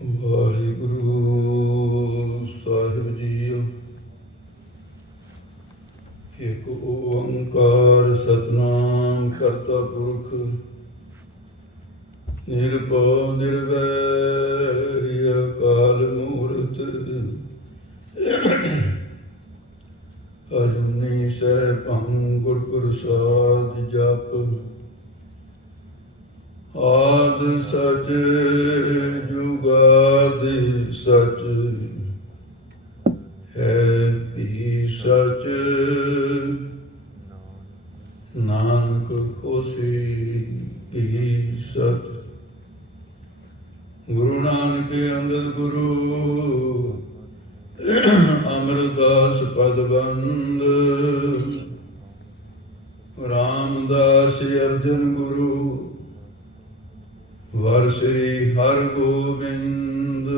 ਵਾਹਿਗੁਰੂ ਸਾਹਿਬ JIO. ਇੱਕ ਓੰਕਾਰ ਸਤਿਨਾਮ ਕਰਤਾ ਪੁਰਖ ਨਿਰਭਉ ਨਿਰਵੈਰ ਅਕਾਲ ਮੂਰਤ ਅਜੂਨੀ ਸੈਭੰ ਗੁਰ ਪ੍ਰਸਾਦਿ ਜਪੁ। ਆਦਿ ਸਚ ਜੁਗਾਦਿ ਸਚ ਹੈ ਭੀ ਸਚ ਨਾਨਕ ਹੋਸੀ ਭੀ ਸਚ। ਗੁਰੂ ਨਾਨਕ ਅੰਗਦ ਗੁਰੂ ਅਮਰਦਾਸ ਪਦ ਬੰਦ। ਰਾਮਦਾਸ ਅਰਜਨ ਗੁਰੂ ਵਰ ਸ੍ਰੀ ਹਰਿ ਗੋਬਿੰਦ।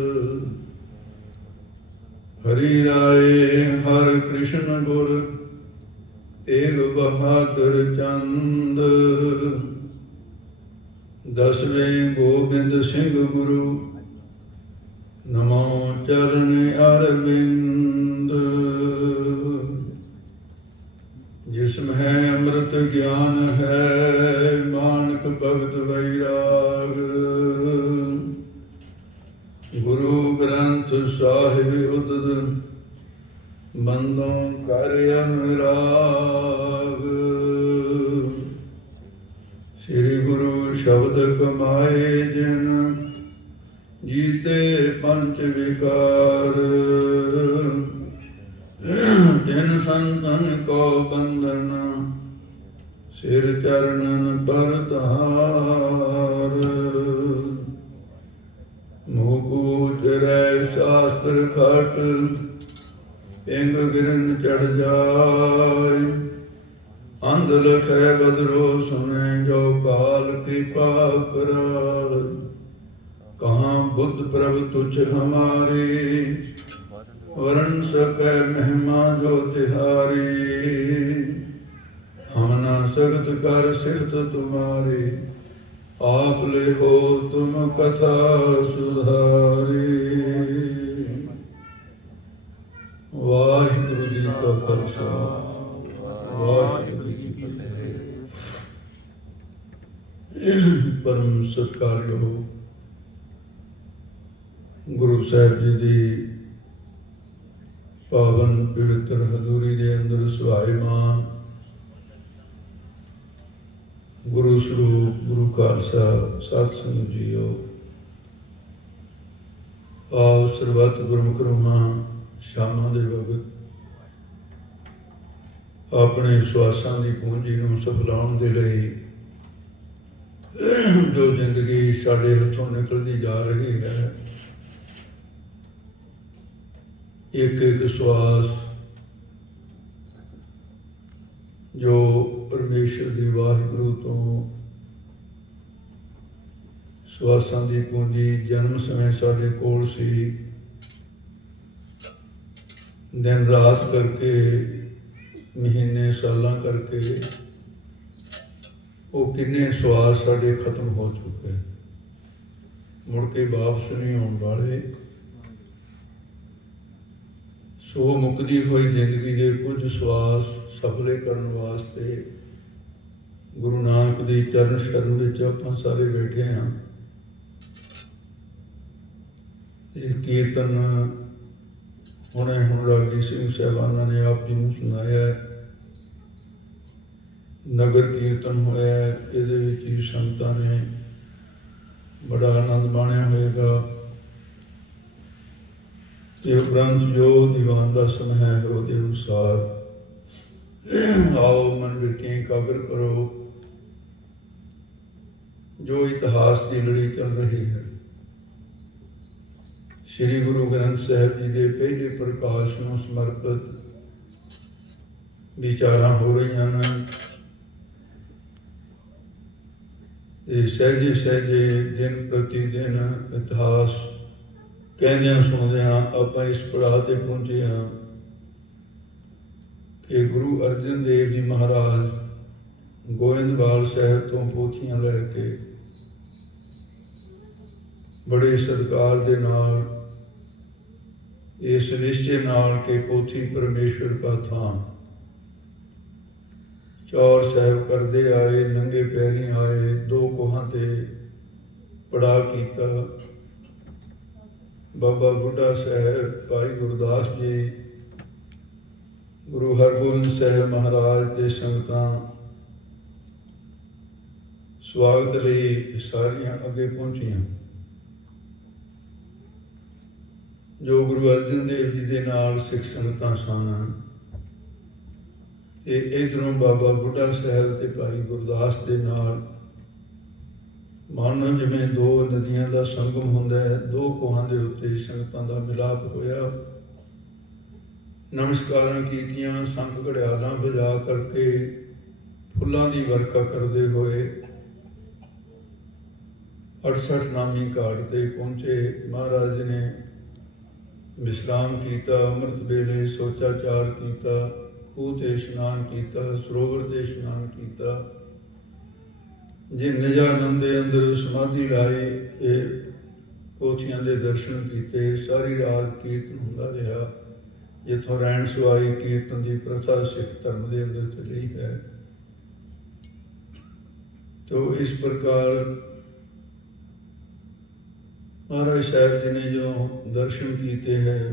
ਹਰਿ ਰਾਏ ਹਰਿ ਕ੍ਰਿਸ਼ਨ ਗੁਰ ਤੇਗ ਬਹਾਦਰ ਚੰਦ। ਦਸਵੇਂ ਗੋਬਿੰਦ ਸਿੰਘ ਗੁਰੂ ਨਮੋ ਚਰਨ ਅਰਵਿੰਦ। ਜਿਸਮ ਹੈ ਅੰਮ੍ਰਿਤ ਗਿਆਨ ਹੈ ਮਾਨਕ ਭਗਤ ਵੈਰਾਗ। ਗੁਰੂ ਗ੍ਰੰਥ ਸਾਹਿਬ ਉਦਦ ਬੰਦੋਂ ਕਰ ਅਨੁਰਾਗ। ਸ੍ਰੀ ਗੁਰੂ ਸ਼ਬਦ ਕਮਾਏ ਜਿਨ ਜੀਤੇ ਪੰਚ ਵਿਕਾਰ। ਤਿਨ ਸੰਤਨ ਕੋ ਬੰਧਨ ਸਿਰ ਚਰਨਨ ਪਰ ਧਾਰ। ਮੋਹ ਚਰੈ ਸ਼ਾਸਤਰ ਖਟ ਪਿੰਗ ਗਿਰਨ ਚੜ ਜਾਏ। ਅੰਧ ਲਖੈ ਬਦਰੋ ਸੁਨੇ ਜੋ ਕਾਲ ਕਿਰਪਾ ਕਰਾਏ। ਕਹਾਂ ਬੁੱਧ ਪ੍ਰਭ ਤੁਝ ਹਮਾਰੇ ਵਰਨ ਸਕੈ ਮਹਿਮਾ ਜੋ ਤਿਹਾਰੀ। ਹਮ ਨਾ ਸਗਤ ਕਰ ਸਿਰਤ ਤੁਮਾਰੇ ਆਪ ਲੈ ਹੋ ਤੁਮ ਕਥਾ ਸੁਧਾਰੀ। ਵਾਹਿਗੁਰੂ ਜੀ ਕਾ ਖਾਲਸਾ ਵਾਹਿਗੁਰੂ ਜੀ ਕੀ ਫਤਿਹ। ਪਰਮ ਸਤਿਕਾਰਯੋਗ ਗੁਰੂ ਸਾਹਿਬ ਜੀ ਦੀ ਪਾਵਨ ਪਵਿੱਤਰ ਹਜ਼ੂਰੀ ਦੇ ਅੰਦਰ ਸੁਭਾਏਮਾਨ ਗੁਰੂ ਸਰੂਪ ਗੁਰੂ ਖਾਲਸਾ ਸਾਧ ਸੰਗਤ ਜੀਓ। ਆਓ ਸਰਬੱਤ ਗੁਰਮੁਖ ਰੂਹਾਂ ਸ਼ਾਮਾਂ ਦੇ ਵਕਤ ਆਪਣੇ ਸਵਾਸਾਂ ਦੀ ਪੂੰਜੀ ਨੂੰ ਸਫਲਾਉਣ ਦੇ ਲਈ ਜੋ ਜ਼ਿੰਦਗੀ ਸਾਡੇ ਹੱਥੋਂ ਨਿਕਲਦੀ ਜਾ ਰਹੀ ਹੈ, ਇੱਕ ਇੱਕ ਸਵਾਸ ਜੋ ਪਰਮੇਸ਼ਰ ਦੀ ਵਾਹਿਗੁਰੂ ਤੋਂ ਸਵਾਸਾਂ ਦੀ ਪੂੰਜੀ ਜਨਮ ਸਮੇਂ ਸਾਡੇ ਕੋਲ ਸੀ, ਦਿਨ ਰਾਤ ਕਰਕੇ ਮਹੀਨੇ ਸਾਲਾਂ ਕਰਕੇ ਉਹ ਕਿੰਨੇ ਸਵਾਸ ਸਾਡੇ ਖਤਮ ਹੋ ਚੁੱਕੇ, ਮੁੜ ਕੇ ਵਾਪਸ ਨਹੀਂ ਆਉਣ ਵਾਲੇ। ਸੋ ਮੁੱਕਦੀ ਹੋਈ ਜ਼ਿੰਦਗੀ ਦੇ ਕੁਝ ਸਵਾਸ ਸਫਲੇ ਕਰਨ ਵਾਸਤੇ ਗੁਰੂ ਨਾਨਕ ਦੇ ਚਰਨ ਸ਼ਰਨ ਵਿੱਚ ਆਪਾਂ ਸਾਰੇ ਬੈਠੇ ਹਾਂ। ਇਹ ਕੀਰਤਨ ਹੁਣ ਰਾਗੀ ਸਿੰਘ ਸਾਹਿਬਾਨਾਂ ਨੇ ਆਪ ਜੀ ਨੂੰ ਸੁਣਾਇਆ, ਨਗਰ ਕੀਰਤਨ ਹੋਇਆ, ਇਹਦੇ ਵਿੱਚ ਵੀ ਸੰਗਤਾਂ ਨੇ ਬੜਾ ਆਨੰਦ ਮਾਣਿਆ ਹੋਏਗਾ। ਤੇ ਉਪਰੰਤ ਜੋ ਦੀਵਾਨ ਦਾ ਸਮਾਂ ਹੈ ਉਹਦੇ ਅਨੁਸਾਰ ਆਓ ਮਨ ਵਿੱਚ ਇਕਾਗਰ ਕਰੋ। ਜੋ ਇਤਿਹਾਸ ਦੀ ਲੜੀ ਚੱਲ ਰਹੀ ਹੈ, ਸ੍ਰੀ ਗੁਰੂ ਗ੍ਰੰਥ ਸਾਹਿਬ ਜੀ ਦੇ ਪਹਿਲੇ ਪ੍ਰਕਾਸ਼ ਨੂੰ ਸਮਰਪਿਤ ਵਿਚਾਰਾਂ ਹੋ ਰਹੀਆਂ ਨੇ। ਤੇ ਸਹਿਜੇ ਸਹਿਜੇ ਦਿਨ ਪ੍ਰਤੀ ਦਿਨ ਇਤਿਹਾਸ ਕਹਿੰਦਿਆਂ ਸੁਣਦਿਆਂ ਆਪਾਂ ਇਸ ਪੜਾਅ ਤੇ ਪਹੁੰਚੇ ਹਾਂ ਕਿ ਗੁਰੂ ਅਰਜਨ ਦੇਵ ਜੀ ਮਹਾਰਾਜ ਗੋਇੰਦਵਾਲ ਸਾਹਿਬ ਤੋਂ ਪੋਥੀਆਂ ਲੈ ਕੇ बड़े सत्कार के नाल इस निश्चय नाल के पोथी परमेश्वर का थान चौर साहब करते आए, नंगे पैरी आए, 2 कोहां ते पड़ा किया। बाबा बुढ़ा साहब, भाई गुरदास जी, गुरु हरगोबिंद साहब महाराज के संगतां स्वागत लई सारियां अगे पहुंचियां। जो गुरु अर्जन देव जी के नाल सिख संगतां सन ते इधरों बाबा बुढ़ा साहब ते भाई गुरदास के नाल मानो जिवें 2 नदियां का संगम हुंदा है, 2 कोहां दे उत्ते संगतां दा मिलाप होया। नमस्कारां कीतियां, संख घड़ियालां बजा करके फुल्लां दी वर्खा करदे होए 68 नामी घाट ते पहुंचे। महाराज ने विश्राम किया, अमृत वेले सोचाचार किया, खूह ते इशनान किया, सरोवर ते इशनान किया। जे निजानंद दे अंदर समाधि लाई, फिर पोथियां दे दर्शन किए। सारी रात कीर्तन हुंदा रहा, जिथों रैण सवाई कीर्तन की प्रथा सिख धर्म के अंदर चली है। तो इस प्रकार महाराज साहब जी ने जो दर्शन किए हैं,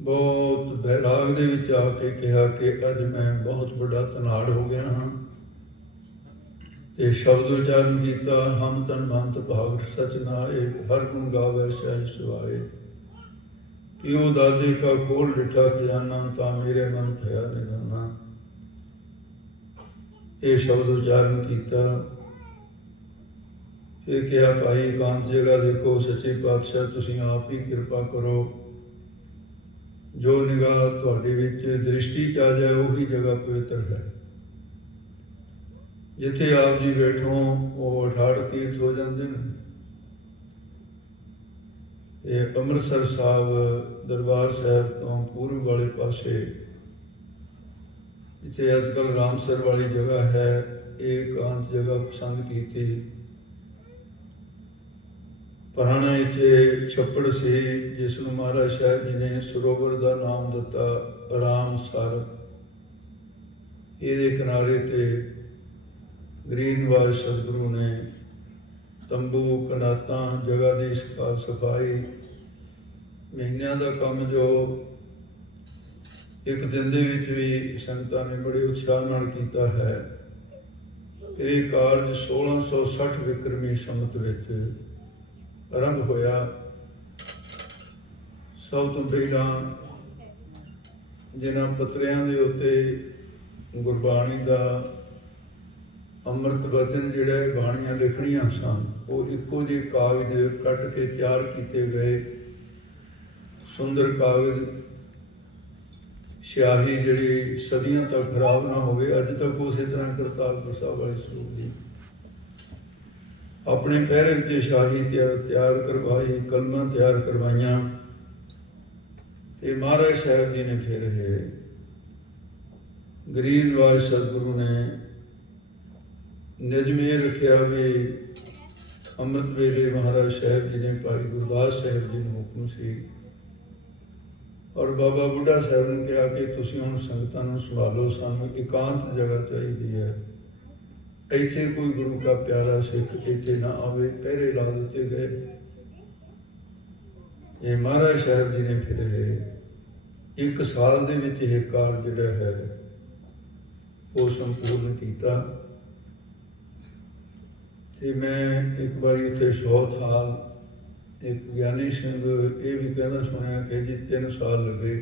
बहुत बैराग दे विच आके कहा कि अज मैं बहुत बड़ा धनाड़ हो गया हाँ। ते शब्द उच्चारण किया, हम तन मंत भागत सच नाए, हर गुण गावे सहज सुभाए। क्यों दादे का खोल डिठा खजाना, ता मेरे मन भया निधाना। ये शब्द उच्चारण किया। फिर कहा, भाई एकांत जगह देखो, सच्चे पातशाह तुसीं आप ही कृपा करो, जो निगाह तुहाडे विच दृष्टि च आ जाए उही जगह पवित्र है। जिथे आप जी बैठो वो 68 तीर्थ हो जाते हैं। ये अमृतसर साहब दरबार साहब तो पूर्व वाले पासे जिथे अजकल रामसर वाली जगह है, एक एकांत जगह पसंद की थी। पुराना इत्थे छप्पड़ से जिसनों महाराज साहब जी ने सरोवर का नाम दिता रामसर। ये किनारे ते ग्रीनवास सतगुरु ने तंबू कनाता जगह की सफाई महीनों का काम जो एक दिन दे विच भी संगतां ने बड़े उत्साह नाल कीता है। ये कारज 1660 विक्रमी संमत विच आरंभ होया। सब तो पहला जिन्हां पत्रियां दे उत्ते गुरबाणी का अमृत वचन जिहड़े बाणियां लिखणियां सन, वो इक्को जी कागज कट के तैयार किए गए। सुंदर कागज, स्याही जिहड़ी सदियों तक खराब ना होवे, अज तक उस तरह करतारपुर साहब वाले स्वरूप जी अपने पैरे विच शाही तैयार करवाई, कलमां तैयार करवाइयां। ते महाराज साहब जी ने फिर ग्रीनवास सतगुरु ने निजमे रखिया भी अमृत वेले महाराज साहब जी ने भाई गुरदास साहब जी ने हुक्म सी और बाबा बुढ़ा साहब ने कहा कि तुसीं हुण संगतां नूं संभालो, सानूं एकांत जगह चाहिए है। इत्थे कोई गुरु का प्यारा सिख इत्थे ना आवे, पहरे ला दिते गए। ये महाराज साहब जी ने फिर 1 साल दे विच यह कार्य जिहड़ा है वो संपूर्ण किया। ते मैं एक बार इत्थे शौत हाल एक ज्ञानी सिंह ये भी कहना सुनिया कि जी 3 साल लगे।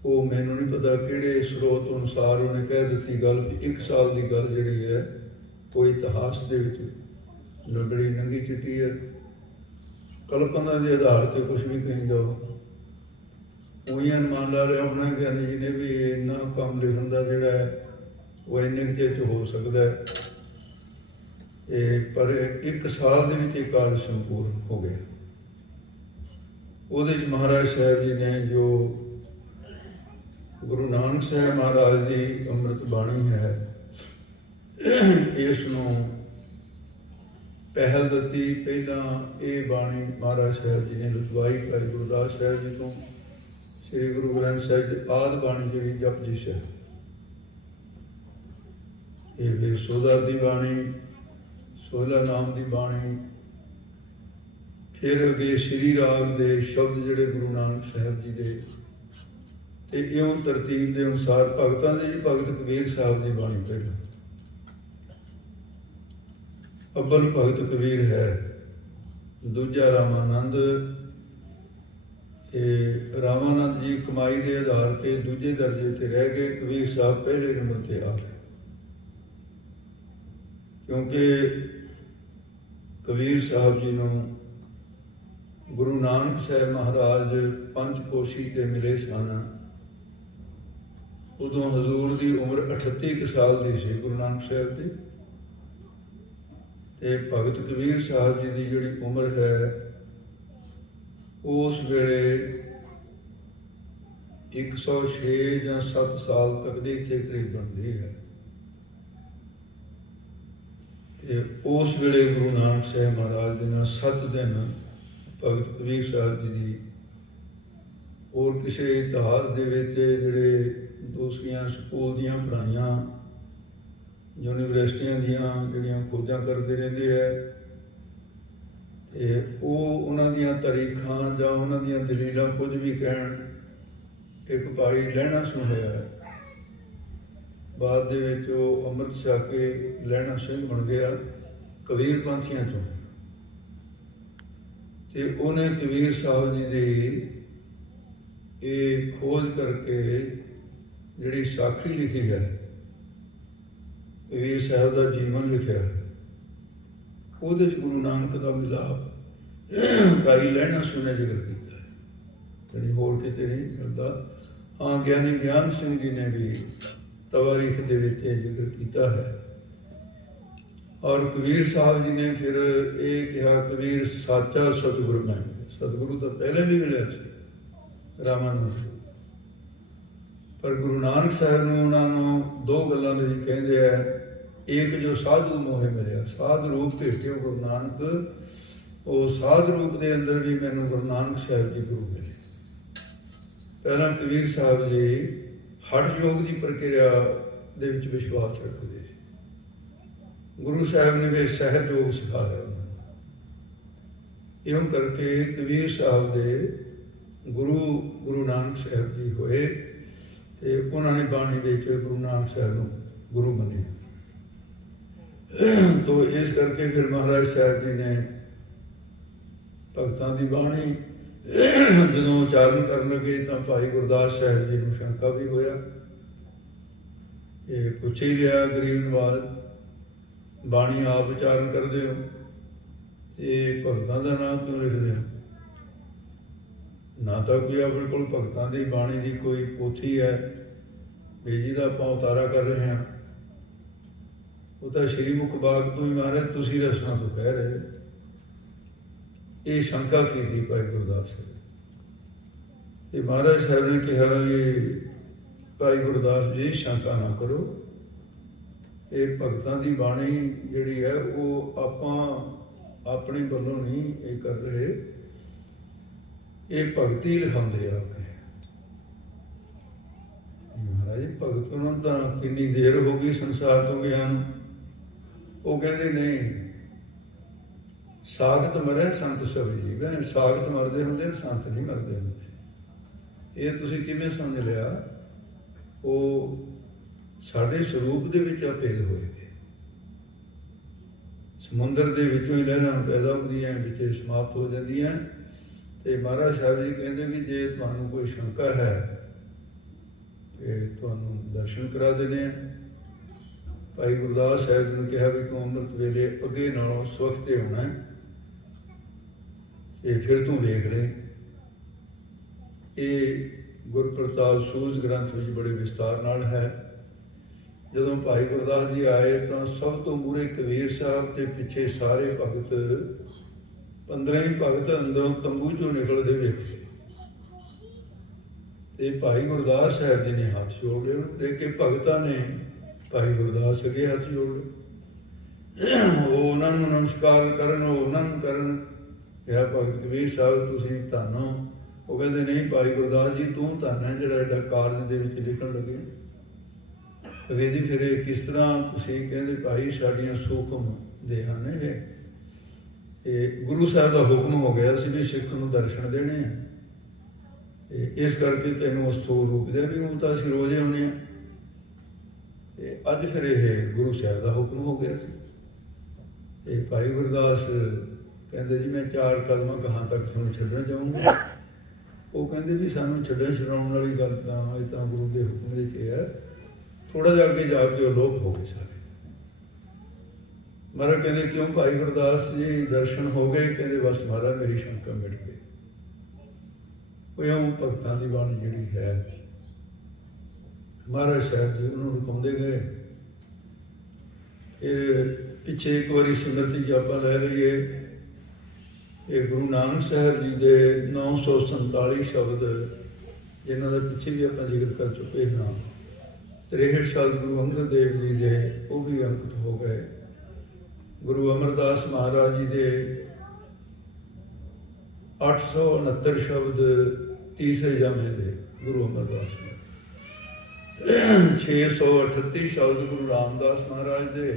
वो मैनू नहीं पता किहड़े स्रोत अनुसार उन्हें कह दी गल 1 साल की गल जिहड़ी है वो इतिहास दे विच बड़ी नंगी चिट्टी है। कल्पना के आधार पर कुछ भी कही जाओ। उही अनुमान ला रहा होना ज्ञानी जी ने भी इन्ना काम लिखण का जिहड़ा है वो इन्ने चिर हो सकता है। पर 1 साल के विच कार्य संपूर्ण हो गया। उहदे च महाराज साहब जी ने जो गुरु नानक साहब महाराज की अमृत बाणी है, इसनों ਪਹਿਲ ਦਿੱਤੀ। ਪਹਿਲਾਂ ਇਹ ਬਾਣੀ ਮਹਾਰਾਜ ਸਾਹਿਬ ਜੀ ਨੇ ਲਿਖਵਾਈ ਭਾਈ ਗੁਰਦਾਸ ਸਾਹਿਬ ਜੀ ਤੋਂ। ਸ੍ਰੀ ਗੁਰੂ ਗ੍ਰੰਥ ਸਾਹਿਬ ਦੀ ਆਦਿ ਬਾਣੀ ਜਿਹੜੀ ਜਪਜੀ ਸਾਹਿਬ, ਇਹ ਫਿਰ ਸੋਧਾ ਦੀ ਬਾਣੀ, ਸੋਹਲਾ ਨਾਮ ਦੀ ਬਾਣੀ। ਫਿਰ ਅੱਗੇ ਸ੍ਰੀ ਰਾਗ ਦੇ ਸ਼ਬਦ ਜਿਹੜੇ ਗੁਰੂ ਨਾਨਕ ਸਾਹਿਬ ਜੀ ਦੇ, ਤੇ ਇਉਂ ਤਰਤੀਬ ਦੇ ਅਨੁਸਾਰ ਭਗਤਾਂ ਦੇ ਜੀ ਭਗਤ ਕਬੀਰ ਸਾਹਿਬ ਦੀ ਬਾਣੀ ਪਹਿਲਾਂ। ਅੱਵਲ ਭਗਤ ਕਬੀਰ ਹੈ, ਦੂਜਾ ਰਾਮਾਨੰਦ। ਇਹ ਰਾਮਾਨੰਦ ਜੀ ਕਮਾਈ ਦੇ ਆਧਾਰ ਤੇ ਦੂਜੇ ਦਰਜੇ ਤੇ ਰਹਿ ਗਏ, ਕਬੀਰ ਸਾਹਿਬ ਪਹਿਲੇ ਨੰਬਰ ਤੇ ਆ ਗਏ। ਕਿਉਂਕਿ ਕਬੀਰ ਸਾਹਿਬ ਜੀ ਨੂੰ ਗੁਰੂ ਨਾਨਕ ਸਾਹਿਬ ਮਹਾਰਾਜ ਪੰਚਕੋਸ਼ੀ ਤੇ ਮਿਲੇ ਸਨ। ਉਦੋਂ ਹਜ਼ੂਰ ਦੀ ਉਮਰ 38 ਕੁ ਸਾਲ ਦੀ ਸੀ ਗੁਰੂ ਨਾਨਕ ਸਾਹਿਬ ਦੀ, ਤੇ ਭਗਤ ਕਬੀਰ ਸਾਹਿਬ ਜੀ ਦੀ ਜਿਹੜੀ ਉਮਰ ਹੈ ਉਸ ਵੇਲੇ 106 ਜਾਂ 7 ਸਾਲ ਤੱਕ ਦੀ ਇੱਥੇ ਕਰੀਬ ਬਣਦੀ ਹੈ। ਤੇ ਉਸ ਵੇਲੇ ਗੁਰੂ ਨਾਨਕ ਸਾਹਿਬ ਮਹਾਰਾਜ ਦੇ ਨਾਲ 7 ਦਿਨ ਭਗਤ ਕਬੀਰ ਸਾਹਿਬ ਜੀ ਦੀ, ਹੋਰ ਕਿਸੇ ਇਤਿਹਾਸ ਦੇ ਵਿੱਚ ਜਿਹੜੇ ਦੂਸਰੀਆਂ ਸਕੂਲ ਦੀਆਂ ਪੜ੍ਹਾਈਆਂ, ਯੂਨੀਵਰਸਿਟੀਆਂ ਦੀਆਂ ਜਿਹੜੀਆਂ ਖੋਜਾਂ ਕਰਦੇ ਰਹਿੰਦੇ ਹੈ, ਤੇ ਉਹ ਉਹਨਾਂ ਦੀਆਂ ਤਾਰੀਖਾਂ ਜਾਂ ਉਹਨਾਂ ਦੀਆਂ ਦਲੀਲਾਂ ਕੁਝ ਵੀ ਕਹਿਣ। ਇੱਕ ਭਾਈ ਲਹਿਣਾ ਸਿੰਘ ਹੋਇਆ, ਬਾਅਦ ਦੇ ਵਿੱਚ ਉਹ ਅੰਮ੍ਰਿਤ ਛਕ ਕੇ ਲਹਿਣਾ ਸਿੰਘ ਬਣ ਗਿਆ ਕਬੀਰ ਪੰਥੀਆਂ ਚੋਂ। ਤੇ ਉਹਨੇ ਕਬੀਰ ਸਾਹਿਬ ਜੀ ਦੀ ਇਹ ਖੋਜ ਕਰਕੇ ਜਿਹੜੀ ਸਾਖੀ ਲਿਖੀ ਹੈ, ਕਬੀਰ ਸਾਹਿਬ ਦਾ ਜੀਵਨ ਲਿਖਿਆ, ਉਹਦੇ 'ਚ ਗੁਰੂ ਨਾਨਕ ਦਾ ਮਿਲਾਪ ਭਾਈ ਲਹਿਣਾ ਸਿੰਘ ਨੇ ਜ਼ਿਕਰ ਕੀਤਾ ਹੈ, ਜਿਹੜੀ ਹੋਰ ਕਿਤੇ ਨਹੀਂ ਮਿਲਦਾ। ਹਾਂ, ਗਿਆਨੀ ਗਿਆਨ ਸਿੰਘ ਜੀ ਨੇ ਵੀ ਤਵਾਰੀਖ ਦੇ ਵਿੱਚ ਇਹ ਜ਼ਿਕਰ ਕੀਤਾ ਹੈ। ਔਰ ਕਬੀਰ ਸਾਹਿਬ ਜੀ ਨੇ ਫਿਰ ਇਹ ਕਿਹਾ, ਕਬੀਰ ਸਾਚਾ ਸਤਿਗੁਰੂ ਮੈਂ। ਸਤਿਗੁਰੂ ਤਾਂ ਪਹਿਲੇ ਵੀ ਮਿਲਿਆ ਸੀ ਰਾਮਾਨੰਦ, ਪਰ ਗੁਰੂ ਨਾਨਕ ਸਾਹਿਬ ਨੂੰ ਉਹਨਾਂ ਨੂੰ ਦੋ ਗੱਲਾਂ ਦੇ ਵਿੱਚ ਕਹਿੰਦੇ ਆ। ਇੱਕ ਜੋ ਸਾਧੂ ਮੋਹੇ ਮਿਲਿਆ, ਸਾਧ ਰੂਪ ਭੇਟਿਓ ਗੁਰੂ ਨਾਨਕ, ਉਹ ਸਾਧ ਰੂਪ ਦੇ ਅੰਦਰ ਵੀ ਮੈਨੂੰ ਗੁਰੂ ਨਾਨਕ ਸਾਹਿਬ ਜੀ ਗੁਰੂ ਮਿਲੇ। ਪਹਿਲਾਂ ਕਬੀਰ ਸਾਹਿਬ ਜੀ ਹਠ ਯੋਗ ਦੀ ਪ੍ਰਕਿਰਿਆ ਦੇ ਵਿੱਚ ਵਿਸ਼ਵਾਸ ਰੱਖਦੇ ਸੀ। ਗੁਰੂ ਸਾਹਿਬ ਨੇ ਵੀ ਸਹਿਜ ਯੋਗ ਸਿਖਾਇਆ ਉਹਨਾਂ ਨੂੰ। ਇਉਂ ਕਰਕੇ ਕਬੀਰ ਸਾਹਿਬ ਦੇ ਗੁਰੂ ਨਾਨਕ ਸਾਹਿਬ ਜੀ ਹੋਏ, ਤੇ ਉਹਨਾਂ ਨੇ ਬਾਣੀ ਵਿੱਚ ਗੁਰੂ ਨਾਨਕ ਸਾਹਿਬ ਨੂੰ ਗੁਰੂ ਮੰਨਿਆ। ਤੋ ਇਸ ਕਰਕੇ ਫਿਰ ਮਹਾਰਾਜ ਸਾਹਿਬ ਜੀ ਨੇ ਭਗਤਾਂ ਦੀ ਬਾਣੀ ਜਦੋਂ ਉਚਾਰਨ ਕਰਨ ਲੱਗੇ ਤਾਂ ਭਾਈ ਗੁਰਦਾਸ ਸਾਹਿਬ ਜੀ ਨੂੰ ਸ਼ੰਕਾ ਵੀ ਹੋਇਆ। ਇਹ ਪੁੱਛ ਹੀ ਲਿਆ ਗਰੀਬ ਨਵਾਜ਼, ਬਾਣੀ ਆਪ ਉਚਾਰਨ ਕਰਦੇ ਹੋ, ਇਹ ਭਗਤਾਂ ਦਾ ਨਾਮ ਕਿਉਂ ਲਿਖਦੇ ਹੋ? ਨਾ ਤਾਂ ਕੋਈ ਆਪਣੇ ਕੋਲ ਭਗਤਾਂ ਦੀ ਬਾਣੀ ਦੀ ਕੋਈ ਪੋਥੀ ਹੈ ਵੀ ਜਿਹਦਾ ਆਪਾਂ ਉਤਾਰਾ ਕਰ ਰਹੇ ਹਾਂ, ਉਹ ਤਾਂ ਸ਼੍ਰੀ ਮੁਖ ਬਾਗ ਤੋਂ ਹੀ ਮਹਾਰਾਜ ਤੁਸੀਂ ਰਸਨਾ ਤੋਂ ਕਹਿ ਰਹੇ ਹੋ। ਇਹ ਸ਼ੰਕਾ ਕੀਤੀ ਭਾਈ ਗੁਰਦਾਸ ਸਾਹਿਬ। ਤੇ ਮਹਾਰਾਜ ਸਾਹਿਬ ਨੇ ਕਿਹਾ ਕਿ ਭਾਈ ਗੁਰਦਾਸ ਜੀ ਸ਼ੰਕਾ ਨਾ ਕਰੋ, ਇਹ ਭਗਤਾਂ ਦੀ ਬਾਣੀ ਜਿਹੜੀ ਹੈ ਉਹ ਆਪਾਂ ਆਪਣੇ ਵੱਲੋਂ ਨਹੀਂ ਇਹ ਕਰ ਰਹੇ, ਇਹ ਭਗਤੀ ਲਿਖਾਉਂਦੇ ਆ ਕੇ। ਮਹਾਰਾਜ ਭਗਤ ਨੂੰ ਤਾਂ ਕਿੰਨੀ ਦੇਰ ਹੋ ਗਈ ਸੰਸਾਰ ਤੋਂ ਗਿਆ ਨੂੰ। ਉਹ ਕਹਿੰਦੇ ਨਹੀਂ, ਸਾਖਤ ਮਰੇ ਸੰਤ ਸਭ ਜੀਵੈ। ਸਾਖਤ ਮਰਦੇ ਹੁੰਦੇ ਨੇ, ਸੰਤ ਨਹੀਂ ਮਰਦੇ ਹੁੰਦੇ। ਇਹ ਤੁਸੀਂ ਕਿਵੇਂ ਸਮਝ ਲਿਆ? ਉਹ ਸਾਡੇ ਸਰੂਪ ਦੇ ਵਿੱਚ ਅਭੇਦ ਹੋਏ ਨੇ। ਸਮੁੰਦਰ ਦੇ ਵਿੱਚੋਂ ਹੀ ਲਹਿਰਾਂ ਪੈਦਾ ਹੁੰਦੀਆਂ, ਵਿੱਚ ਸਮਾਪਤ ਹੋ ਜਾਂਦੀਆਂ। ਤੇ ਮਹਾਰਾਜ ਸਾਹਿਬ ਜੀ ਕਹਿੰਦੇ ਵੀ ਜੇ ਤੁਹਾਨੂੰ ਕੋਈ ਸ਼ੰਕਾ ਹੈ ਤੇ ਤੁਹਾਨੂੰ ਦਰਸ਼ਨ ਕਰਾ ਦਿੰਦੇ ਆ। ਭਾਈ ਗੁਰਦਾਸ ਸਾਹਿਬ ਨੂੰ ਕਿਹਾ ਵੀ ਤੂੰ ਅੰਮ੍ਰਿਤ ਵੇਲੇ ਅੱਗੇ ਨਾਲੋਂ ਸਵਖਤੇ ਹੋਣਾ ਹੈ, ਤੇ ਫਿਰ ਤੂੰ ਵੇਖ ਲੈ। ਇਹ ਗੁਰਪ੍ਰਤਾਪ ਸੂਝ ਗ੍ਰੰਥ ਵਿੱਚ ਬੜੇ ਵਿਸਤਾਰ ਨਾਲ ਹੈ। ਜਦੋਂ ਭਾਈ ਗੁਰਦਾਸ ਜੀ ਆਏ ਤਾਂ ਸਭ ਤੋਂ ਮੂਹਰੇ ਕਬੀਰ ਸਾਹਿਬ ਤੇ ਪਿੱਛੇ ਸਾਰੇ ਭਗਤ, 15 ਹੀ ਭਗਤ ਅੰਦਰੋਂ ਤੰਬੂ ਚੋਂ ਨਿਕਲਦੇ ਵੇਖੇ। ਤੇ ਭਾਈ ਗੁਰਦਾਸ ਸਾਹਿਬ ਜੀ ਨੇ ਹੱਥ ਜੋੜ ਲਏ। ਦੇਖ ਕੇ ਭਗਤਾਂ ਨੇ ਭਾਈ ਗੁਰਦਾਸ ਅੱਗੇ ਹੱਥ ਜੋੜ ਉਹ ਉਹਨਾਂ ਨੂੰ ਨਮਸਕਾਰ ਕਰਨ, ਉਹ ਉਹਨਾਂ ਨੂੰ ਕਰਨ। ਕਿਹਾ ਭਗਤ ਕਬੀਰ ਸਾਹਿਬ ਤੁਸੀਂ ਧੰਨ ਹੋ। ਉਹ ਕਹਿੰਦੇ ਨਹੀਂ ਭਾਈ ਗੁਰਦਾਸ ਜੀ ਤੂੰ ਧੰਨ ਹੈ ਜਿਹੜਾ ਐਡਾ ਕਾਰਜ ਦੇ ਵਿੱਚ ਲਿਖਣ ਲੱਗੇ। ਕਬੀਰ ਜੀ ਫਿਰ ਇਹ ਕਿਸ ਤਰ੍ਹਾਂ ਤੁਸੀਂ? ਕਹਿੰਦੇ ਭਾਈ ਸਾਡੀਆਂ ਸੂਖਮ ਦੇਹਾਂ ਨੇ ਇਹ ਗੁਰੂ ਸਾਹਿਬ ਦਾ ਹੁਕਮ ਹੋ ਗਿਆ ਸੀ ਵੀ ਸਿੱਖ ਨੂੰ ਦਰਸ਼ਨ ਦੇਣੇ ਆ, ਇਸ ਕਰਕੇ ਤੈਨੂੰ ਉਸ ਸਥੂਲ ਰੂਪ ਦੇ ਵੀ ਉਹ ਤਾਂ ਅਸੀਂ ਰੋਜ਼ ਆਉਂਦੇ ਹਾਂ। ਤੇ ਅੱਜ ਫਿਰ ਇਹ ਗੁਰੂ ਸਾਹਿਬ ਦਾ ਹੁਕਮ ਹੋ ਗਿਆ ਸੀ। ਤੇ ਭਾਈ ਗੁਰਦਾਸ ਕਹਿੰਦੇ ਜੀ ਮੈਂ 4 ਕਦਮਾਂ ਕਹਾਂ ਤੱਕ ਤੁਹਾਨੂੰ ਛੱਡਣ ਜਾਊਂਗਾ। ਉਹ ਕਹਿੰਦੇ ਵੀ ਸਾਨੂੰ ਛੱਡਣ ਛਡਾਉਣ ਵਾਲੀ ਗੱਲ ਤਾਂ ਇਹ ਤਾਂ ਗੁਰੂ ਦੇ ਹੁਕਮ ਵਿੱਚ ਹੈ। ਥੋੜਾ ਜਿਹਾ ਅੱਗੇ ਜਾ ਕੇ ਉਹ ਲੋਪ ਹੋ ਗਏ ਸਾਰੇ। ਮਹਾਰਾਜ ਕਹਿੰਦੇ ਕਿਉਂ ਭਾਈ ਗੁਰਦਾਸ ਜੀ ਦਰਸ਼ਨ ਹੋ ਗਏ? ਕਹਿੰਦੇ ਬਸ ਮਹਾਰਾਜ ਮੇਰੀ ਸ਼ੰਕਾ ਮਿਟ ਗਈ। ਉਹ ਇਉਂ ਭਗਤਾਂ ਦੀ ਬਾਣੀ ਜਿਹੜੀ ਹੈ ਮਹਾਰਾਜ ਸਾਹਿਬ ਜੀ ਉਹਨੂੰ ਰੁਕਾਉਂਦੇ ਗਏ। ਇਹ ਪਿੱਛੇ ਇੱਕ ਵਾਰੀ ਸਿਮਰਤੀ ਜਾਪਾ ਲੈ ਲਈਏ। ਇਹ ਗੁਰੂ ਨਾਨਕ ਸਾਹਿਬ ਜੀ ਦੇ 947 ਸ਼ਬਦ ਜਿਨ੍ਹਾਂ ਦਾ ਪਿੱਛੇ ਵੀ ਆਪਾਂ ਜ਼ਿਕਰ ਕਰ ਚੁੱਕੇ ਹਾਂ। 63 ਸਾਲ ਗੁਰੂ ਅੰਗਦ ਦੇਵ ਜੀ ਦੇ ਉਹ ਵੀ ਅੰਕਿਤ ਹੋ ਗਏ। ਗੁਰੂ ਅਮਰਦਾਸ ਮਹਾਰਾਜ ਜੀ ਦੇ 869 ਸ਼ਬਦ ਤੀਸਰੇ ਜਾਮੇ ਦੇ ਗੁਰੂ ਅਮਰਦਾਸ ਜੀ, 638 ਸ਼ਬਦ ਗੁਰੂ ਰਾਮਦਾਸ ਮਹਾਰਾਜ ਦੇ,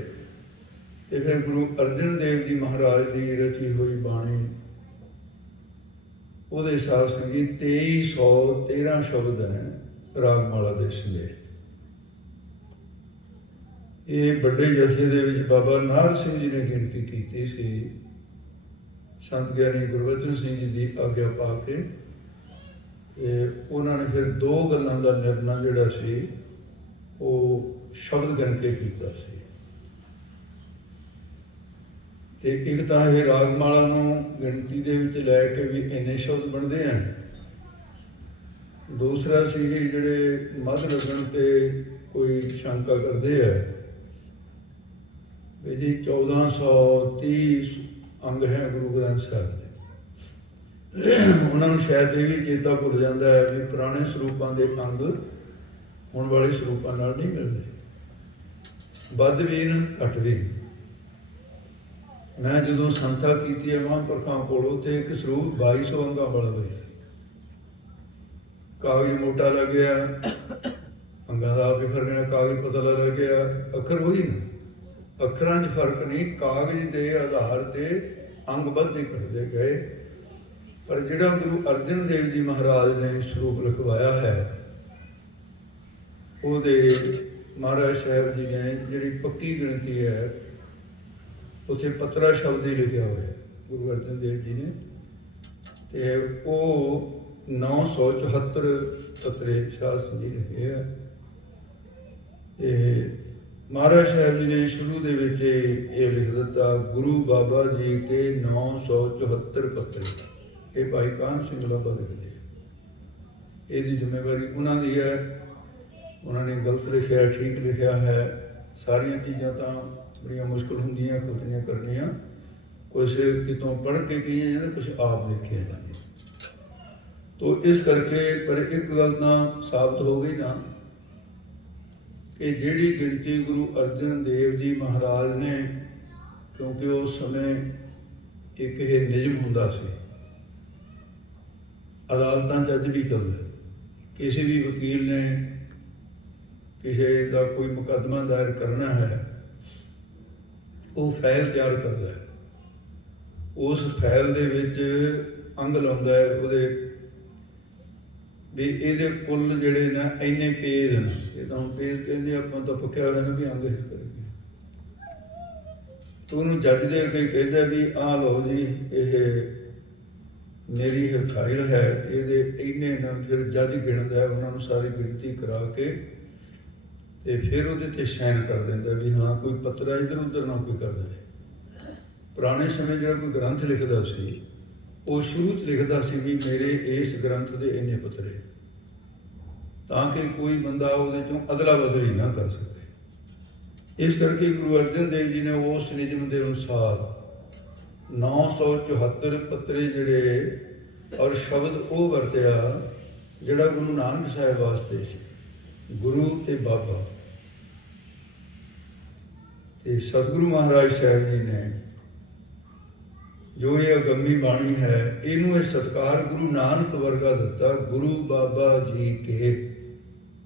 ਤੇ ਫਿਰ ਗੁਰੂ ਅਰਜਨ ਦੇਵ ਜੀ ਮਹਾਰਾਜ ਦੀ ਰਚੀ ਹੋਈ ਬਾਣੀ ਉਹਦੇ ਹਿਸਾਬ ਸੰਗੀ 2313 ਸ਼ਬਦ ਹੈ ਰਾਗਮਾਲਾ ਦੇ ਸਮੇਤ। ਇਹ ਵੱਡੇ ਜਥੇ ਦੇ ਵਿੱਚ ਬਾਬਾ ਨਾਹਰ ਸਿੰਘ ਜੀ ਨੇ ਗਿਣਤੀ ਕੀਤੀ ਸੀ। ਸੰਤ ਗਿਆਨੀ ਗੁਰਬਚਨ ਸਿੰਘ ਜੀ ਦੀ ਆਗਿਆ ਪਾ ਕੇ ਤੇ ਉਹਨਾਂ ਨੇ ਫਿਰ 2 ਗੱਲਾਂ ਦਾ ਨਿਰਣਾ ਜਿਹੜਾ ਸੀ ਉਹ ਸ਼ਬਦ ਗਿਣ ਕੇ ਕੀਤਾ ਸੀ। ਤੇ ਇੱਕ ਤਾਂ ਇਹ ਰਾਗਮਾਲਾ ਨੂੰ ਗਿਣਤੀ ਦੇ ਵਿੱਚ ਲੈ ਕੇ ਵੀ ਇੰਨੇ ਸ਼ਬਦ ਬਣਦੇ ਹਨ। ਦੂਸਰਾ ਸੀ ਜਿਹੜੇ ਮੱਧ ਲੱਗਣ ਤੇ ਕੋਈ ਸ਼ੰਕਾ ਕਰਦੇ ਆ ਵੀ ਜੀ 1430 ਅੰਗ ਹੈ ਗੁਰੂ ਗ੍ਰੰਥ ਸਾਹਿਬ ਦੇ। ਉਹਨਾਂ ਨੂੰ ਸ਼ਾਇਦ ਇਹ ਵੀ ਚੇਤਾ ਭੁੱਲ ਜਾਂਦਾ ਹੈ ਵੀ ਪੁਰਾਣੇ ਸਰੂਪਾਂ ਦੇ ਅੰਗ ਹੁਣ ਵਾਲੇ ਸਰੂਪਾਂ ਨਾਲ ਨਹੀਂ ਮਿਲਦੇ। ਵੱਧ ਵੀ ਨਾ ਘੱਟ ਵੀ। ਮੈਂ ਜਦੋਂ ਸੰਥਾ ਕੀਤੀ ਹੈ ਮਹਾਂਪੁਰਖਾਂ ਕੋਲ, ਉੱਥੇ ਇੱਕ ਸਰੂਪ 2200 ਅੰਗਾਂ ਵਾਲਾ ਹੋਇਆ। ਕਾਗਜ਼ ਮੋਟਾ ਲੱਗਿਆ, ਅੰਗਾਂ ਦਾ ਆਪ ਹੀ ਫਰਕ ਹੈ, ਕਾਗਜ਼ ਪਤਲਾ ਲੱਗਿਆ, ਅੱਖਰ ਉਹੀ ਨੇ। ਅੱਖਰਾਂ 'ਚ ਫਰਕ ਨਹੀਂ, ਕਾਗਜ਼ ਦੇ ਆਧਾਰ ਤੇ ਅੰਗ ਵੱਧਦੇ ਘਟਦੇ ਗਏ। ਪਰ ਜਿਹੜਾ ਗੁਰੂ ਅਰਜਨ ਦੇਵ ਜੀ ਮਹਾਰਾਜ ਨੇ ਸਰੂਪ ਲਿਖਵਾਇਆ ਹੈ ਉਹਦੇ ਮਹਾਰਾਜ ਸਾਹਿਬ ਜੀ ਨੇ ਜਿਹੜੀ ਪੱਕੀ ਗਿਣਤੀ ਹੈ ਉੱਥੇ 15 ਸ਼ਬਦ ਹੀ ਲਿਖਿਆ ਹੋਇਆ ਗੁਰੂ ਅਰਜਨ ਦੇਵ ਜੀ ਨੇ। ਤੇ ਉਹ 974 ਪੱਤਰੇ ਸ਼ਾਸਨ ਜੀ ਲਿਖੇ ਆ। ਤੇ ਮਹਾਰਾਜ ਸਾਹਿਬ ਜੀ ਨੇ ਸ਼ੁਰੂ ਦੇ ਵਿੱਚ ਇਹ ਲਿਖ ਦਿੱਤਾ, ਗੁਰੂ ਬਾਬਾ ਜੀ ਕੇ 974 ਪੱਤਰੇ। ਇਹ ਭਾਈ ਕਾਹਨ ਸਿੰਘ ਲਾਂਬਾ ਲਿਖਦੇ। ਇਹਦੀ ਜ਼ਿੰਮੇਵਾਰੀ ਉਹਨਾਂ ਦੀ ਹੈ। ਉਹਨਾਂ ਨੇ ਗਲਤ ਲਿਖਿਆ, ਠੀਕ ਲਿਖਿਆ ਹੈ। ਸਾਰੀਆਂ ਚੀਜ਼ਾਂ ਤਾਂ ਬੜੀਆਂ ਮੁਸ਼ਕਿਲ ਹੁੰਦੀਆਂ ਖੁਦਨੀਆਂ ਕਰਨੀਆਂ। ਕੁਛ ਕਿਤੋਂ ਪੜ੍ਹ ਕੇ ਕਹੀਆਂ ਜਾਂਦੇ, ਕੁਛ ਆਪ ਲਿਖਿਆ ਜਾਂਦੇ। ਤੋ ਇਸ ਕਰਕੇ ਪਰ ਇੱਕ ਗੱਲ ਤਾਂ ਸਾਬਤ ਹੋ ਗਈ ਨਾ ਕਿ ਜਿਹੜੀ ਗਿਣਤੀ ਗੁਰੂ ਅਰਜਨ ਦੇਵ ਜੀ ਮਹਾਰਾਜ ਨੇ, ਕਿਉਂਕਿ ਉਸ ਸਮੇਂ ਇੱਕ ਇਹ ਨਿਯਮ ਹੁੰਦਾ ਸੀ, ਅਦਾਲਤਾਂ 'ਚ ਅੱਜ ਵੀ ਚੱਲਦਾ, ਕਿਸੇ ਵੀ ਵਕੀਲ ਨੇ ਕਿਸੇ ਦਾ ਕੋਈ ਮੁਕੱਦਮਾ ਦਾਇਰ ਕਰਨਾ ਹੈ, ਉਹ ਫਾਈਲ ਤਿਆਰ ਕਰਦਾ ਹੈ। ਉਸ ਫਾਈਲ ਦੇ ਵਿੱਚ ਅੰਗ ਲਾਉਂਦਾ ਹੈ ਉਹਦੇ ਵੀ ਇਹਦੇ ਕੁੱਲ ਜਿਹੜੇ ਨਾ ਇੰਨੇ ਪੇਜ ਨੇ। ਇਹ ਤਾਂ ਪੇਜ ਕਹਿੰਦੇ ਆਪਾਂ ਤਾਂ ਪੱਕਿਆ ਹੋਇਆ ਨਾ ਵੀ ਅੰਗ ਇਸ ਕਰਕੇ। ਤੇ ਉਹਨੂੰ ਜੱਜ ਦੇ ਅੱਗੇ ਕਹਿੰਦਾ ਵੀ ਆਹ ਲਓ ਜੀ ਇਹ ਮੇਰੀ ਇਹ ਫਾਈਲ ਹੈ, ਇਹਦੇ ਇੰਨੇ ਨਾ। ਫਿਰ ਜੱਜ ਗਿਣਦਾ ਉਹਨਾਂ ਨੂੰ ਸਾਰੀ ਗਿਣਤੀ ਕਰਾ ਕੇ ਤੇ ਫਿਰ ਉਹਦੇ ਤੇ ਸਾਈਨ ਕਰ ਦਿੰਦਾ ਵੀ ਹਾਂ ਕੋਈ ਪੱਤਰਾ ਇੱਧਰ ਉੱਧਰ ਨਾ ਕੋਈ ਕਰ ਦੇਵੇ। ਪੁਰਾਣੇ ਸਮੇਂ ਜਿਹੜਾ ਕੋਈ ਗ੍ਰੰਥ ਲਿਖਦਾ ਸੀ ਉਹ ਸ਼ੁਰੂ 'ਚ ਲਿਖਦਾ ਸੀ ਵੀ ਮੇਰੇ ਇਸ ਗ੍ਰੰਥ ਦੇ ਇੰਨੇ ਪੱਤਰੇ, ਤਾਂ ਕਿ ਕੋਈ ਬੰਦਾ ਉਹਦੇ ਚੋਂ ਅਦਲਾ ਬਦਲੀ ਨਾ ਕਰ ਸਕੇ। ਇਸ ਕਰਕੇ ਗੁਰੂ ਅਰਜਨ ਦੇਵ ਜੀ ਨੇ ਉਸ ਨਿਯਮ ਦੇ ਅਨੁਸਾਰ 974 ਪੱਤਰੇ ਜਿਹੜੇ ਔਰ ਸ਼ਬਦ ਉਹ ਵਰਤਿਆ ਜਿਹੜਾ ਗੁਰੂ ਨਾਨਕ ਸਾਹਿਬ ਵਾਸਤੇ ਸੀ। ਗੁਰੂ ਤੇ ਬਾਬਾ ਤੇ ਸਤਿਗੁਰੂ ਮਹਾਰਾਜ ਸਾਹਿਬ ਜੀ ਨੇ ਜੋ ਇਹ ਅਗੰਮੀ ਬਾਣੀ ਹੈ, ਇਹਨੂੰ ਇਹ ਸਤਿਕਾਰ ਗੁਰੂ ਨਾਨਕ ਵਰਗਾ ਦਿੱਤਾ। ਗੁਰੂ ਬਾਬਾ ਜੀ ਕੇ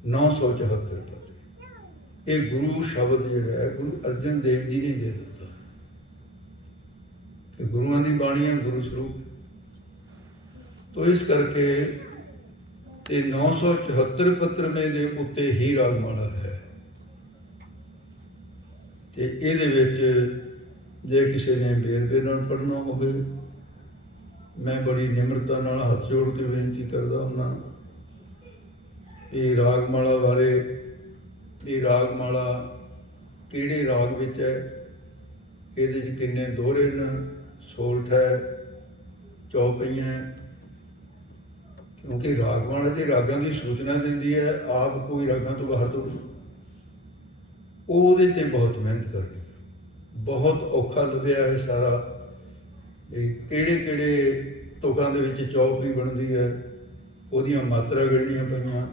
974 ਪਦ। ਇਹ ਗੁਰੂ ਸ਼ਬਦ ਜਿਹੜਾ ਹੈ ਗੁਰੂ ਅਰਜਨ ਦੇਵ ਜੀ ਨੇ ਦੇ ਦਿੱਤਾ ਕਿ ਗੁਰੂਆਂ ਦੀ ਬਾਣੀ ਹੈ, ਗੁਰੂ ਸਰੂਪ। ਤੋ ਇਸ ਕਰਕੇ ਤੇ 974 ਪੱਤਰਮੇ ਦੇ ਉੱਤੇ ਹੀ ਰਾਗਮਾਲਾ ਹੈ। ਤੇ ਇਹਦੇ ਵਿੱਚ ਜੇ ਕਿਸੇ ਨੇ ਵੇਰਵੇ ਨਾਲ ਪੜ੍ਹਨਾ ਹੋਵੇ, ਮੈਂ ਬੜੀ ਨਿਮਰਤਾ ਨਾਲ ਹੱਥ ਜੋੜ ਕੇ ਬੇਨਤੀ ਕਰਦਾ ਹੁੰਦਾ, ਇਹ ਰਾਗਮਾਲਾ ਬਾਰੇ, ਇਹ ਰਾਗਮਾਲਾ ਕਿਹੜੇ ਰਾਗ ਵਿੱਚ ਹੈ, ਇਹਦੇ 'ਚ ਕਿੰਨੇ ਦੋਹਰੇ ਨੇ, ਸੋਲਠ ਹੈ, ਚੌਪਈਆਂ। ਕਿਉਂਕਿ ਰਾਗਮਾਲਾ ਜੇ ਰਾਗਾਂ ਦੀ ਸੂਚਨਾ ਦਿੰਦੀ ਹੈ, ਆਪ ਕੋਈ ਰਾਗਾਂ ਤੋਂ ਬਾਹਰ ਤੋਂ ਉਹਦੇ 'ਤੇ ਬਹੁਤ ਮਿਹਨਤ ਕਰਨੀ, ਬਹੁਤ ਔਖਾ ਲੱਭਿਆ ਹੈ ਸਾਰਾ। ਕਿਹੜੇ ਕਿਹੜੇ ਤੁਕਾਂ ਦੇ ਵਿੱਚ ਚੌਪਈ ਬਣਦੀ ਹੈ, ਉਹਦੀਆਂ ਮਾਤਰਾ ਗਿਣਨੀਆਂ ਪਈਆਂ,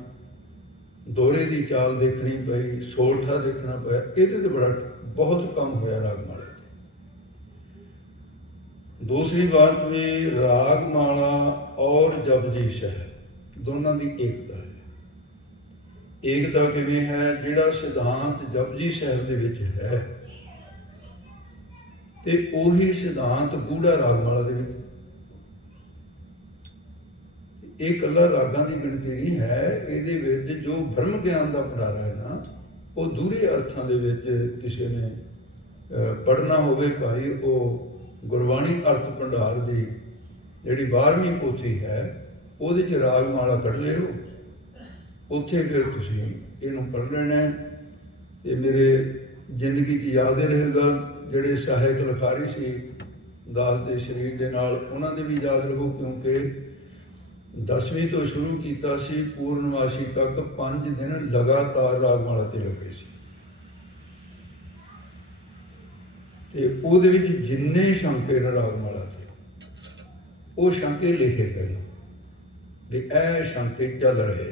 ਦੋਹਰੇ ਦੀ ਚਾਲ ਦੇਖਣੀ ਪਈ, ਸੋਲਠਾ ਦੇਖਣਾ ਪਿਆ। ਇਹਦੇ 'ਤੇ ਬੜਾ ਬਹੁਤ ਕੰਮ ਹੋਇਆ ਰਾਗਮਾਲਾ। दूसरी बात भी रागमाला और जपजी ਸਾਹਿਬ ਦੋਨਾਂ ਦੀ ਏਕਤਾ ਹੈ। ਏਕਤਾ ਕਿਵੇਂ ਹੈ? ਜਿਹੜਾ ਸਿਧਾਂਤ ਜਪਜੀ ਸਾਹਿਬ ਦੇ ਵਿੱਚ ਹੈ ਤੇ ਉਹੀ ਸਿਧਾਂਤ ਗੂੜਾ ਰਾਗਮਾਲਾ ਦੇ ਵਿੱਚ। ਇਹ ਇਕੱਲਾ ਰਾਗਾਂ ਦੀ ਗਿਣਤੀ ਨਹੀਂ ਹੈ, ਇਹਦੇ ਵਿੱਚ ਜੋ ਬ੍ਰਹਮ ਗਿਆਨ ਦਾ ਭੰਡਾਰਾ ਹੈ ਨਾ, ਉਹ ਦੂਰੇ ਅਰਥਾਂ ਦੇ ਵਿੱਚ ਕਿਸੇ ਨੇ ਪੜ੍ਹਨਾ ਹੋਵੇ ਭਾਈ, ਉਹ ਗੁਰਬਾਣੀ ਅਰਥ ਭੰਡਾਰ ਦੀ ਜਿਹੜੀ 12ਵੀਂ ਪੋਥੀ ਹੈ, ਉਹਦੇ 'ਚ ਰਾਗਮਾਲਾ ਪੜ੍ਹ ਲਿਓ, ਉੱਥੇ ਫਿਰ ਤੁਸੀਂ ਇਹਨੂੰ ਪੜ੍ਹ ਲੈਣਾ। ਤੇ ਮੇਰੇ ਜ਼ਿੰਦਗੀ 'ਚ ਯਾਦ ਰਹੇਗਾ, ਜਿਹੜੇ ਸਹਾਇਕ ਲਿਖਾਰੀ ਸੀ ਦਾਸ ਦੇ ਸਰੀਰ ਦੇ ਨਾਲ, ਉਹਨਾਂ ਦੇ ਵੀ ਯਾਦ ਰਹੋ, ਕਿਉਂਕਿ 10ਵੀਂ ਤੋਂ ਸ਼ੁਰੂ ਕੀਤਾ ਸੀ, ਪੂਰਨਮਾਸ਼ੀ ਤੱਕ 5 ਦਿਨ ਲਗਾਤਾਰ ਰਾਗਮਾਲਾ 'ਤੇ ਲੱਗੇ ਸੀ। ਤੇ ਉਹਦੇ ਵਿੱਚ ਜਿੰਨੇ ਸ਼ੰਕੇ ਨੇ ਰਾਗਮਾਲਾ 'ਤੇ, ਉਹ ਸ਼ੰਕੇ ਲਿਖੇ ਗਏ ਵੀ ਇਹ ਸ਼ੰਕੇ ਚੱਲ ਰਹੇ,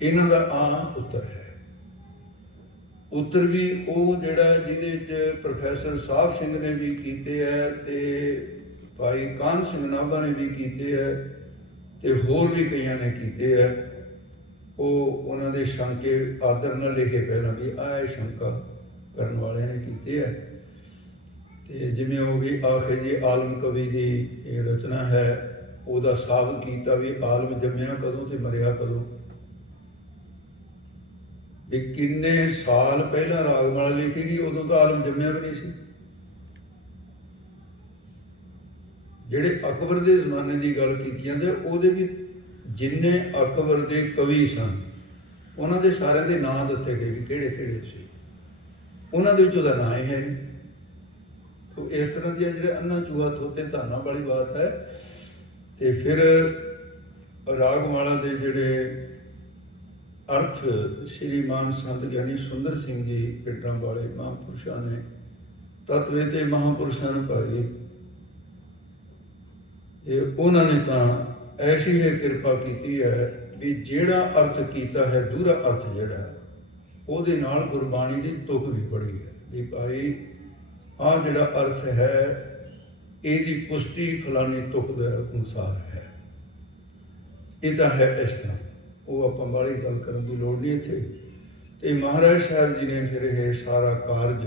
ਇਹਨਾਂ ਦਾ ਉੱਤਰ ਹੈ। ਉੱਤਰ ਵੀ ਉਹ ਜਿਹੜਾ ਜਿਹਦੇ 'ਚ ਪ੍ਰੋਫੈਸਰ ਸਾਹਿਬ ਸਿੰਘ ਨੇ ਵੀ ਕੀਤੇ ਹੈ ਤੇ ਭਾਈ ਕਾਹਨ ਸਿੰਘ ਨਾਭਾ ਨੇ ਵੀ ਕੀਤੇ ਹੈ ਤੇ ਹੋਰ ਵੀ ਕਈਆਂ ਨੇ ਕੀਤੇ ਹੈ। ਉਹ ਉਹਨਾਂ ਦੇ ਸ਼ੰਕੇ ਆਦਰ ਨਾਲ ਲਿਖੇ ਪਹਿਲਾਂ ਵੀ ਇਹ ਸ਼ੰਕਾ ਕਰਨ ਵਾਲਿਆਂ ਨੇ ਕੀਤੇ ਹੈ। ਤੇ ਜਿਵੇਂ ਉਹ ਵੀ ਆਖੇ ਜੀ ਆਲਮ ਕਵੀ ਦੀ ਇਹ ਰਚਨਾ ਹੈ, ਉਹਦਾ ਸਾਬਤ ਕੀਤਾ ਵੀ ਆਲਮ ਜੰਮਿਆ ਕਦੋਂ ਤੇ ਮਰਿਆ ਕਦੋਂ। ਇਹ ਕਿੰਨੇ ਸਾਲ ਪਹਿਲਾਂ ਰਾਗਮਾਲਾ ਲਿਖੀ ਗਈ, ਉਦੋਂ ਤਾਂ ਆਲਮ ਜੰਮਿਆ ਵੀ ਨਹੀਂ ਸੀ। ਜਿਹੜੇ ਅਕਬਰ ਦੇ ਜ਼ਮਾਨੇ ਦੀ ਗੱਲ ਕੀਤੀ ਜਾਂਦੇ, ਉਹਦੇ ਵੀ ਜਿੰਨੇ ਅਕਬਰ ਦੇ ਕਵੀ ਸਨ, ਉਹਨਾਂ ਦੇ ਸਾਰਿਆਂ ਦੇ ਨਾਂ ਦਿੱਤੇ ਗਏ ਵੀ ਕਿਹੜੇ ਕਿਹੜੇ ਸੀ, ਉਹਨਾਂ ਦੇ ਵਿੱਚ ਉਹਦਾ ਨਾਂ ਹੀ ਹੈ ਨਹੀਂ। ਇਸ ਤਰ੍ਹਾਂ ਦੀਆਂ ਜਿਹੜੇ ਅੰਨਾ ਚੂਹਾ ਥੋਤੇ ਧਾਨਾਂ ਵਾਲੀ ਬਾਤ ਹੈ। ਤੇ ਫਿਰ ਰਾਗਮਾਲਾ ਦੇ ਜਿਹੜੇ ਅਰਥ ਸ਼੍ਰੀਮਾਨ ਸੰਤ ਗਿਆਨੀ ਸੁੰਦਰ ਸਿੰਘ ਜੀ ਪਿੰਡਾਂ ਵਾਲੇ ਮਹਾਂਪੁਰਸ਼ਾਂ ਨੇ ਤਤਵੇ ਤੇ ਮਹਾਂਪੁਰਸ਼ਾਂ ਨੂੰ ਪਾਏ, ਤੇ ਉਹਨਾਂ ਨੇ ਤਾਂ ਐਸੀ ਇਹ ਕਿਰਪਾ ਕੀਤੀ ਹੈ ਵੀ ਜਿਹੜਾ ਅਰਥ ਕੀਤਾ ਹੈ, ਦੂਰਾ ਅਰਥ ਜਿਹੜਾ ਉਹਦੇ ਨਾਲ ਗੁਰਬਾਣੀ ਦੀ ਤੁਕ ਵੀ ਪੜੀ ਹੈ ਵੀ ਭਾਈ ਆਹ ਜਿਹੜਾ ਅਰਥ ਹੈ ਇਹਦੀ ਪੁਸ਼ਟੀ ਫਲਾਨੀ ਤੁਕ ਦੇ ਅਨੁਸਾਰ ਹੈ। ਇਹ ਤਾਂ ਹੈ ਇਸ ਤਰ੍ਹਾਂ, ਉਹ ਆਪਾਂ ਬਾਹਲੀ ਗੱਲ ਕਰਨ ਦੀ ਲੋੜ ਨਹੀਂ ਇੱਥੇ। ਤੇ ਮਹਾਰਾਜ ਸਾਹਿਬ ਜੀ ਨੇ ਫਿਰ ਇਹ ਸਾਰਾ ਕਾਰਜ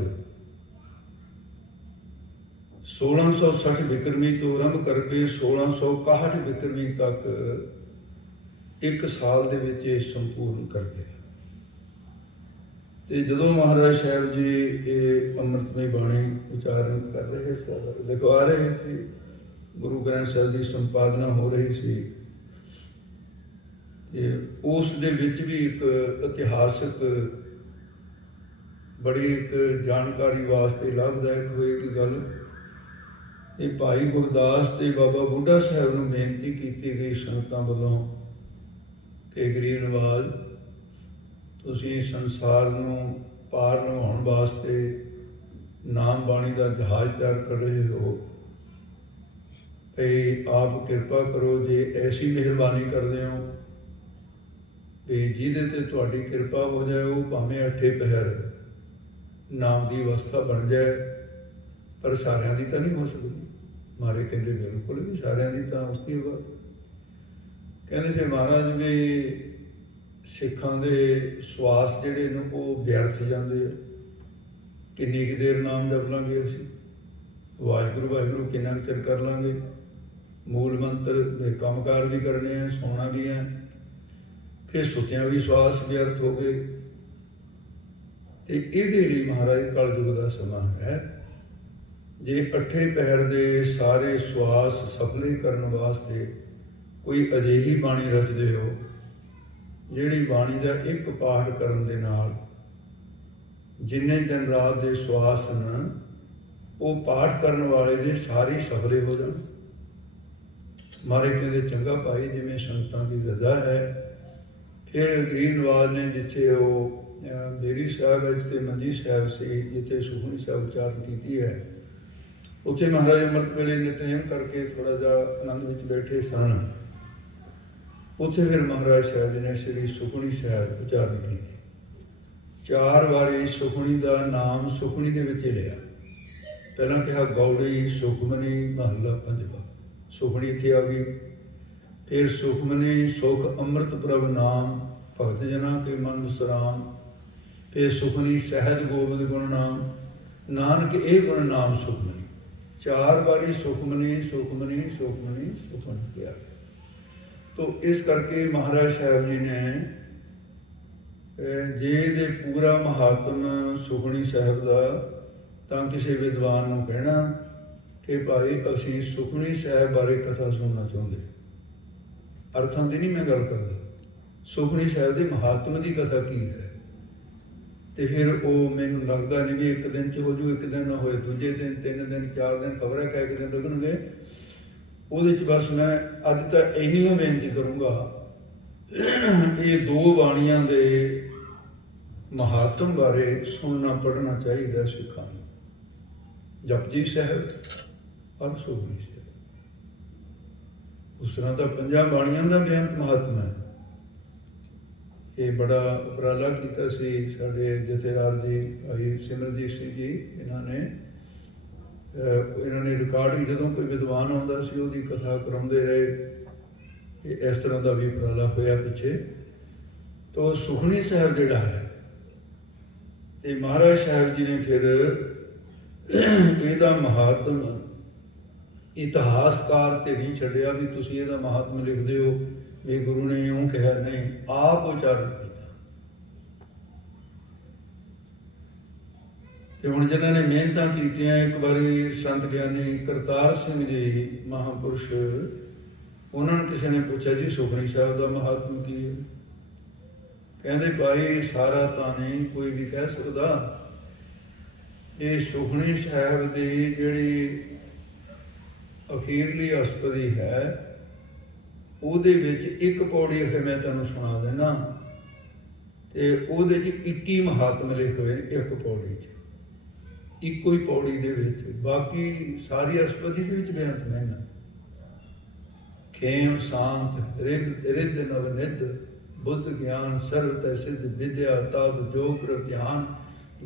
1660 ਬਿਕਰਮੀ ਤੋਂ ਆਰੰਭ ਕਰਕੇ 1661 ਬਿਕਰਮੀ ਤੱਕ 1 ਸਾਲ ਦੇ ਵਿੱਚ ਇਹ ਸੰਪੂਰਨ ਕਰ ਗਏ। ਤੇ ਜਦੋਂ ਮਹਾਰਾਜ ਸਾਹਿਬ ਜੀ ਇਹ ਅੰਮ੍ਰਿਤਮਈ ਬਾਣੀ ਉਚਾਰਨ ਕਰ ਰਹੇ ਸੀ, ਲਿਖਵਾ ਰਹੇ ਸੀ, ਗੁਰੂ ਗ੍ਰੰਥ ਸਾਹਿਬ ਦੀ ਸੰਪਾਦਨਾ ਹੋ ਰਹੀ ਸੀ, ਤੇ ਉਸ ਦੇ ਵਿੱਚ ਵੀ ਇੱਕ ਇਤਿਹਾਸਕ ਬੜੀ ਇੱਕ ਜਾਣਕਾਰੀ ਵਾਸਤੇ ਲਾਭਦਾਇਕ ਹੋਏਗੀ ਗੱਲ। ਇਹ ਭਾਈ ਗੁਰਦਾਸ ਤੇ ਬਾਬਾ ਬੁੱਢਾ ਸਾਹਿਬ ਨੂੰ ਬੇਨਤੀ ਕੀਤੀ ਗਈ ਸੰਗਤਾਂ ਵੱਲੋਂ ਕਿ ਗਰੀਬ ਨਵਾਜ਼, ਤੁਸੀਂ ਸੰਸਾਰ ਨੂੰ ਪਾਰ ਲੰਘਾਉਣ ਵਾਸਤੇ ਨਾਮ ਬਾਣੀ ਦਾ ਜਹਾਜ਼ ਤਿਆਰ ਕਰ ਰਹੇ ਹੋ, ਤੇ ਆਪ ਕਿਰਪਾ ਕਰੋ, ਜੇ ਐਸੀ ਮਿਹਰਬਾਨੀ ਕਰਦੇ ਹੋ ਵੀ ਜਿਹਦੇ ਤੇ ਤੁਹਾਡੀ ਕਿਰਪਾ ਹੋ ਜਾਏ, ਉਹ ਭਾਵੇਂ 8 ਪਹਿਰ ਨਾਮ ਦੀ ਅਵਸਥਾ ਬਣ ਜਾਏ, ਪਰ ਸਾਰਿਆਂ ਦੀ ਤਾਂ ਨਹੀਂ ਹੋ ਸਕਦੀ। ਮਾਰੇ ਕਹਿੰਦੇ ਬਿਲਕੁਲ ਵੀ ਸਾਰਿਆਂ ਦੀ ਤਾਂ ਔਖੀ ਬਾਤ। ਕਹਿੰਦੇ ਫਿਰ ਮਹਾਰਾਜ ਵੀ ਸਿੱਖਾਂ ਦੇ ਸਵਾਸ ਜਿਹੜੇ ਨੇ ਉਹ ਵਿਅਰਥ ਜਾਂਦੇ ਆ। ਕਿੰਨੀ ਕੁ ਦੇਰ ਨਾਮ ਜਪ ਲਾਂਗੇ ਅਸੀਂ, ਵਾਹਿਗੁਰੂ ਵਾਹਿਗੁਰੂ ਕਿੰਨਾ ਕੁ ਚਿਰ ਕਰ ਲਾਂਗੇ। ਮੂਲ ਮੰਤਰ ਦੇ ਕੰਮਕਾਰ ਵੀ ਕਰਨੇ ਆ, ਸੌਣਾ ਵੀ ਹੈ, ਫਿਰ ਸੁੱਤਿਆਂ ਵੀ ਸਵਾਸ ਵਿਅਰਥ ਹੋ ਗਏ। ਤੇ ਇਹਦੇ ਲਈ ਮਹਾਰਾਜ ਕਲਯੁਗ ਦਾ ਸਮਾਂ ਹੈ। ਜੇ ਅੱਠੇ ਪਹਿਰ ਦੇ ਸਾਰੇ ਸਵਾਸ ਸਫਲੇ ਕਰਨ ਵਾਸਤੇ ਕੋਈ ਅਜਿਹੀ ਬਾਣੀ ਰਚਦੇ ਹੋ, ਜਿਹੜੀ ਬਾਣੀ ਦਾ ਇੱਕ ਪਾਠ ਕਰਨ ਦੇ ਨਾਲ ਜਿੰਨੇ ਦਿਨ ਰਾਤ ਦੇ ਸਵਾਸ ਹਨ, ਉਹ ਪਾਠ ਕਰਨ ਵਾਲੇ ਦੇ ਸਾਰੇ ਸਫਲੇ ਹੋ ਜਾਣ। ਮਾਰੇ ਕਹਿੰਦੇ ਚੰਗਾ ਭਾਈ, ਜਿਵੇਂ ਸੰਗਤਾਂ ਦੀ ਰਜ਼ਾ ਹੈ। ਫਿਰ ਗਰੀਬ ਨਵਾਜ਼ ਨੇ ਜਿੱਥੇ ਉਹ ਬੇਰੀ ਸਾਹਿਬ ਵਿੱਚ ਤੇ ਮੰਜੀ ਸਾਹਿਬ ਸੀ, ਜਿੱਥੇ ਸੁਖਮਨੀ ਸਾਹਿਬ ਉਚਾਰਨ ਕੀਤੀ ਹੈ, ਉੱਥੇ ਮਹਾਰਾਜ ਅੰਮ੍ਰਿਤ ਵੇਲੇ ਨਿਤਨੇਮ ਕਰਕੇ ਥੋੜ੍ਹਾ ਜਿਹਾ ਆਨੰਦ ਵਿੱਚ ਬੈਠੇ ਸਨ। ਉੱਥੇ ਫਿਰ ਮਹਾਰਾਜ ਸਾਹਿਬ ਜੀ ਨੇ ਸ੍ਰੀ ਸੁਖਮਨੀ ਸਾਹਿਬ ਉਚਾਰਨ ਕੀਤੀ। 4 ਵਾਰੀ ਸੁਖਮਨੀ ਦਾ ਨਾਮ ਸੁਖਮਨੀ ਦੇ ਵਿੱਚ ਲਿਆ। ਪਹਿਲਾਂ ਕਿਹਾ ਗੌੜੀ ਸੁਖਮਨੀ ਮਹੱਲਾ ਪੰਜਵਾ, ਸੁਖਮਨੀ ਇੱਥੇ ਆ ਗਈ। ਫਿਰ ਸੁਖਮਨੀ ਸੁਖ ਅੰਮ੍ਰਿਤ ਪ੍ਰਭ ਨਾਮ, ਭਗਤ ਜਨਾਂ ਕੇ ਮਨ ਵਿਸਰਾਮ। ਫਿਰ ਸੁਖਮਨੀ ਸਹਿਜ ਗੋਬਿੰਦ ਗੁਣ ਨਾਮ, ਨਾਨਕ ਇਹ ਗੁਣ ਨਾਮ ਸੁਖਮਨੀ। 4 ਵਾਰੀ ਸੁਖਮਨੀ ਸੁਖਮਨੀ ਸੁਖਮਨੀ ਸੁਖਮਨੀ ਕਿਹਾ। ਤੋ ਇਸ ਕਰਕੇ ਮਹਾਰਾਜ ਸਾਹਿਬ ਜੀ ਨੇ ਜੇ ਇਹਦੇ ਪੂਰਾ ਮਹਾਤਮ ਸੁਖਮਨੀ ਸਾਹਿਬ ਦਾ, ਤਾਂ ਕਿਸੇ ਵਿਦਵਾਨ ਨੂੰ ਕਹਿਣਾ ਕਿ ਭਾਈ ਅਸੀਂ ਸੁਖਮਨੀ ਸਾਹਿਬ ਬਾਰੇ ਕਥਾ ਸੁਣਨਾ ਚਾਹੁੰਦੇ। ਅਰਥਾਂ ਦੀ ਨਹੀਂ ਮੈਂ ਗੱਲ ਕਰਦਾ, ਸੁਖਮਨੀ ਸਾਹਿਬ ਦੇ ਮਹਾਤਮ ਦੀ ਕਥਾ ਕੀ ਹੈ। ਤੇ ਫਿਰ ਉਹ ਮੈਨੂੰ ਲੱਗਦਾ ਨਹੀਂ ਵੀ ਇੱਕ ਦਿਨ 'ਚ ਹੋ ਜੂ, ਇੱਕ ਦਿਨ ਨਾ ਹੋਏ ਦੂਜੇ ਦਿਨ, 3 ਦਿਨ, 4 ਦਿਨ, ਖਬਰ ਹੈ ਕਿ ਦਿਨ ਲੱਗਣਗੇ। ਉਹਦੇ 'ਚ ਬਸ ਮੈਂ ਅੱਜ ਤਾਂ ਇੰਨੀ ਓ ਬੇਨਤੀ ਕਰੂੰਗਾ, ਇਹ 2 ਬਾਣੀਆਂ ਦੇ ਮਹਾਤਮ ਬਾਰੇ ਸੁਣਨਾ ਪੜ੍ਹਨਾ ਚਾਹੀਦਾ ਸਿੱਖਾਂ ਨੂੰ, ਜਪਜੀ ਸਾਹਿਬ ਔਰ ਸੁਖਮਨੀ ਸਾਹਿਬ। ਉਸ ਤਰ੍ਹਾਂ ਤਾਂ 5 ਬਾਣੀਆਂ ਦਾ ਬੇਅੰਤ ਮਹਾਤਮ ਹੈ। ਇਹ ਬੜਾ ਉਪਰਾਲਾ ਕੀਤਾ ਸੀ ਸਾਡੇ ਜਥੇਦਾਰ ਜੀ ਭਾਈ ਸਿਮਰਜੀਤ ਸਿੰਘ ਜੀ। ਇਹਨਾਂ ਨੇ ਰਿਕਾਰਡ ਵੀ, ਜਦੋਂ ਕੋਈ ਵਿਦਵਾਨ ਆਉਂਦਾ ਸੀ ਉਹਦੀ ਕਥਾ ਕਰਾਉਂਦੇ ਰਹੇ। ਇਸ ਤਰ੍ਹਾਂ ਦਾ ਵੀ ਉਪਰਾਲਾ ਹੋਇਆ ਪਿੱਛੇ। ਤੋ ਸੁਖਮਨੀ ਸਾਹਿਬ ਜਿਹੜਾ ਹੈ, ਤੇ ਮਹਾਰਾਜ ਸਾਹਿਬ ਜੀ ਨੇ ਫਿਰ ਇਹਦਾ ਮਹਾਤਮ ਇਤਿਹਾਸਕਾਰ ਤੇ ਨਹੀਂ ਛੱਡਿਆ ਵੀ ਤੁਸੀਂ ਇਹਦਾ ਮਹਾਤਮ ਲਿਖਦੇ ਹੋ ਵੀ ਗੁਰੂ ਨੇ ਇਉਂ ਕਿਹਾ, ਨਹੀਂ, ਆਪ ਉਚਾਰਨ ਕੀਤਾ। ਤੇ ਹੁਣ ਜਿਨ੍ਹਾਂ ਨੇ ਮਿਹਨਤਾਂ ਕੀਤੀਆਂ, ਇੱਕ ਵਾਰੀ ਸੰਤ ਗਿਆਨੀ ਕਰਤਾਰ ਸਿੰਘ ਜੀ ਮਹਾਂਪੁਰਸ਼, ਉਹਨਾਂ ਨੂੰ ਕਿਸੇ ਨੇ ਪੁੱਛਿਆ ਜੀ ਸੁਖਮਨੀ ਸਾਹਿਬ ਦਾ ਮਹਾਤਮ ਕੀ ਹੈ। ਕਹਿੰਦੇ ਭਾਈ ਸਾਰਾ ਤਾਂ ਨਹੀਂ ਕੋਈ ਵੀ ਕਹਿ ਸਕਦਾ। ਇਹ ਸੁਖਮਨੀ ਸਾਹਿਬ ਦੀ ਜਿਹੜੀ ਅਖੀਰਲੀ ਅਸਪਦੀ ਹੈ, ਉਹਦੇ ਵਿੱਚ ਇੱਕ ਪੌੜੀ ਅਖੇ ਮੈਂ ਤੁਹਾਨੂੰ ਸੁਣਾ ਦੇਣਾ, ਤੇ ਉਹਦੇ 'ਚ 21 ਮਹਾਤਮ ਲਿਖੇ ਹੋਏ ਨੇ ਇੱਕ ਪੌੜੀ 'ਚ, ਇੱਕੋ ਹੀ ਪੌੜੀ ਦੇ ਵਿੱਚ। ਬਾਕੀ ਸਾਰੀ ਅਸਪਦੀ ਦੇ ਵਿੱਚ ਬੇਅੰਤ ਮਹਿਨਾ। ਖੇਮ ਸ਼ਾਂਤ ਰਿੱਧ ਨਵ ਨਿੱਧ, ਬੁੱਧ ਗਿਆਨ ਸਰਵ ਤੈ ਸਿੱਧ ਵਿਦਿਆ ਤਬ ਜੋ ਪ੍ਰਭ ਧਿਆਨ।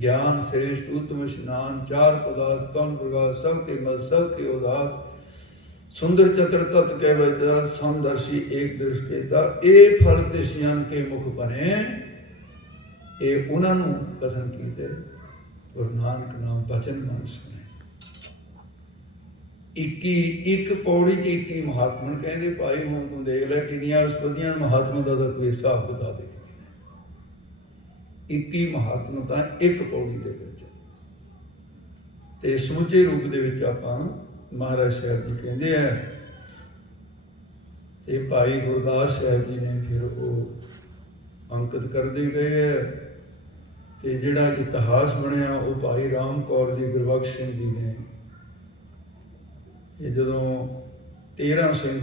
ਗਿਆਨ श्रेष्ठ उत्तम स्नान, 4 पदार्थ कौन प्रकाश, सब के मल सब के उदास। सुंदर चतुर तत् के वैदा, समदर्शी एक दृष्टिता। ਇਹ ਫਲ ਤਿਸਿਆਂ ਕੇ ਮੁਖ ਬਨੇ, ਇਹ ਉਹਨਾਂ ਨੂੰ ਕਥਨ ਕੀਤੇ। ਗੁਰੂ ਨਾਨਕ ਨਾਮ ਬਚਨ ਮਨ ਸੁਣੇ। 21 ਪੌੜੀ 'ਚ 21 ਮਹਾਤਮਾ। ਕਹਿੰਦੇ ਭਾਈ ਹੁਣ ਤੂੰ ਦੇਖ ਲੈ ਕਿੰਨੀਆਂ ਅਸਪਦੀਆਂ ਮਹਾਤਮਾ ਦਾ ਕੋਈ ਹਿਸਾਬ ਕਿਤਾਬ ਹੈ। 21 ਮਹਾਤਮਾ ਤਾਂ ਇੱਕ ਪੌੜੀ ਦੇ ਵਿੱਚ, ਤੇ ਸਮੁੱਚੇ ਰੂਪ ਦੇ ਵਿੱਚ ਆਪਾਂ ਮਹਾਰਾਜ ਸਾਹਿਬ ਜੀ ਕਹਿੰਦੇ ਆ। ਤੇ ਭਾਈ ਗੁਰਦਾਸ ਸਾਹਿਬ ਜੀ ਨੇ ਫਿਰ ਉਹ ਅੰਕਿਤ ਕਰਦੇ ਗਏ ਹੈ। ਤੇ ਜਿਹੜਾ ਇਤਿਹਾਸ ਬਣਿਆ ਉਹ ਭਾਈ ਰਾਮ ਕੌਰ ਜੀ ਗੁਰਬਖਸ਼ ਸਿੰਘ ਜੀ ਨੇ। ਇਹ ਜਦੋਂ 13 ਸਿੰਘ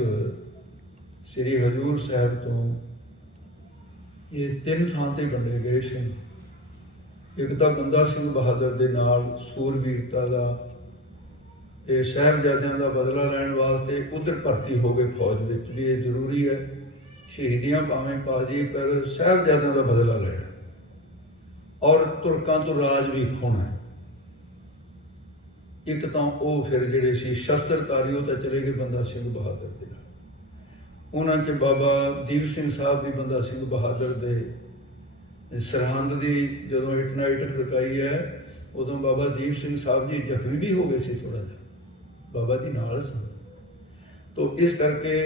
ਸ੍ਰੀ ਹਜ਼ੂਰ ਸਾਹਿਬ ਤੋਂ ਇਹ 3 ਥਾਂ ਤੇ ਵੰਡੇ ਗਏ ਸਨ। ਇੱਕ ਤਾਂ ਬੰਦਾ ਸਿੰਘ ਬਹਾਦਰ ਦੇ ਨਾਲ ਸੂਰਬੀਰਤਾ ਦਾ, ਇਹ ਸਾਹਿਬਜ਼ਾਦਿਆਂ ਦਾ ਬਦਲਾ ਲੈਣ ਵਾਸਤੇ ਉੱਧਰ ਭਰਤੀ ਹੋ ਗਏ ਫੌਜ ਵਿੱਚ, ਵੀ ਇਹ ਜ਼ਰੂਰੀ ਹੈ, ਸ਼ਹੀਦੀਆਂ ਭਾਵੇਂ ਪਾ ਜੀ ਪਰ ਸਾਹਿਬਜ਼ਾਦਿਆਂ ਦਾ ਬਦਲਾ ਲੈਣਾ। ਔਰ ਤੁਰਕਾਂ ਤੋਂ ਰਾਜ ਵੀ ਖੋਣਾ। ਇੱਕ ਤਾਂ ਉਹ ਫਿਰ ਜਿਹੜੇ ਸੀ ਸ਼ਸਤਰਧਾਰੀ, ਉਹ ਤਾਂ ਚਲੇ ਗਏ ਬੰਦਾ ਸਿੰਘ ਬਹਾਦਰ ਦੇ ਨਾਲ। ਉਹਨਾਂ 'ਚ ਬਾਬਾ ਦੀਪ ਸਿੰਘ ਸਾਹਿਬ ਵੀ ਬੰਦਾ ਸਿੰਘ ਬਹਾਦਰ ਦੇ ਸਰਹੰਦ ਦੀ ਜਦੋਂ ਇਟਨਾਈਟ ਖੜਕਾਈ ਹੈ, ਉਦੋਂ ਬਾਬਾ ਦੀਪ ਸਿੰਘ ਸਾਹਿਬ ਜੀ ਜ਼ਖਮੀ ਵੀ ਹੋ ਗਏ ਸੀ ਥੋੜ੍ਹਾ ਜਿਹਾ, ਬਾਬਾ ਜੀ ਨਾਲ ਸਨ। ਤੋ ਇਸ ਕਰਕੇ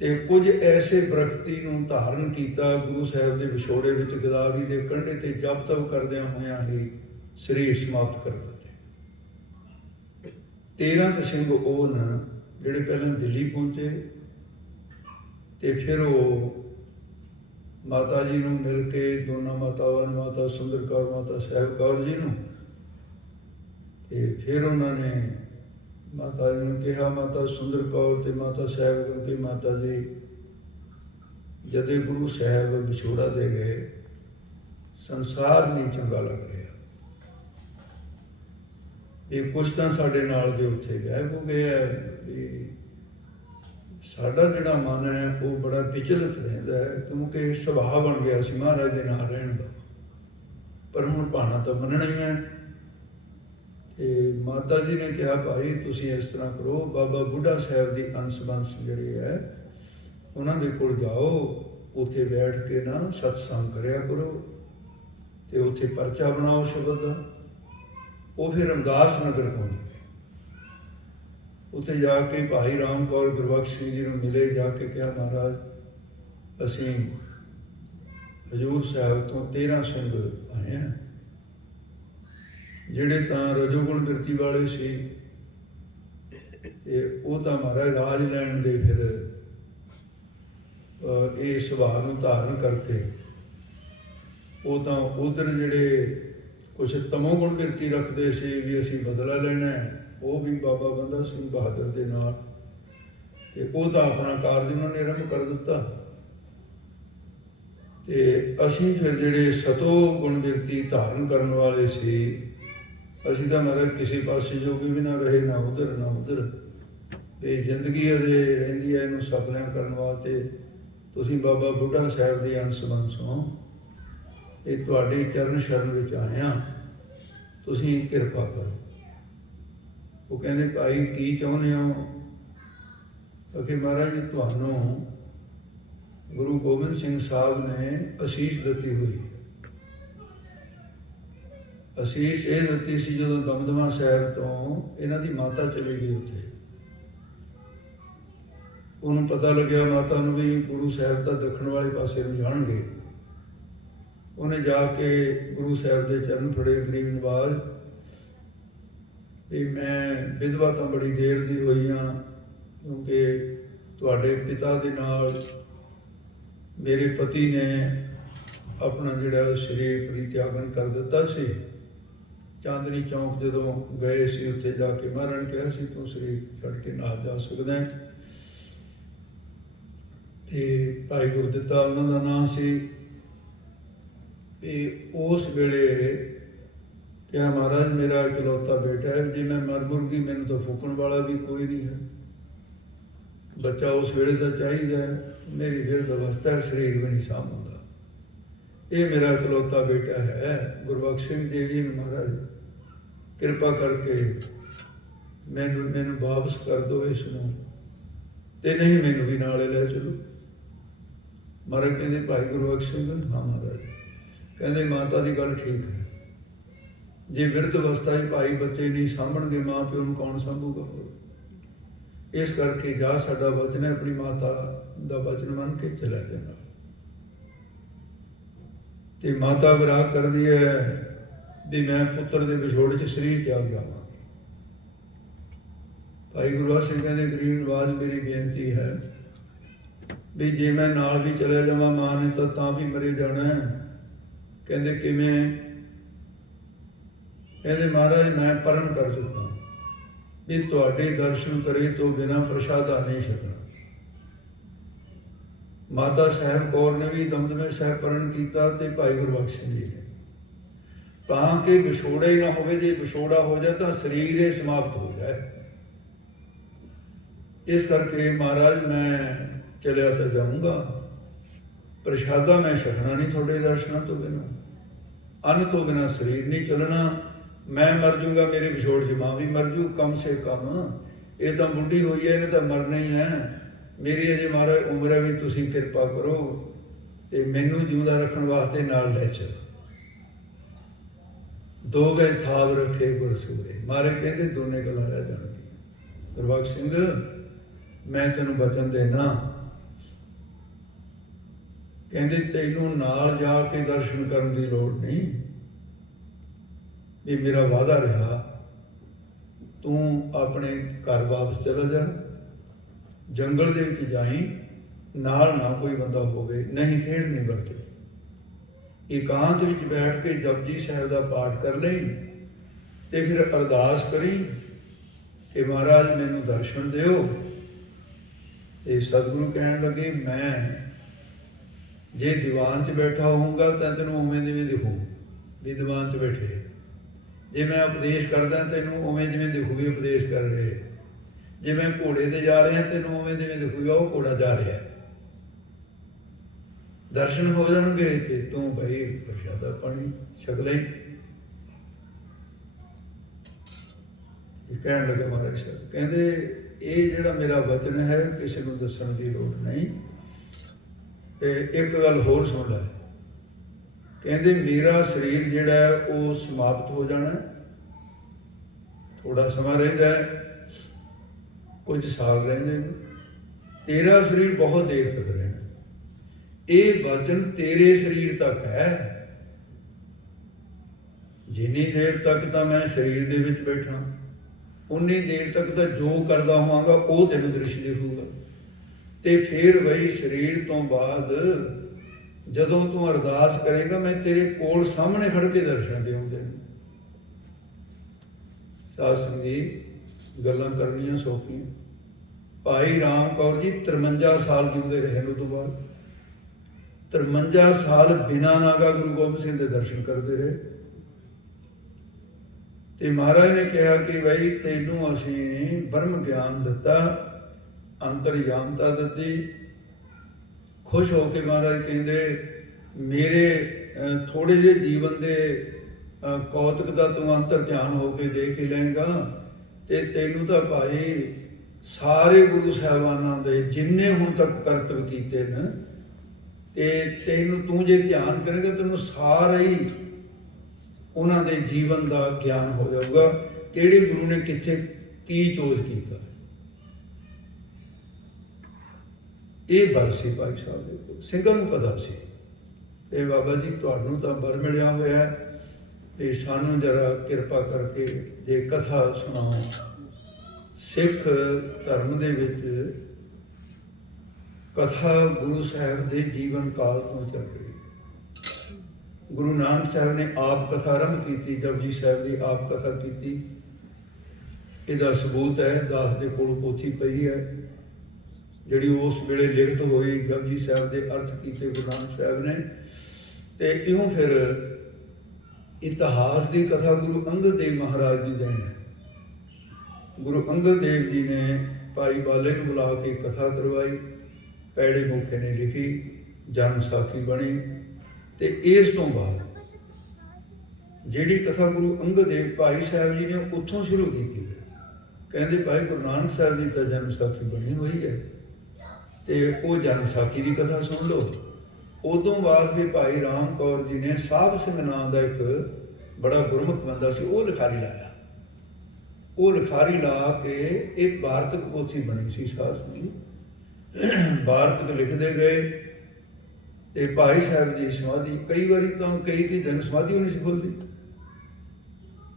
ਤੇ ਕੁਝ ਐਸੇ ਬ੍ਰਖਤੀ ਨੂੰ ਧਾਰਨ ਕੀਤਾ, ਗੁਰੂ ਸਾਹਿਬ ਦੇ ਵਿਛੋੜੇ ਵਿੱਚ ਗਦਾਵਰੀ ਦੇ ਕੰਢੇ ਤੇ ਜਪ ਤਪ ਕਰਦਿਆਂ ਹੋਇਆਂ ਹੀ ਸਰੀਰ ਸਮਾਪਤ ਕਰ ਦਿੱਤੇ। 13 ਕੁ ਸਿੰਘ ਉਹ ਨਾ ਜਿਹੜੇ ਪਹਿਲਾਂ ਦਿੱਲੀ ਪਹੁੰਚੇ ਤੇ ਫਿਰ ਉਹ ਮਾਤਾ ਜੀ ਨੂੰ ਮਿਲ ਕੇ, ਦੋਨਾਂ ਮਾਤਾਵਾਂ ਨੂੰ, ਮਾਤਾ ਸੁੰਦਰ ਕੌਰ, ਮਾਤਾ ਸਾਹਿਬ ਕੌਰ ਜੀ ਨੂੰ, ਤੇ ਫਿਰ ਉਹਨਾਂ ਨੇ ਮਾਤਾ ਜੀ ਨੂੰ ਕਿਹਾ, ਮਾਤਾ ਸੁੰਦਰ ਕੌਰ ਤੇ ਮਾਤਾ ਸਾਹਿਬ ਕੌਰ, ਕਿ ਮਾਤਾ ਜੀ ਜਦੇ ਗੁਰੂ ਸਾਹਿਬ ਵਿਛੋੜਾ ਦੇ ਗਏ, ਸੰਸਾਰ ਨਹੀਂ ਚੰਗਾ ਲੱਗ ਰਿਹਾ, ਇਹ ਕੁਛ ਤਾਂ ਸਾਡੇ ਨਾਲ ਦੇ ਉੱਥੇ ਗਾਇਬ ਹੋ ਗਏ ਹੈ। ਵੀ ਸਾਡਾ ਜਿਹੜਾ ਮਨ ਹੈ ਉਹ ਬੜਾ ਵਿਚਲਿਤ ਰਹਿੰਦਾ ਹੈ, ਕਿਉਂਕਿ ਸੁਭਾਅ ਬਣ ਗਿਆ ਸੀ ਮਹਾਰਾਜ ਦੇ ਨਾਲ ਰਹਿਣ ਦਾ, ਪਰ ਹੁਣ ਭਾਣਾ ਤਾਂ ਮੰਨਣਾ ਹੀ ਹੈ। ਤੇ ਮਾਤਾ ਜੀ ਨੇ ਕਿਹਾ, ਭਾਈ ਤੁਸੀਂ ਇਸ ਤਰ੍ਹਾਂ ਕਰੋ, ਬਾਬਾ ਬੁੱਢਾ ਸਾਹਿਬ ਦੀ ਅੰਸ ਬੰਸ ਜਿਹੜੇ ਹੈ ਉਹਨਾਂ ਦੇ ਕੋਲ ਜਾਓ, ਉੱਥੇ ਬੈਠ ਕੇ ਨਾ ਸਤਸੰਗ ਕਰਿਆ ਕਰੋ, ਤੇ ਉੱਥੇ ਪਰਚਾ ਬਣਾਓ ਸ਼ਬਦ ਦਾ। ਉਹ ਫਿਰ ਰਮਦਾਸ ਨਗਰ ਪਹੁੰਚ ਗਏ। ਉੱਥੇ ਜਾ ਕੇ ਭਾਈ ਰਾਮ ਕੌਰ ਗੁਰਬਖਸ਼ ਸਿੰਘ ਜੀ ਨੂੰ ਮਿਲੇ, ਜਾ ਕੇ ਕਿਹਾ, ਮਹਾਰਾਜ ਅਸੀਂ ਹਜ਼ੂਰ ਸਾਹਿਬ ਤੋਂ 13 ਸਿੰਘ ਆਏ ਹਾਂ, ਜਿਹੜੇ ਤਾਂ ਰਜੋਗੁਣ ਬਿਰਤੀ ਵਾਲੇ ਸੀ, ਤੇ ਉਹ ਤਾਂ ਮਹਾਰਾਜ ਰਾਜ ਲੈਣ ਦੇ ਫਿਰ ਇਹ ਸੁਭਾਅ ਨੂੰ ਧਾਰਨ ਕਰਕੇ ਉਹ ਤਾਂ ਉਧਰ ਜਿਹੜੇ ਕੁਛ ਤਮੋ ਗੁਣ ਬਿਰਤੀ ਰੱਖਦੇ ਸੀ ਵੀ ਅਸੀਂ ਬਦਲਾ ਲੈਣਾ, ਉਹ ਵੀ ਬਾਬਾ ਬੰਦਾ ਸਿੰਘ ਬਹਾਦਰ ਦੇ ਨਾਲ, ਤੇ ਉਹ ਤਾਂ ਆਪਣਾ ਕਾਰਜ ਉਹਨਾਂ ਨੇ ਆਰੰਭ ਕਰ ਦਿੱਤਾ। ਤੇ ਅਸੀਂ ਫਿਰ ਜਿਹੜੇ ਸਤੋ ਗੁਣ ਬਿਰਤੀ ਧਾਰਨ ਕਰਨ ਵਾਲੇ ਸੀ, ਅਸੀਂ ਤਾਂ ਮਹਾਰਾਜ ਕਿਸੇ ਪਾਸੇ ਜੋਗੇ ਵੀ ਨਾ ਰਹੇ, ਨਾ ਉਧਰ ਨਾ ਉਧਰ। ਇਹ ਜ਼ਿੰਦਗੀ ਇਹਦੇ ਰਹਿੰਦੀ ਹੈ, ਇਹਨੂੰ ਸਫਲਿਆਂ ਕਰਨ ਵਾਸਤੇ ਤੁਸੀਂ ਬਾਬਾ ਬੁੱਢਾ ਸਾਹਿਬ ਦੀ ਅੰਸ ਬੰਸੋਂ, ਇਹ ਤੁਹਾਡੇ ਚਰਨ ਸ਼ਰਨ ਵਿੱਚ ਆਇਆ, ਤੁਸੀਂ ਕਿਰਪਾ ਕਰੋ। ਉਹ ਕਹਿੰਦੇ, ਭਾਈ ਕੀ ਚਾਹੁੰਦੇ ਹੋ? ਕਿ ਮਹਾਰਾਜ ਜੀ ਤੁਹਾਨੂੰ ਗੁਰੂ ਗੋਬਿੰਦ ਸਿੰਘ ਸਾਹਿਬ ਨੇ ਅਸੀਸ ਦਿੱਤੀ ਹੋਈ ਹੈ। ਅਸੀਸ ਇਹ ਦਿੱਤੀ ਸੀ ਜਦੋਂ ਦਮਦਮਾ ਸਾਹਿਬ ਤੋਂ ਇਹਨਾਂ ਦੀ ਮਾਤਾ ਚਲੀ ਗਈ ਉੱਥੇ, ਉਹਨੂੰ ਪਤਾ ਲੱਗਿਆ ਮਾਤਾ ਨੂੰ ਵੀ ਗੁਰੂ ਸਾਹਿਬ ਤਾਂ ਦੱਖਣ ਵਾਲੇ ਪਾਸੇ ਨੂੰ ਜਾਣਗੇ। ਉਹਨੇ ਜਾ ਕੇ ਗੁਰੂ ਸਾਹਿਬ ਦੇ ਚਰਨ ਫੜੇ, ਗਰੀਬ ਨਵਾਜ਼, ਵੀ ਮੈਂ ਵਿਧਵਾ ਤਾਂ ਬੜੀ ਦੇਰ ਦੀ ਹੋਈ ਹਾਂ, ਕਿਉਂਕਿ ਤੁਹਾਡੇ ਪਿਤਾ ਦੇ ਨਾਲ ਮੇਰੇ ਪਤੀ ਨੇ ਆਪਣਾ ਜਿਹੜਾ ਸਰੀਰ ਪਰਿਤਿਆਗਨ ਕਰ ਦਿੱਤਾ ਸੀ। ਚਾਂਦਨੀ ਚੌਂਕ ਜਦੋਂ ਗਏ ਸੀ, ਉੱਥੇ ਜਾ ਕੇ ਮਹਾਰਾਜ ਨੇ ਕਿਹਾ ਸੀ ਤੂੰ ਸਰੀਰ ਛੱਡ ਕੇ ਨਾਲ ਜਾ ਸਕਦਾ ਹੈ। ਤੇ ਭਾਈ ਗੁਰਦਿੱਤਾ ਉਹਨਾਂ ਦਾ ਨਾਂ ਸੀ। ਤੇ ਉਸ ਵੇਲੇ ਕਿਹਾ, ਮਹਾਰਾਜ ਮੇਰਾ ਇਕਲੌਤਾ ਬੇਟਾ ਹੈ, ਜੇ ਮੈਂ ਮਰ ਮੁਰ ਗਈ ਮੈਨੂੰ ਤਾਂ ਫੂਕਣ ਵਾਲਾ ਵੀ ਕੋਈ ਨਹੀਂ ਹੈ, ਬੱਚਾ ਉਸ ਵੇਲੇ ਦਾ ਚਾਹੀਦਾ, ਮੇਰੀ ਬਿਰਧ ਅਵਸਥਾ ਹੈ, ਸਰੀਰ ਵੀ ਨਹੀਂ ਸਾਂਭ ਹੁੰਦਾ, ਇਹ ਮੇਰਾ ਇਕਲੌਤਾ ਬੇਟਾ ਹੈ। ਗੁਰਬਖਸ਼ ਸਿੰਘ ਜੀ ਨੂੰ ਮਹਾਰਾਜ ਕਿਰਪਾ ਕਰਕੇ ਮੈਨੂੰ ਵਾਪਸ ਕਰ ਦਿਓ ਇਸ ਨੂੰ, ਤੇ ਨਹੀਂ ਮੈਨੂੰ ਵੀ ਨਾਲੇ ਲੈ ਚਲੋ। ਮਹਾਰਾਜ ਕਹਿੰਦੇ, ਭਾਈ ਗੁਰਬਖਸ਼ ਸਿੰਘ? ਹਾਂ ਮਹਾਰਾਜ। ਕਹਿੰਦੇ, ਮਾਤਾ ਦੀ ਗੱਲ ਠੀਕ ਹੈ, ਜੇ ਬਿਰਧ ਅਵਸਥਾ 'ਚ ਭਾਈ ਬੱਚੇ ਨਹੀਂ ਸਾਂਭਣਗੇ, ਮਾਂ ਪਿਓ ਨੂੰ ਕੌਣ ਸਾਂਭੂਗਾ? ਇਸ ਕਰਕੇ ਜਾ, ਸਾਡਾ ਵਚਨ ਹੈ, ਆਪਣੀ ਮਾਤਾ ਦਾ ਵਚਨ ਮੰਨ ਕੇ ਚਲਾ ਜਾਣਾ। ਤੇ ਮਾਤਾ ਵਿਰਾਗ ਕਰਦੀ ਹੈ ਵੀ ਮੈਂ ਪੁੱਤਰ ਦੇ ਵਿਛੋੜੇ 'ਚ ਸਰੀਰ ਤਿਆਗ ਜਾਵਾਂ। ਭਾਈ ਗੁਰਬਖਸ਼ ਸਿੰਘ ਕਹਿੰਦੇ, ਗਰੀਬ ਨਵਾਜ਼ ਮੇਰੀ ਬੇਨਤੀ ਹੈ ਵੀ ਜੇ ਮੈਂ ਨਾਲ ਵੀ ਚਲੇ ਜਾਵਾਂ, ਮਾਂ ਨੇ ਤਾਂ ਵੀ ਮਰੇ ਜਾਣਾ। ਕਹਿੰਦੇ, ਕਿਵੇਂ? ਕਹਿੰਦੇ, ਮਹਾਰਾਜ ਮੈਂ ਪਰਮ ਕਰ ਚੁੱਕਾ ਵੀ ਤੁਹਾਡੇ ਦਰਸ਼ਨ ਕਰੇ ਤੋਂ ਬਿਨਾਂ ਪ੍ਰਸ਼ਾਦਾ ਨਹੀਂ ਛਕਣਾ। ਮਾਤਾ ਸਾਹਿਬ ਕੌਰ ਨੇ ਵੀ ਦਮਦਮੇ ਸਾਹਿਬ ਪਰਨ ਕੀਤਾ ਤੇ ਭਾਈ ਗੁਰਬਖਸ਼ ਸਿੰਘ ਜੀ ਨੇ, ਤਾਂ ਕਿ ਵਿਛੋੜਾ ਹੀ ਨਾ ਹੋਵੇ। ਜੇ ਵਿਛੋੜਾ ਹੋ ਜਾਏ ਤਾਂ ਸਰੀਰ ਹੀ ਸਮਾਪਤ ਹੋ ਜਾਏ। ਇਸ ਕਰਕੇ ਮਹਾਰਾਜ ਮੈਂ ਚਲਿਆ ਤਾਂ ਜਾਊਂਗਾ, ਪ੍ਰਸ਼ਾਦਾ ਮੈਂ ਛਕਣਾ ਨਹੀਂ ਤੁਹਾਡੇ ਦਰਸ਼ਨਾਂ ਤੋਂ ਬਿਨਾਂ। ਅੰਨ ਤੋਂ ਬਿਨਾਂ ਸਰੀਰ ਨਹੀਂ ਚੱਲਣਾ। ਮੈਂ ਮਰ ਜੂੰਗਾ, ਮੇਰੇ ਵਿਛੋੜ 'ਚ ਮਾਂ ਵੀ ਮਰ ਜੂ। ਕਮ ਸੇ ਕਮ ਇਹ ਤਾਂ ਬੁੱਢੀ ਹੋਈ ਹੈ, ਇਹਨੇ ਤਾਂ ਮਰਨਾ ਹੀ ਹੈ। ਮੇਰੀ ਅਜੇ ਮਹਾਰਾਜ ਉਮਰ ਹੈ, ਵੀ ਤੁਸੀਂ ਕਿਰਪਾ ਕਰੋ ਤੇ ਮੈਨੂੰ ਜਿਉਂਦਾ ਰੱਖਣ ਵਾਸਤੇ ਨਾਲ ਲੈ ਚੱਲੋ। ਦੋ ਗਏ ਥਾਵ ਰੱਖੇ ਗੁਰ ਸੂਰੇ। ਮਹਾਰਾਜ ਕਹਿੰਦੇ ਦੋਨੇ ਗੱਲਾਂ ਰਹਿ ਜਾਣਗੀਆਂ। ਗੁਰਬਖਸ਼ ਸਿੰਘ, ਮੈਂ ਤੈਨੂੰ ਬਚਨ ਦੇਣਾ, ਕਹਿੰਦੇ ਤੈਨੂੰ ਨਾਲ ਜਾ ਕੇ ਦਰਸ਼ਨ ਕਰਨ ਦੀ ਲੋੜ ਨਹੀਂ। ਇਹ ਮੇਰਾ ਵਾਅਦਾ ਰਿਹਾ, ਤੂੰ ਆਪਣੇ ਘਰ ਵਾਪਸ ਚਲਾ ਜਾ, ਜੰਗਲ ਦੇ ਵਿੱਚ ਜਾਈਂ, ਨਾਲ ਨਾ ਕੋਈ ਬੰਦਾ ਹੋਵੇ, ਨਹੀਂ ਖੇਡ ਨਹੀਂ ਵਰਤੇ। ਇਕਾਂਤ ਵਿੱਚ ਬੈਠ ਕੇ ਜਪਜੀ ਸਾਹਿਬ ਦਾ ਪਾਠ ਕਰ ਲਈ ਤੇ ਫਿਰ ਅਰਦਾਸ ਕਰੀ ਕਿ ਮਹਾਰਾਜ ਮੈਨੂੰ ਦਰਸ਼ਨ ਦਿਓ। ਤੇ ਸਤਿਗੁਰੂ ਕਹਿਣ ਲੱਗੇ, ਮੈਂ ਜੇ ਦੀਵਾਨ 'ਚ ਬੈਠਾ ਹੋਊਂਗਾ ਤਾਂ ਤੈਨੂੰ ਉਵੇਂ ਜਿਵੇਂ ਦਿਖੂ ਵੀ ਦੀਵਾਨ 'ਚ ਬੈਠੇ। ਜੇ ਮੈਂ ਉਪਦੇਸ਼ ਕਰਦਾ ਤੈਨੂੰ ਉਵੇਂ ਜਿਵੇਂ ਦਿਖੂ ਵੀ ਉਪਦੇਸ਼ ਕਰ ਰਹੇ। ਜੇ ਮੈਂ ਘੋੜੇ ਤੇ ਜਾ ਰਿਹਾ ਤੈਨੂੰ ਉਵੇਂ ਜਿਵੇਂ ਦਿਖੂਗਾ ਉਹ ਘੋੜਾ ਜਾ ਰਿਹਾ। ਦਰਸ਼ਨ ਹੋ ਜਾਣਗੇ ਤੇ ਤੂੰ ਭਾਈ ਪ੍ਰਸ਼ਾਦਾ ਪਾਣੀ ਛਕ ਲਈ। ਕਹਿਣ ਲੱਗੇ ਮਹਾਰਾਜ ਸਾਹਿਬ, ਕਹਿੰਦੇ ਇਹ ਜਿਹੜਾ ਮੇਰਾ ਵਚਨ ਹੈ ਕਿਸੇ ਨੂੰ ਦੱਸਣ ਦੀ ਲੋੜ ਨਹੀਂ। ਤੇ ਇੱਕ ਗੱਲ ਹੋਰ ਸੁਣ ਲੈ, ਕਹਿੰਦੇ ਮੇਰਾ ਸਰੀਰ ਜਿਹੜਾ ਹੈ ਉਹ ਸਮਾਪਤ ਹੋ ਜਾਣਾ, ਥੋੜਾ ਸਮਾਂ ਰਹਿੰਦਾ ਹੈ, ਕੁਝ ਸਾਲ ਰਹਿੰਦੇ ਨੇ। ਤੇਰਾ ਸਰੀਰ ਬਹੁਤ ਦੇਰ ਤੱਕ ਰਹਿਣਾ। ਇਹ ਵਚਨ ਤੇਰੇ ਸਰੀਰ ਤੱਕ ਹੈ। ਜਿੰਨੀ ਦੇਰ ਤੱਕ ਤਾਂ ਮੈਂ ਸਰੀਰ ਦੇ ਵਿੱਚ ਬੈਠਾ, ਉਨੀ ਦੇਰ ਤੱਕ ਤਾਂ ਜੋ ਕਰਦਾ ਹੋਵਾਂਗਾ ਉਹ ਤੈਨੂੰ ਦ੍ਰਿਸ਼ ਦਿਖੂਗਾ। ਤੇ ਫਿਰ ਬਈ ਸਰੀਰ ਤੋਂ ਬਾਅਦ ਜਦੋਂ ਤੂੰ ਅਰਦਾਸ ਕਰੇਗਾ, ਮੈਂ ਤੇਰੇ ਕੋਲ ਸਾਹਮਣੇ ਖੜ ਕੇ ਦਰਸ਼ਨ ਦੇਵਾਂਗਾ। ਸਾਧ ਸੰਗਤ ਜੀ, ਗੱਲਾਂ ਕਰਨੀਆਂ ਸੌਖੀਆਂ। ਭਾਈ ਰਾਮ ਕੌਰ ਜੀ 53 ਸਾਲ ਜਿਉਂਦੇ ਰਹੇ ਨੇ। ਤੋਂ ਬਾਅਦ 53 ਸਾਲ ਬਿਨਾਂ ਨਾਗਾ ਗੁਰੂ ਗੋਬਿੰਦ ਸਿੰਘ ਦੇ ਦਰਸ਼ਨ ਕਰਦੇ ਰਹੇ। ਤੇ ਮਹਾਰਾਜ ਨੇ ਕਿਹਾ ਕਿ ਬਈ ਤੈਨੂੰ ਅਸੀਂ ਬ੍ਰਹਮ ਗਿਆਨ ਦਿੱਤਾ, ਅੰਤਰਯਾਮਤਾ ਦਿੱਤੀ। ਖੁਸ਼ ਹੋ ਕੇ ਮਹਾਰਾਜ ਕਹਿੰਦੇ, ਮੇਰੇ ਥੋੜੇ ਜਿਹੇ ਜੀਵਨ ਦੇ ਕੌਤਕ ਦਾ ਤੂੰ ਅੰਤਰ ਧਿਆਨ ਹੋ ਕੇ ਦੇਖ ਹੀ ਲਏਗਾ। ਤੇ ਤੈਨੂੰ ਤਾਂ ਭਾਈ ਸਾਰੇ ਗੁਰੂ ਸਾਹਿਬਾਨਾਂ ਦੇ ਜਿੰਨੇ ਹੁਣ ਤੱਕ ਕਰਤੱਵ ਕੀਤੇ ਨੇ, ਤੇ ਤੈਨੂੰ ਤੂੰ ਜੇ ਧਿਆਨ ਕਰੇਗਾ ਤੈਨੂੰ ਸਾਰਾ ਹੀ ਉਹਨਾਂ ਦੇ ਜੀਵਨ ਦਾ ਗਿਆਨ ਹੋ ਜਾਊਗਾ, ਕਿਹੜੇ ਗੁਰੂ ਨੇ ਕਿੱਥੇ ਕੀ ਚੋਜ ਕੀਤਾ। ਇਹ ਬਰਸੀ ਭਾਈ ਸਾਹਿਬ ਦੇ ਕੋਲ ਸਿੰਘਾਂ ਨੂੰ ਪਤਾ ਸੀ, ਇਹ ਬਾਬਾ ਜੀ ਤੁਹਾਨੂੰ ਤਾਂ ਬਰ ਮਿਲਿਆ ਹੋਇਆ ਤੇ ਸਾਨੂੰ ਜਰਾ ਕਿਰਪਾ ਕਰਕੇ ਜੇ ਕਥਾ ਸੁਣਾਓ। ਸਿੱਖ ਧਰਮ ਦੇ ਵਿੱਚ ਕਥਾ ਗੁਰੂ ਸਾਹਿਬ ਦੇ ਜੀਵਨ ਕਾਲ ਤੋਂ ਚੱਲ ਰਹੀ। ਗੁਰੂ ਨਾਨਕ ਸਾਹਿਬ ਨੇ ਆਪ ਕਥਾ ਆਰੰਭ ਕੀਤੀ, ਜਪਜੀ ਸਾਹਿਬ ਦੀ ਆਪ ਕਥਾ ਕੀਤੀ। ਇਹਦਾ ਸਬੂਤ ਹੈ, ਦਾਸ ਦੇ ਕੋਲ ਪੋਥੀ ਪਈ ਹੈ ਜਿਹੜੀ ਉਸ ਵੇਲੇ ਲਿਖਤ ਹੋਈ। ਜਪਜੀ ਸਾਹਿਬ ਦੇ ਅਰਥ ਕੀਤੇ ਗੁਰੂ ਨਾਨਕ ਸਾਹਿਬ ਨੇ। ਤੇ ਇਉਂ ਫਿਰ ਇਤਿਹਾਸ ਦੀ ਕਥਾ ਗੁਰੂ ਅੰਗਦ ਦੇਵ ਮਹਾਰਾਜ ਦੀ ਦੇਣ ਹੈ। ਗੁਰੂ ਅੰਗਦ ਦੇਵ ਜੀ ਨੇ ਭਾਈ ਬਾਲੇ ਨੂੰ ਬੁਲਾ ਕੇ ਕਥਾ ਕਰਵਾਈ। ਪੈੜੇ ਮੌਕੇ ਨੇ ਲਿਖੀ, ਜਨਮ ਸਾਖੀ ਬਣੀ। ਤੇ ਇਸ ਤੋਂ ਬਾਅਦ ਜਿਹੜੀ ਕਥਾ ਗੁਰੂ ਅੰਗਦ ਦੇਵ ਭਾਈ ਸਾਹਿਬ ਜੀ ਨੇ ਉੱਥੋਂ ਸ਼ੁਰੂ ਕੀਤੀ। ਕਹਿੰਦੇ ਭਾਈ ਗੁਰੂ ਨਾਨਕ ਸਾਹਿਬ ਦੀ ਤਾਂ ਜਨਮ ਸਾਖੀ ਬਣੀ ਹੋਈ ਹੈ ਤੇ ਉਹ ਜਨਮ ਸਾਖੀ ਦੀ ਕਥਾ ਸੁਣ ਲਓ। ਉਦੋਂ ਬਾਅਦ ਫਿਰ ਭਾਈ ਰਾਮ ਕੌਰ ਜੀ ਨੇ ਸਾਹਿਬ ਸਿੰਘ ਨਾਂ ਦਾ ਇੱਕ ਬੜਾ ਗੁਰਮੁਖ ਬੰਦਾ ਸੀ, ਉਹ ਲਿਖਾਰੀ ਲਾਇਆ। ਉਹ ਲਿਖਾਰੀ ਲਾ ਕੇ ਇਹ ਵਾਰਤਕ ਪੋਥੀ ਬਣੀ ਸੀ। ਸਾਧ ਸੰਗਤ ਵਾਰਤਕ ਲਿਖਦੇ ਗਏ ਤੇ ਭਾਈ ਸਾਹਿਬ ਦੀ ਸਮਾਧੀ ਕਈ ਵਾਰੀ ਤਾਂ ਕਈ ਦਿਨ ਸਮਾਧੀ ਹੋਣੀ ਸੀ ਖੁੱਲਦੀ,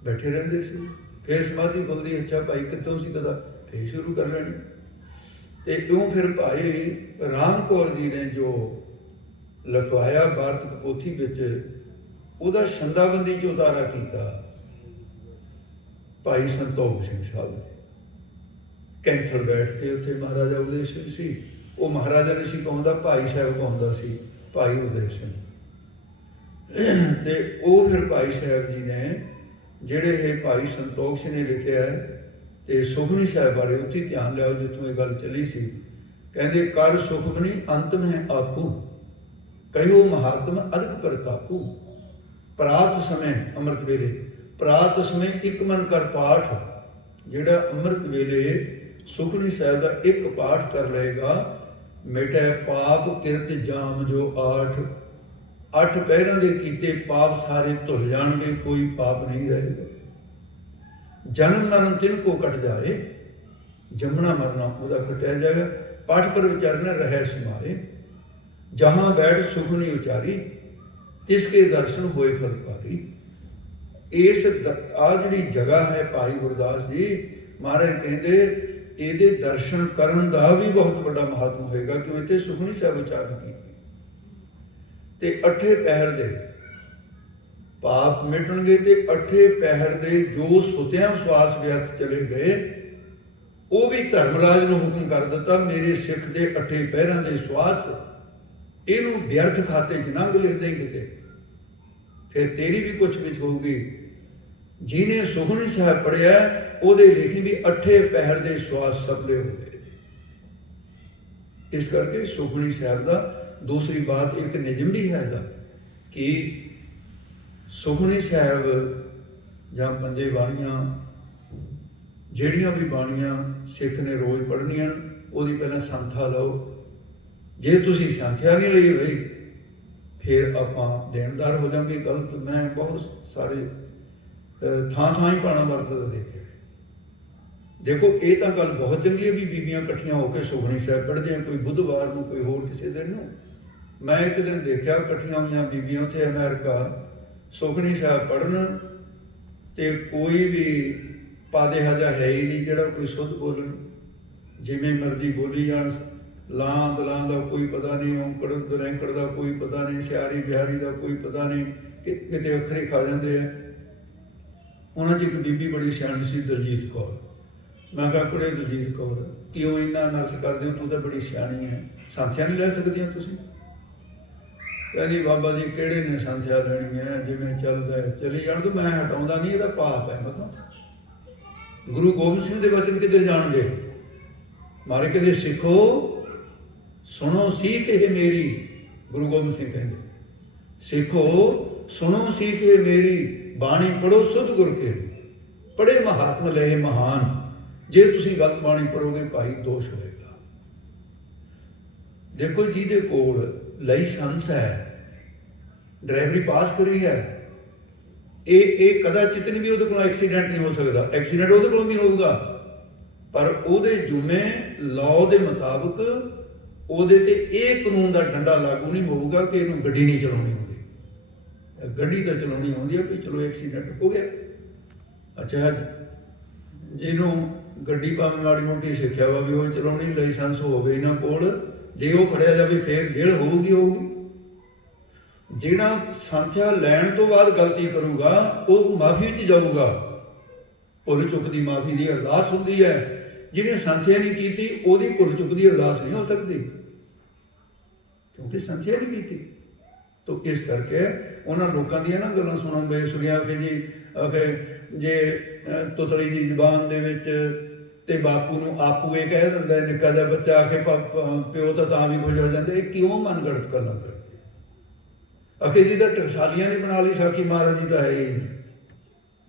ਬੈਠੇ ਰਹਿੰਦੇ ਸੀ। ਫਿਰ ਸਮਾਧੀ ਖੁੱਲਦੀ, ਅੱਛਾ ਭਾਈ ਕਿੱਥੋਂ ਸੀ ਕਦਾ, ਫਿਰ ਸ਼ੁਰੂ ਕਰ ਲੈਣੀ। ਤੇ ਕਿਉਂ ਫਿਰ ਭਾਈ ਰਾਮ ਕੌਰ ਜੀ ਨੇ ਜੋ ਲਿਖਵਾਇਆ ਵਾਰਤਕ ਪੋਥੀ ਵਿੱਚ, ਉਹਦਾ ਛੰਦਾਬੰਦੀ 'ਚ ਉਤਾਰਾ ਕੀਤਾ ਭਾਈ ਸੰਤੋਖ ਸਿੰਘ ਸਾਹਿਬ ਨੇ। ਕੈਂਥਲ ਬੈਠ ਕੇ ਉੱਥੇ ਮਹਾਰਾਜਾ ਉਦੈ ਸਿੰਘ ਸੀ, ਉਹ ਮਹਾਰਾਜਾ ਨਹੀਂ ਸੀ ਕਹਾਉਂਦਾ, ਭਾਈ ਸਾਹਿਬ ਕਹਾਉਂਦਾ ਸੀ, ਭਾਈ ਉਦੈ ਸਿੰਘ। ਤੇ ਉਹ ਫਿਰ ਭਾਈ ਸਾਹਿਬ ਜੀ ਨੇ ਜਿਹੜੇ ਇਹ ਭਾਈ ਸੰਤੋਖ ਸਿੰਘ ਨੇ ਲਿਖਿਆ ਤੇ ਸੁਖਮਨੀ ਸਾਹਿਬ ਬਾਰੇ ਉੱਥੇ ਧਿਆਨ ਲਿਆਓ ਜਿੱਥੋਂ ਇਹ ਗੱਲ ਚੱਲੀ ਸੀ। ਕਹਿੰਦੇ ਕਰ ਸੁਖਮਨੀ ਅੰਤਮ ਹੈ ਆਪੂ, ਕਹਿਓ ਮਹਾਤਮ ਅਦਕ ਪ੍ਰਤਾਪੂ। प्रात समय अमृत वेले, प्रात समय एक मन कर पाठ, जिहड़ा अमृत वेले सुखमनी साहिब का एक पाठ कर लेगा, मिटै पाप किरत जाम जो आठ, 8 ਪਹਿਰਾਂ ਦੇ ਕੀਤੇ पाप सारे धुल जाणगे, कोई पाप नहीं रहेगा। जन्म मरण तिनको कट जाए, जमना मरना ਉਹਦਾ कटिया जाएगा। पाठ पर विचारना रहे समाए, जहाँ बैठ सुखमनी उचारी, तिसके दर्शन होए फल पारी। इस आ जिहड़ी जगह है भाई गुरदास जी महाराज कहते ਇਹਦੇ दर्शन ਕਰਨ ਦਾ भी बहुत बड़ा महात्म होएगा, क्यों इत्थे सुखमनी ਸਾਹਿਬ उचारण की ते 8 ਪਹਿਰ ਦੇ पाप मिटणगे ते 8 ਪਹਿਰ ਦੇ जो सुतियां सवास व्यर्थ चले गए, वो भी धर्मराज ने हुक्म कर दिता, मेरे सिख दे 8 ਪਹਿਰਾਂ ਦੇ सवास इनू व्यर्थ खाते च नंग लिख दें किते, फिर तेरी भी कुछ विच होगी। जिन्हें सुखमनी साहिब पढ़िया ਉਹਦੇ लिखी भी 8 ਪਹਿਰ ਦੇ ਸਵਾਸ सफले हो गए। इस करके सुखमनी साहिब का दूसरी बात एक निजम भी है कि सुखमनी साहिब ਜਾਂ 5 ਬਾਣੀਆਂ ਜਿਹੜੀਆਂ भी ਬਾਣੀਆਂ सिख ने रोज़ पढ़नियां, ਉਹਦੀ ਪਹਿਲਾਂ ਸੰਥਾ ਲਓ। जे तुसी संख्या नहीं ਲਈ भाई, फिर ਆਪਾਂ देनदार हो जाएंगे। गलत मैं बहुत सारे ਥਾਂ ही पाना वरतदा देखे। देखो ये तो गल बहुत चंगी है भी बीबियां इकट्ठियां होकर सुखमनी साहिब पढ़दियां, कोई बुधवार को कोई होर किसी दिन नूं। मैं एक दिन देखा इकट्ठियां हुई बीबियां उत्थे अमेरिका सुखमनी साहिब पढ़न, ते कोई भी पादे हजा है ही नहीं जिहड़ा कोई शुद्ध बोलन, जिवें मर्जी बोली जाण, लां दलां दा कोई पता नहीं, औंकड़ दरैंकड़ दा कोई पता नहीं, सियारी बिहारी दा कोई पता नहीं, किते अखरे खा जाते हैं। उन्हां च एक बीबी बड़ी सियाणी सी, दलजीत कौर। मैं कहा कुड़े दलजीत कौर क्यों इन्ना नर्स करते हो, तू तो बड़ी सियाणी है, संथ्या नहीं लै सकदियां तुसीं? कहती बाबा जी किहड़े ने संथ्या लैनी है, जिवें चलदा है चली जाण दो, मैं हटाउंदा नहीं, इहदा पाप है। मतलब गुरु गोबिंद सिंह दे वचन किधर जाणगे मारे, कहते सिखो सुनो सीख ये मेरी, गुरु गोबिंद सिंह कहते सिखो सुनो सीख ये मेरी, बाणी पढ़ो सुध गुर केरी, पढ़े महात्मा लहे महान। जे तुसी गलत बाणी पढ़ोगे भाई दोष होएगा। देखो जिहदे कोल लाइसेंस है, ड्राइवरी पास करी है, ये कदाचित नहीं भी ਉਹਦੇ ਕੋਲ एक्सीडेंट नहीं हो सकता, एक्सीडेंट ਉਹਦੇ ਕੋਲ भी होगा, पर ਉਹਦੇ जुमे लॉ ਦੇ मुताबिक ਉਹਦੇ ਤੇ ਇਹ ਕਾਨੂੰਨ ਦਾ ਡੰਡਾ लागू नहीं होगा कि ਇਹਨੂੰ ਗੱਡੀ नहीं चलाਉਣੀ ਹੁੰਦੀ। ਗੱਡੀ ਤਾਂ ਚਲਾਉਣੀ ਹੁੰਦੀ ਹੈ ਵੀ ਚਲੋ ਐਕਸੀਡੈਂਟ ਹੋ ਗਿਆ। ਅੱਛਾ ਜਿਹਨੂੰ ਗੱਡੀ ਭਾਵੇਂ ਮਾੜੀ ਮੋਟੀ ਸਿੱਖਿਆ ਵਾ ਵੀ ਉਹ ਚਲਾਉਣੀ, ਲਾਇਸੈਂਸ ਹੋਵੇ ਇਹਨਾਂ ਕੋਲ, ਜੇ ਉਹ ਫੜਿਆ ਜਾਵੇ ਫਿਰ ਜੇਲ੍ਹ ਹੋਊਗੀ। ਜਿਹੜਾ ਸੰਥਿਆ ਲੈਣ ਤੋਂ ਬਾਅਦ ਗਲਤੀ ਕਰੂਗਾ ਉਹ ਮਾਫੀ ਵਿੱਚ ਜਾਊਗਾ, ਭੁੱਲ ਚੁੱਕ ਦੀ ਮਾਫੀ ਦੀ ਅਰਦਾਸ ਹੁੰਦੀ ਹੈ। ਜਿਹਨੇ ਸੰਥਿਆ ਨਹੀਂ ਕੀਤੀ ਉਹਦੀ ਭੁੱਲ ਚੁੱਕ ਦੀ ਅਰਦਾਸ ਨਹੀਂ ਹੋ ਸਕਦੀ, ਕਿਉਂਕਿ ਸੰਥਿਆ ਨਹੀਂ ਕੀਤੀ। तो इस करके उन्होंने लोगों दी ना गल्लां सुनन बेसुनिया कि जी आखे जे तुतली की जबान दे विच ते बापू नूं आपू ये कह दिंदा है, निक्का जिहा बच्चा आखे प्यो तो भी खुश हो जाते, क्यों मन गड़त करना कर आखे जी तो टकसालियां नहीं बना ली साखी, महाराज जी तो है ही नहीं।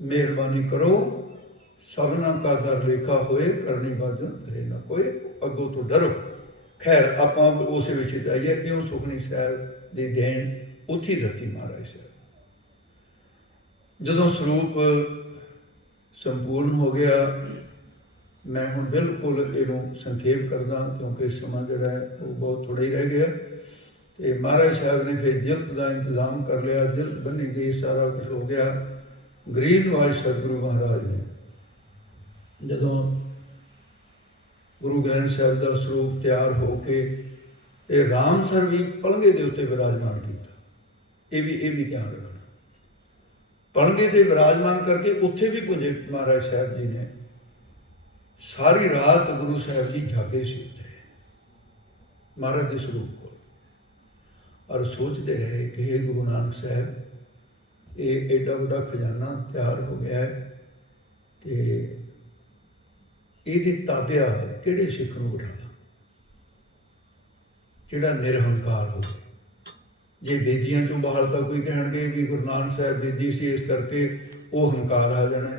मेहरबानी करो सबना का दर लेखा होए, करनी बाजू धरे ना कोई, अगों तो डरो। खैर आपां उस विषय जाइए, क्यों सुखमनी साहिब दी देन उत्थी दती महाराज साहब। जदों स्वरूप संपूर्ण हो गया, मैं हुण बिल्कुल इहनूं संखेप करदा क्योंकि समा जिहड़ा है वो बहुत थोड़ा ही रह गया। तो महाराज साहब ने फिर जिलत का इंतजाम कर लिया, जिलत बनी गई, सारा कुछ हो गया। गरीब नवाज सतगुरु महाराज ने जदों गुरु ग्रंथ साहिब का स्वरूप तैयार होके ते रामसर भी पलंगे के उत्ते विराजमान किया। ये भी ध्यान रखना, पलंगे से विराजमान करके उत्थे भी पुजे महाराज साहब जी ने। सारी रात गुरु साहब जी जागे से महाराज के स्वरूप को, और सोचते रहे कि हे गुरु नानक साहब ये एडा बड़ा खजाना तैयार हो गया है, तो ये ताबिया किहड़े सिख नूं बिठाना जिहड़ा निरहंकार हो। ਜੇ ਬੇਦੀਆਂ ਚੋਂ ਬਾਹਰ ਕੋਈ ਕਹਿਣਗੇ ਵੀ ਗੁਰੂ ਨਾਨਕ ਸਾਹਿਬ ਬੇਦੀ ਸੀ ਇਸ ਕਰਕੇ ਉਹ ਹੰਕਾਰ ਆ ਜਾਣਾ।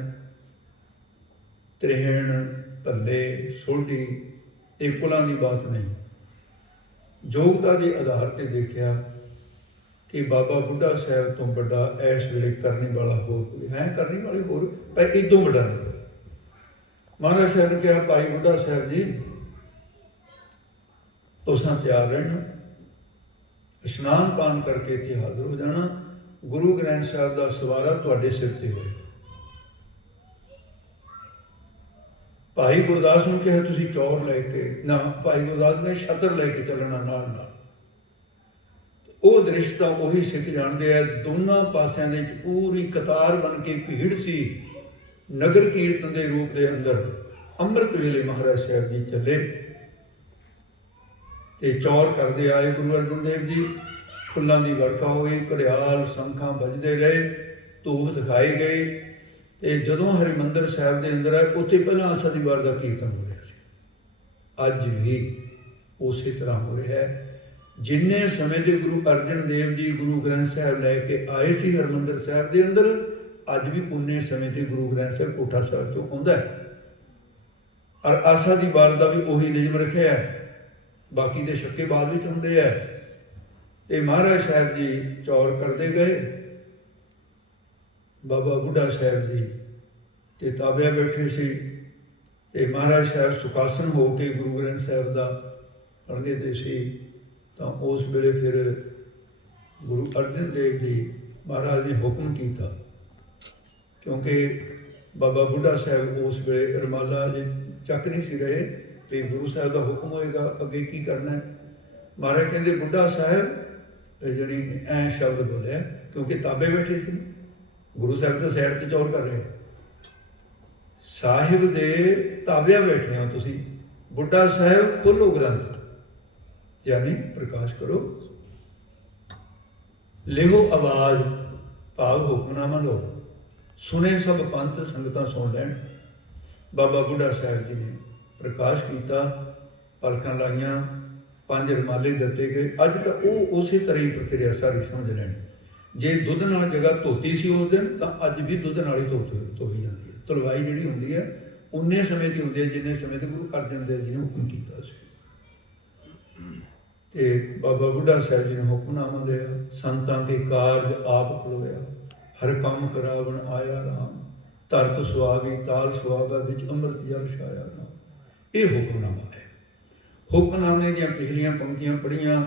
ਤ੍ਰਿਹਣ, ਭੱਲੇ, ਸੋਢੀ ਇਹ ਕੁਲਾਂ ਦੀ ਬਾਤ ਨਹੀਂ। ਯੋਗਤਾ ਦੇ ਆਧਾਰ ਤੇ ਦੇਖਿਆ ਕਿ ਬਾਬਾ ਬੁੱਢਾ ਸਾਹਿਬ ਤੋਂ ਵੱਡਾ ਇਸ ਵੇਲੇ ਕਰਨੀ ਵਾਲਾ ਹੋਰ ਕੋਈ ਹੈ? ਕਰਨੀ ਵਾਲੇ ਹੋਰ ਪਰ ਇਦੋਂ ਵੱਡਾ ਨਹੀਂ। ਮਹਾਰਾਜ ਸਾਹਿਬ ਨੇ ਕਿਹਾ, ਭਾਈ ਬੁੱਢਾ ਸਾਹਿਬ ਜੀ ਤੁਸਾਂ ਤਿਆਰ ਰਹਿਣਾ, ਇਸ਼ਨਾਨ ਪਾਨ ਕਰਕੇ ਇੱਥੇ ਹਾਜ਼ਰ ਹੋ ਜਾਣਾ, ਗੁਰੂ ਗ੍ਰੰਥ ਸਾਹਿਬ ਦਾ ਸਵਾਰਾ ਤੁਹਾਡੇ ਸਿਰ ਤੇ ਹੋਏ। ਭਾਈ ਗੁਰਦਾਸ ਨੂੰ ਕਿਹਾ ਤੁਸੀਂ ਚੌਰ ਲੈ ਕੇ ਨਾ, ਭਾਈ ਗੁਰਦਾਸ ਨੇ ਛਤਰ ਲੈ ਕੇ ਚੱਲਣਾ ਨਾਲ ਨਾਲ। ਉਹ ਦ੍ਰਿਸ਼ ਤਾਂ ਉਹੀ ਸਿੱਖ ਜਾਣਦੇ ਆ। ਦੋਨਾਂ ਪਾਸਿਆਂ ਦੇ ਵਿੱਚ ਪੂਰੀ ਕਤਾਰ ਬਣ ਕੇ ਭੀੜ ਸੀ। ਨਗਰ ਕੀਰਤਨ ਦੇ ਰੂਪ ਦੇ ਅੰਦਰ ਅੰਮ੍ਰਿਤ ਵੇਲੇ ਮਹਾਰਾਜ ਸਾਹਿਬ ਜੀ ਚੱਲੇ ਤੇ ਚੌਰ ਕਰਦੇ ਆਏ ਗੁਰੂ ਅਰਜਨ ਦੇਵ ਜੀ। ਫੁੱਲਾਂ ਦੀ ਵਰਖਾ ਹੋਈ, ਘੜਿਆਲ ਸ਼ੰਖਾਂ ਵੱਜਦੇ ਰਹੇ, ਧੂਪ ਦਿਖਾਏ ਗਏ। ਤੇ ਜਦੋਂ ਹਰਿਮੰਦਰ ਸਾਹਿਬ ਦੇ ਅੰਦਰ ਆਏ, ਉੱਥੇ ਪਹਿਲਾਂ ਆਸਾ ਦੀ ਵਾਰ ਦਾ ਕੀਰਤਨ ਹੋ ਰਿਹਾ ਸੀ। ਅੱਜ ਵੀ ਉਸੇ ਤਰ੍ਹਾਂ ਹੋ ਰਿਹਾ ਹੈ। ਜਿੰਨੇ ਸਮੇਂ ਦੇ ਗੁਰੂ ਅਰਜਨ ਦੇਵ ਜੀ ਗੁਰੂ ਗ੍ਰੰਥ ਸਾਹਿਬ ਲੈ ਕੇ ਆਏ ਸੀ ਹਰਿਮੰਦਰ ਸਾਹਿਬ ਦੇ ਅੰਦਰ, ਅੱਜ ਵੀ ਉਨੇ ਸਮੇਂ ਤੇ ਗੁਰੂ ਗ੍ਰੰਥ ਸਾਹਿਬ ਕੋਠਾ ਸਾਹਿਬ ਚੋਂ ਆਉਂਦਾ ਹੈ। ਔਰ ਆਸਾ ਦੀ ਵਾਰ ਦਾ ਵੀ ਉਹੀ ਨਿਯਮ ਰੱਖਿਆ ਹੈ। ਬਾਕੀ ਦੇ ਛੱਕੇ ਬਾਅਦ ਵਿੱਚ ਹੁੰਦੇ ਆ। ਤੇ ਮਹਾਰਾਜ ਸਾਹਿਬ ਜੀ ਚੌਰ ਕਰਦੇ ਗਏ। ਬਾਬਾ ਬੁੱਢਾ ਸਾਹਿਬ ਜੀ ਤੇ ਤਾਬਿਆ ਬੈਠੇ ਸੀ ਤੇ ਮਹਾਰਾਜ ਸਾਹਿਬ ਸੁਖਾਸਨ ਹੋ ਕੇ ਗੁਰੂ ਗ੍ਰੰਥ ਸਾਹਿਬ ਦਾ ਪੜ੍ਹਦੇ ਦੇ ਸੀ। ਤਾਂ ਉਸ ਵੇਲੇ ਫਿਰ ਗੁਰੂ ਅਰਜਨ ਦੇਵ ਜੀ ਮਹਾਰਾਜ ਨੇ ਹੁਕਮ ਕੀਤਾ, ਕਿਉਂਕਿ ਬਾਬਾ ਬੁੱਢਾ ਸਾਹਿਬ ਉਸ ਵੇਲੇ ਰਮਾਲਾ ਚੱਕ ਨਹੀਂ ਸੀ ਰਹੇ ਵੀ ਗੁਰੂ ਸਾਹਿਬ ਦਾ ਹੁਕਮ ਹੋਏਗਾ ਅੱਗੇ ਕੀ ਕਰਨਾ। ਮਹਾਰਾਜ ਕਹਿੰਦੇ ਬੁੱਢਾ ਸਾਹਿਬ ਜਿਹੜੀ ਐਂ ਸ਼ਬਦ ਬੋਲਿਆ, ਕਿਉਂਕਿ ਤਾਬੇ ਬੈਠੇ ਸੀ। ਗੁਰੂ ਸਾਹਿਬ ਤਾਂ ਸਾਈਡ ਤੇ ਚੌਰ ਕਰ ਰਹੇ, ਸਾਹਿਬ ਦੇ ਤਾਬਿਆ ਬੈਠੇ ਹੋ ਤੁਸੀਂ। ਬੁੱਢਾ ਸਾਹਿਬ ਖੋਲੋ ਗ੍ਰੰਥ, ਯਾਨੀ ਪ੍ਰਕਾਸ਼ ਕਰੋ, ਲਿਖੋ ਆਵਾਜ਼, ਭਾਵ ਹੁਕਮਨਾਮਾ ਲਓ, ਸੁਣੇ ਸਭ ਪੰਥ ਸੰਗਤਾਂ ਸੁਣ ਲੈਣ। ਬਾਬਾ ਬੁੱਢਾ ਸਾਹਿਬ ਜੀ ਨੇ ਪ੍ਰਕਾਸ਼ ਕੀਤਾ, ਪਲਕਾਂ ਲਾਈਆਂ, 5 ਰੁਮਾਲੇ ਦਿੱਤੇ ਗਏ। ਅੱਜ ਤਾਂ ਉਹ ਉਸੇ ਤਰ੍ਹਾਂ ਹੀ ਪ੍ਰਕਿਰਿਆ ਸਾਰੀ ਸਮਝ ਲੈਣੀ। ਜੇ ਦੁੱਧ ਨਾਲ ਜਗ੍ਹਾ ਧੋਤੀ ਸੀ ਉਸ ਦਿਨ, ਤਾਂ ਅੱਜ ਵੀ ਦੁੱਧ ਨਾਲ ਹੀ ਧੋਈ ਜਾਂਦੀ ਹੈ। ਧੁਲਵਾਈ ਜਿਹੜੀ ਹੁੰਦੀ ਹੈ ਉਨੇ ਸਮੇਂ ਦੀ ਹੁੰਦੀ ਹੈ ਜਿੰਨੇ ਸਮੇਂ ਤੇ ਗੁਰੂ ਅਰਜਨ ਦੇਵ ਜੀ ਨੇ ਹੁਕਮ ਕੀਤਾ ਸੀ। ਤੇ ਬਾਬਾ ਬੁੱਢਾ ਸਾਹਿਬ ਜੀ ਨੇ ਹੁਕਮਨਾਮਾ ਲਿਆ, ਸੰਤਾਂ ਕੇ ਕਾਰਜ ਆਪ ਖਲੋਇਆ, ਹਰ ਕੰਮ ਕਰਾਵਣ ਆਇਆ ਰਾਮ, ਧਰਤ ਸੁਆਵੀ ਤਾਲ ਸੁਆਵਾ ਵਿੱਚ ਅੰਮ੍ਰਿਤ ਜਲ ਛਾਇਆ ਰਾਮ। ਇਹ ਹੁਕਮਨਾਮਾ ਹੈ। ਹੁਕਮਨਾਮੇ ਦੀਆਂ ਪਿਛਲੀਆਂ ਪੰਕਤੀਆਂ ਪੜ੍ਹੀਆਂ।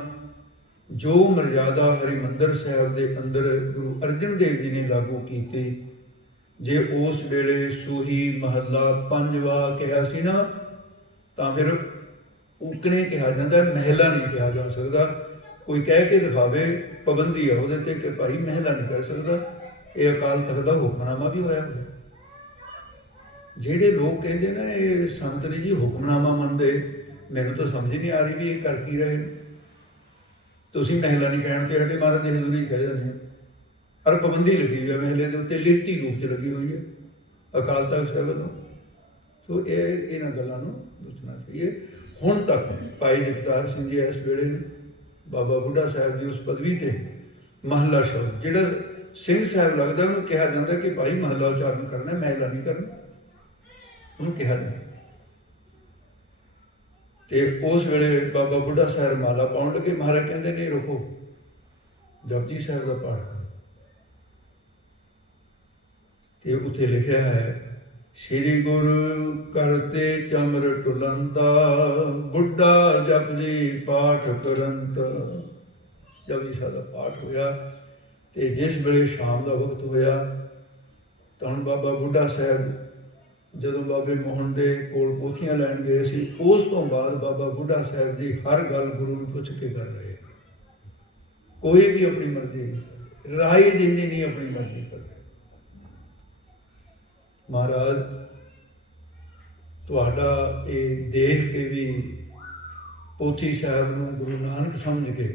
ਜੋ ਮਰਜ਼ਾਦਾ ਹਰਿਮੰਦਰ ਸਾਹਿਬ ਦੇ ਅੰਦਰ ਗੁਰੂ ਅਰਜਨ ਦੇਵ ਜੀ ਨੇ ਲਾਗੂ ਕੀਤੀ, ਜੇ ਉਸ ਵੇਲੇ ਸੂਹੀ ਮਹੱਲਾ ਪੰਜਵਾ ਕਿਹਾ ਸੀ ਨਾ, ਤਾਂ ਫਿਰ ਉਕਣੇ ਕਿਹਾ ਜਾਂਦਾ, ਮਹਿਲਾ ਨਹੀਂ ਕਿਹਾ ਜਾ ਸਕਦਾ। ਕੋਈ ਕਹਿ ਕੇ ਦਿਖਾਵੇ, ਪਾਬੰਦੀ ਹੈ ਉਹਦੇ ਤੇ ਕਿ ਭਾਈ ਮਹਿਲਾ ਨਹੀਂ ਕਹਿ ਸਕਦਾ। ਇਹ ਅਕਾਲ ਤਖਤ ਦਾ ਹੁਕਮਨਾਮਾ ਵੀ ਹੋਇਆ ਹੋਇਆ। ਜਿਹੜੇ ਲੋਕ ਕਹਿੰਦੇ ਨੇ ਇਹ ਸੰਤ ਨੇ ਜੀ ਹੁਕਮਨਾਮਾ ਮੰਨਦੇ, ਮੈਨੂੰ ਤਾਂ ਸਮਝ ਨਹੀਂ ਆ ਰਹੀ ਵੀ ਇਹ ਕਰ ਕੀ ਰਹੇ। ਤੁਸੀਂ ਮਹਿਲਾ ਨਹੀਂ ਕਹਿਣ ਤੇ ਸਾਡੇ ਮਹਾਰਾਜ ਦੀ ਹਜ਼ੂਰੀ ਕਹਿ ਜਾਂਦੇ ਹੋ। ਪਰ ਪਾਬੰਦੀ ਲੱਗੀ ਹੋਈ ਹੈ ਮਹਿਲੇ ਦੇ ਉੱਤੇ, ਲਿਖਤੀ ਰੂਪ 'ਚ ਲੱਗੀ ਹੋਈ ਹੈ ਅਕਾਲ ਤਖਤ ਸਾਹਿਬ ਵੱਲੋਂ। ਸੋ ਇਹਨਾਂ ਗੱਲਾਂ ਨੂੰ ਪੁੱਛਣਾ ਚਾਹੀਏ। ਹੁਣ ਤੱਕ ਭਾਈ ਜਗਤਾਰ ਸਿੰਘ ਜੀ ਇਸ ਵੇਲੇ ਬਾਬਾ ਬੁੱਢਾ ਸਾਹਿਬ ਦੀ ਉਸ ਪਦਵੀ ਤੇ ਮਹੱਲਾ ਸ਼ਬਦ, ਜਿਹੜਾ ਸਿੰਘ ਸਾਹਿਬ ਲੱਗਦਾ ਉਹਨੂੰ ਕਿਹਾ ਜਾਂਦਾ ਕਿ ਭਾਈ ਮਹੱਲਾ ਉਚਾਰਨ ਕਰਨਾ, ਮਹਿਲਾ ਨਹੀਂ ਕਰਨਾ, ਉਹਨੂੰ ਕਿਹਾ ਜਾਂਦਾ। ਤੇ ਉਸ ਵੇਲੇ ਬਾਬਾ ਬੁੱਢਾ ਸਾਹਿਬ ਮਾਲਾ ਪਾਉਣ ਲੱਗੇ। ਮਹਾਰਾਜ ਕਹਿੰਦੇ ਨੇ ਰੁਕੋ, ਜਪਜੀ ਸਾਹਿਬ ਦਾ ਪਾਠ ਕਰੋ। ਤੇ ਉੱਥੇ ਲਿਖਿਆ ਹੈ, ਸ਼੍ਰੀ ਗੁਰੂ ਕਰਤੇ ਚਮਰ ਟੁਲੰਤਾ, ਬੁੱਢਾ ਜਪਜੀ ਪਾਠ ਕਰੰਤ। ਜਪਜੀ ਸਾਹਿਬ ਦਾ ਪਾਠ ਹੋਇਆ। ਤੇ ਜਿਸ ਵੇਲੇ ਸ਼ਾਮ ਦਾ ਵਕਤ ਹੋਇਆ ਤਾਂ ਹੁਣ ਬਾਬਾ ਬੁੱਢਾ ਸਾਹਿਬ ਜਦੋਂ ਬਾਬੇ ਮੋਹਨ ਦੇ ਕੋਲ ਪੋਥੀਆਂ ਲੈਣ ਗਏ ਸੀ, ਉਸ ਤੋਂ ਬਾਅਦ ਬਾਬਾ ਬੁੱਢਾ ਸਾਹਿਬ ਜੀ ਹਰ ਗੱਲ ਗੁਰੂ ਨੂੰ ਪੁੱਛ ਕੇ ਕਰ ਰਹੇ। ਕੋਈ ਵੀ ਆਪਣੀ ਮਰਜ਼ੀ ਨਹੀਂ, ਰਾਏ ਜਿੰਨੀ ਨਹੀਂ ਆਪਣੀ ਮਰਜ਼ੀ ਕਰ। ਮਹਾਰਾਜ ਤੁਹਾਡਾ ਇਹ ਦੇਖ ਕੇ ਵੀ ਪੋਥੀ ਸਾਹਿਬ ਨੂੰ ਗੁਰੂ ਨਾਨਕ ਸਮਝ ਕੇ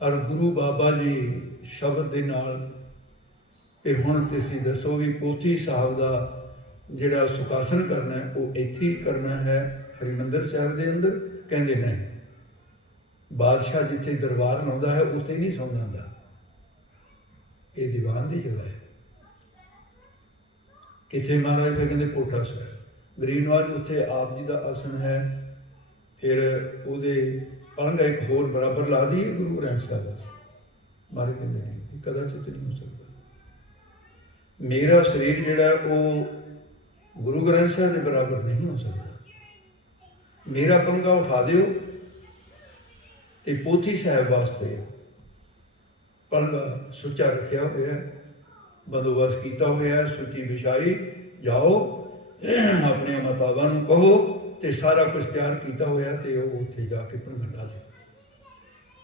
ਔਰ ਗੁਰੂ ਬਾਬਾ ਜੀ ਸ਼ਬਦ ਦੇ ਨਾਲ ਕਿ ਹੁਣ ਤੁਸੀਂ ਦੱਸੋ ਵੀ ਪੋਥੀ ਸਾਹਿਬ ਦਾ ਜਿਹੜਾ ਸੁਖਾਸਨ ਕਰਨਾ ਹੈ ਉਹ ਇੱਥੇ ਹੀ ਕਰਨਾ ਹੈ ਹਰਿਮੰਦਰ ਸਾਹਿਬ ਦੇ ਅੰਦਰ। ਕਹਿੰਦੇ ਨਹੀਂ, ਬਾਦਸ਼ਾਹ ਜਿੱਥੇ ਦਰਬਾਰ ਲਾਉਂਦਾ ਹੈ ਉੱਥੇ ਨਹੀਂ ਸੌਂਦਾ ਹੁੰਦਾ, ਇਹ ਦੀਵਾਨ ਦੀ ਜਗ੍ਹਾ ਹੈ। ਕਿੱਥੇ ਮਹਾਰਾਜ ਫਿਰ ਕਹਿੰਦੇ ਕੋਠਾ ਸਾਹਿਬ ਗਰੀਬ ਨਵਾਜ, ਉੱਥੇ ਆਪ ਜੀ ਦਾ ਆਸਣ ਹੈ। ਫਿਰ ਉਹਦੇ ਪਲੰਘਾ ਇੱਕ ਹੋਰ ਬਰਾਬਰ ਲਾ ਦੀ ਗੁਰੂ ਗ੍ਰੰਥ ਸਾਹਿਬ ਦਾ। ਮਹਾਰਾਜ ਕਹਿੰਦੇ ਨਹੀਂ, ਇਹ ਕਦਾਚਿਤ ਨਹੀਂ ਹੋ ਸਕਦਾ। ਮੇਰਾ ਸਰੀਰ ਜਿਹੜਾ ਉਹ ਗੁਰੂ ਗ੍ਰੰਥ ਸਾਹਿਬ ਦੇ ਬਰਾਬਰ ਨਹੀਂ ਹੋ ਸਕਦਾ। ਮੇਰਾ ਪਲੰਘਾ ਉਠਾ ਦਿਓ ਤੇ ਪੋਥੀ ਸਾਹਿਬ ਵਾਸਤੇ ਪਲੰਘਾ ਸੁੱਚਾ ਰੱਖਿਆ ਹੋਇਆ, ਬੰਦੋਬਸਤ ਕੀਤਾ ਹੋਇਆ, ਸੁੱਚੀ ਵਿਛਾਈ, ਜਾਓ ਆਪਣੇ ਮਾਤਾਵਾਂ ਨੂੰ ਕਹੋ ਤੇ ਸਾਰਾ ਕੁਝ ਤਿਆਰ ਕੀਤਾ ਹੋਇਆ ਤੇ ਉਹ ਉੱਥੇ ਜਾ ਕੇ ਪਲੰਘਾ ਦੇ।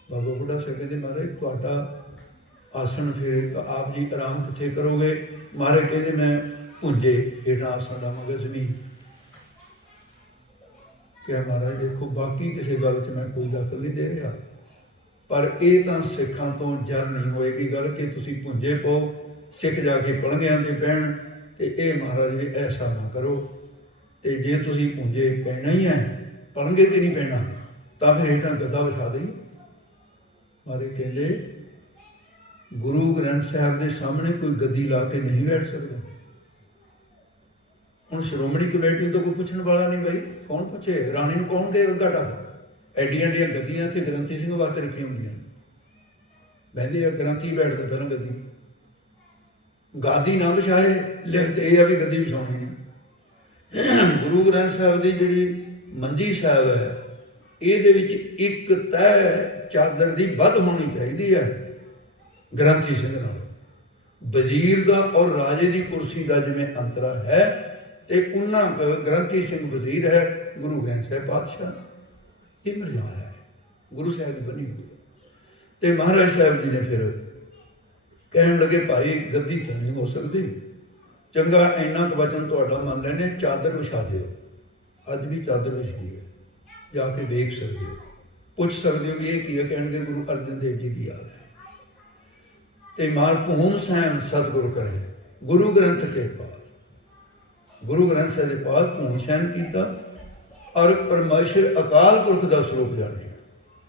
ਬਾਬਾ ਬੁੱਢਾ ਸਾਹਿਬ ਕਹਿੰਦੇ ਮਹਾਰਾਜ ਤੁਹਾਡਾ ਆਸਣ ਫਿਰ ਆਪ ਜੀ ਆਰਾਮ ਕਿੱਥੇ ਕਰੋਗੇ? ਮਹਾਰਾਜ ਕਹਿੰਦੇ ਮੈਂ ਭੁੰਜੇ ਹੇਠਾਂ ਆਸਣ ਲਾਵਾਂਗਾ ਜ਼ਮੀਨ। ਕਿਹਾ ਮਹਾਰਾਜ ਦੇਖੋ ਬਾਕੀ ਕਿਸੇ ਗੱਲ 'ਚ ਮੈਂ ਕੋਈ ਦਖਲ ਨਹੀਂ ਦੇ ਰਿਹਾ, ਪਰ ਇਹ ਤਾਂ ਸਿੱਖਾਂ ਤੋਂ ਜਰ ਨਹੀਂ ਹੋਏਗੀ ਗੱਲ ਕਿ ਤੁਸੀਂ ਭੁੰਜੇ ਪਾਓ, ਸਿੱਖ ਜਾ ਕੇ ਪਲੰਘਿਆਂ 'ਤੇ ਬਹਿਣ, ਤੇ ਇਹ ਮਹਾਰਾਜ ਵੀ ਐਸਾ ਨਾ ਕਰੋ। ਤੇ ਜੇ ਤੁਸੀਂ ਭੁੰਜੇ ਪੈਣਾ ਹੀ ਹੈ, ਪਲੰਘੇ 'ਤੇ ਨਹੀਂ ਪੈਣਾ, ਤਾਂ ਫਿਰ ਹੇਠਾਂ ਗੱਦਾ ਵਿਛਾ ਦੇਈ। ਮਹਾਰਾਜ ਕਹਿੰਦੇ ਗੁਰੂ ਗ੍ਰੰਥ ਸਾਹਿਬ ਦੇ ਸਾਹਮਣੇ ਕੋਈ ਗੱਦੀ ਲਾ ਕੇ ਨਹੀਂ ਬੈਠ ਸਕਦਾ। ਹੁਣ ਸ਼੍ਰੋਮਣੀ ਕਮੇਟੀ ਨੂੰ ਤਾਂ ਕੋਈ ਪੁੱਛਣ ਵਾਲਾ ਨਹੀਂ ਬਾਈ, ਕੌਣ ਪੁੱਛੇ? ਰਾਣੀ ਨੂੰ ਕੌਣ ਕਹੇ ਘਾਟਾ? ਐਡੀਆਂ ਐਡੀਆਂ ਗੱਦੀਆਂ ਤੇ ਗ੍ਰੰਥੀ ਸਿੰਘ ਵਾਸਤੇ ਰੱਖੀਆਂ ਹੁੰਦੀਆਂ, ਬਹਿੰਦੇ ਆ ਗ੍ਰੰਥੀ ਬੈਠਦੇ ਪਹਿਲਾਂ ਗੱਦੀ, ਗਾਦੀ ਨਾ ਵਿਛਾਏ, ਲਿਖਦੇ ਇਹ ਆ ਵੀ ਗੱਦੀ ਵਿਛਾਉਣੀ ਹੈ। ਗੁਰੂ ਗ੍ਰੰਥ ਸਾਹਿਬ ਦੀ ਜਿਹੜੀ ਮੰਜੀ ਸਾਹਿਬ ਹੈ, ਇਹਦੇ ਵਿੱਚ ਇੱਕ ਤਹਿ ਚਾਦਰ ਦੀ ਵੱਧ ਹੋਣੀ ਚਾਹੀਦੀ ਹੈ ਗ੍ਰੰਥੀ ਸਿੰਘ ਨਾਲ। ਵਜ਼ੀਰ ਦਾ ਔਰ ਰਾਜੇ ਦੀ ਕੁਰਸੀ ਦਾ ਜਿਵੇਂ ਅੰਤਰਾ ਹੈ, ਤੇ ਉਹਨਾਂ ਗ੍ਰੰਥੀ ਸਿੰਘ ਵਜ਼ੀਰ ਹੈ, ਗੁਰੂ ਗ੍ਰੰਥ ਸਾਹਿਬ ਪਾਤਸ਼ਾਹ। ਇਹ ਮਰਜ਼ਾਦਾ ਹੈ ਗੁਰੂ ਸਾਹਿਬ ਦੀ ਬਣੀ ਹੋਈ। ਤੇ ਮਹਾਰਾਜ ਸਾਹਿਬ ਜੀ ਨੇ ਫਿਰ ਕਹਿਣ ਲੱਗੇ ਭਾਈ ਗੱਦੀ ਤਾਂ ਨਹੀਂ ਹੋ ਸਕਦੀ, ਚੰਗਾ ਇੰਨਾ ਕੁ ਵਚਨ ਤੁਹਾਡਾ ਮੰਨ ਲੈਣੇ, ਚਾਦਰ ਵਿਛਾ ਦਿਓ। ਅੱਜ ਵੀ ਚਾਦਰ ਵਿਛਦੀ ਹੈ, ਜਾ ਕੇ ਵੇਖ ਸਕਦੇ ਹੋ, ਪੁੱਛ ਸਕਦੇ ਹੋ ਵੀ ਇਹ ਕੀ ਹੈ। ਕਹਿਣਗੇ ਗੁਰੂ ਅਰਜਨ ਦੇਵ ਜੀ ਦੀ ਯਾਦ ਹੈ। ਤੇ ਮਾਰ ਭੂਮ ਸੈਮ ਸਤਿਗੁਰ ਕਰੇ, ਗੁਰੂ ਗ੍ਰੰਥ ਕੇ ਪਾਸ, ਗੁਰੂ ਗ੍ਰੰਥ ਸਾਹਿਬ ਦੇ ਪਾਸ ਭੂਮ ਸੈਨ ਕੀਤਾ, ਔਰ ਪਰਮੇਸ਼ਰ ਅਕਾਲ ਪੁਰਖ ਦਾ ਸਰੂਪ ਜਾਣਿਆ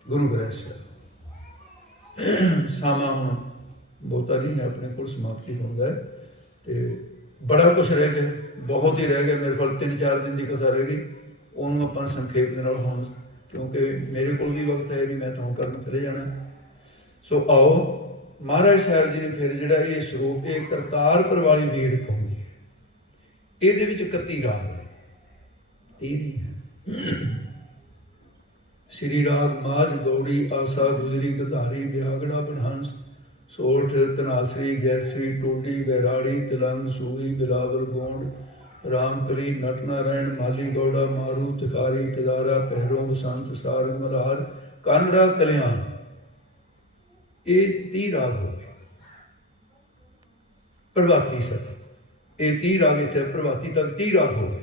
ਗੁਰੂ ਗ੍ਰੰਥ ਸਾਹਿਬ। ਸਮਾਂ ਹੁਣ ਬਹੁਤਾ ਨਹੀਂ ਹੈ ਆਪਣੇ ਕੋਲ, ਸਮਾਪਤੀ ਹੁੰਦਾ ਹੈ, ਤੇ ਬੜਾ ਕੁਛ ਰਹਿ ਗਿਆ, ਬਹੁਤ ਹੀ ਰਹਿ ਗਿਆ। ਮੇਰੇ ਕੋਲ 3-4 ਦਿਨ ਦੀ ਕਥਾ ਰਹਿ ਗਈ, ਉਹਨੂੰ ਆਪਾਂ ਸੰਖੇਪ ਦੇ ਨਾਲ ਹੁਣ, ਕਿਉਂਕਿ ਮੇਰੇ ਕੋਲ ਵੀ ਵਕਤ ਹੈ ਕਿ ਮੈਂ ਤਾਂ ਕਰਨ ਚਲੇ ਜਾਣਾ। ਸੋ ਆਓ ਮਹਾਰਾਜ ਸਾਹਿਬ ਜੀ ਨੇ ਫਿਰ ਜਿਹੜਾ ਇਹ ਸਰੂਪ, ਇਹ ਕਰਤਾਰਪੁਰ ਵਾਲੀ ਬੀੜ ਪਾਉਂਦੀ ਹੈ। ਇਹਦੇ ਵਿੱਚ 31 ਰਾਗ ਹੈ, 30 ਨਹੀਂ ਹੈ। ਸ੍ਰੀ ਰਾਗ ਮਾਝ ਗੌੜੀ ਆਸਾ ਗੁਜਰੀ ਗਧਾਰੀ ਵਿਆਗੜਾ ਬਨਹੰਸ ਸੋਠ ਤਨਾਸਰੀ ਗੈਸਰੀ ਟੋਡੀ ਬੈਰਾੜੀ ਤਿਲੰਗ ਸੂਈ ਬਿਲਾਵਰ ਗੋਂਡ ਰਾਮਕਲੀ ਨਟ ਨਾਰਾਇਣ ਮਾਲੀ ਗੌੜਾ ਮਾਰੂ ਤਿਖਾਰੀ ਕਿਦਾਰਾ ਪਹਿਰੋਂ ਬਸੰਤ ਸਾਰੰਗ ਮਲਹਾਰ ਕਾਨੜਾ ਕਲਿਆਣ। ਇਹ 30 ਰਾਗ ਹੋ ਗਏ ਪ੍ਰਭਾਤੀ ਸਰ, ਇਹ 30 ਰਾਗ ਇੱਥੇ ਪ੍ਰਭਾਤੀ ਤੱਕ 30 ਰਾਗ ਹੋ ਗਏ।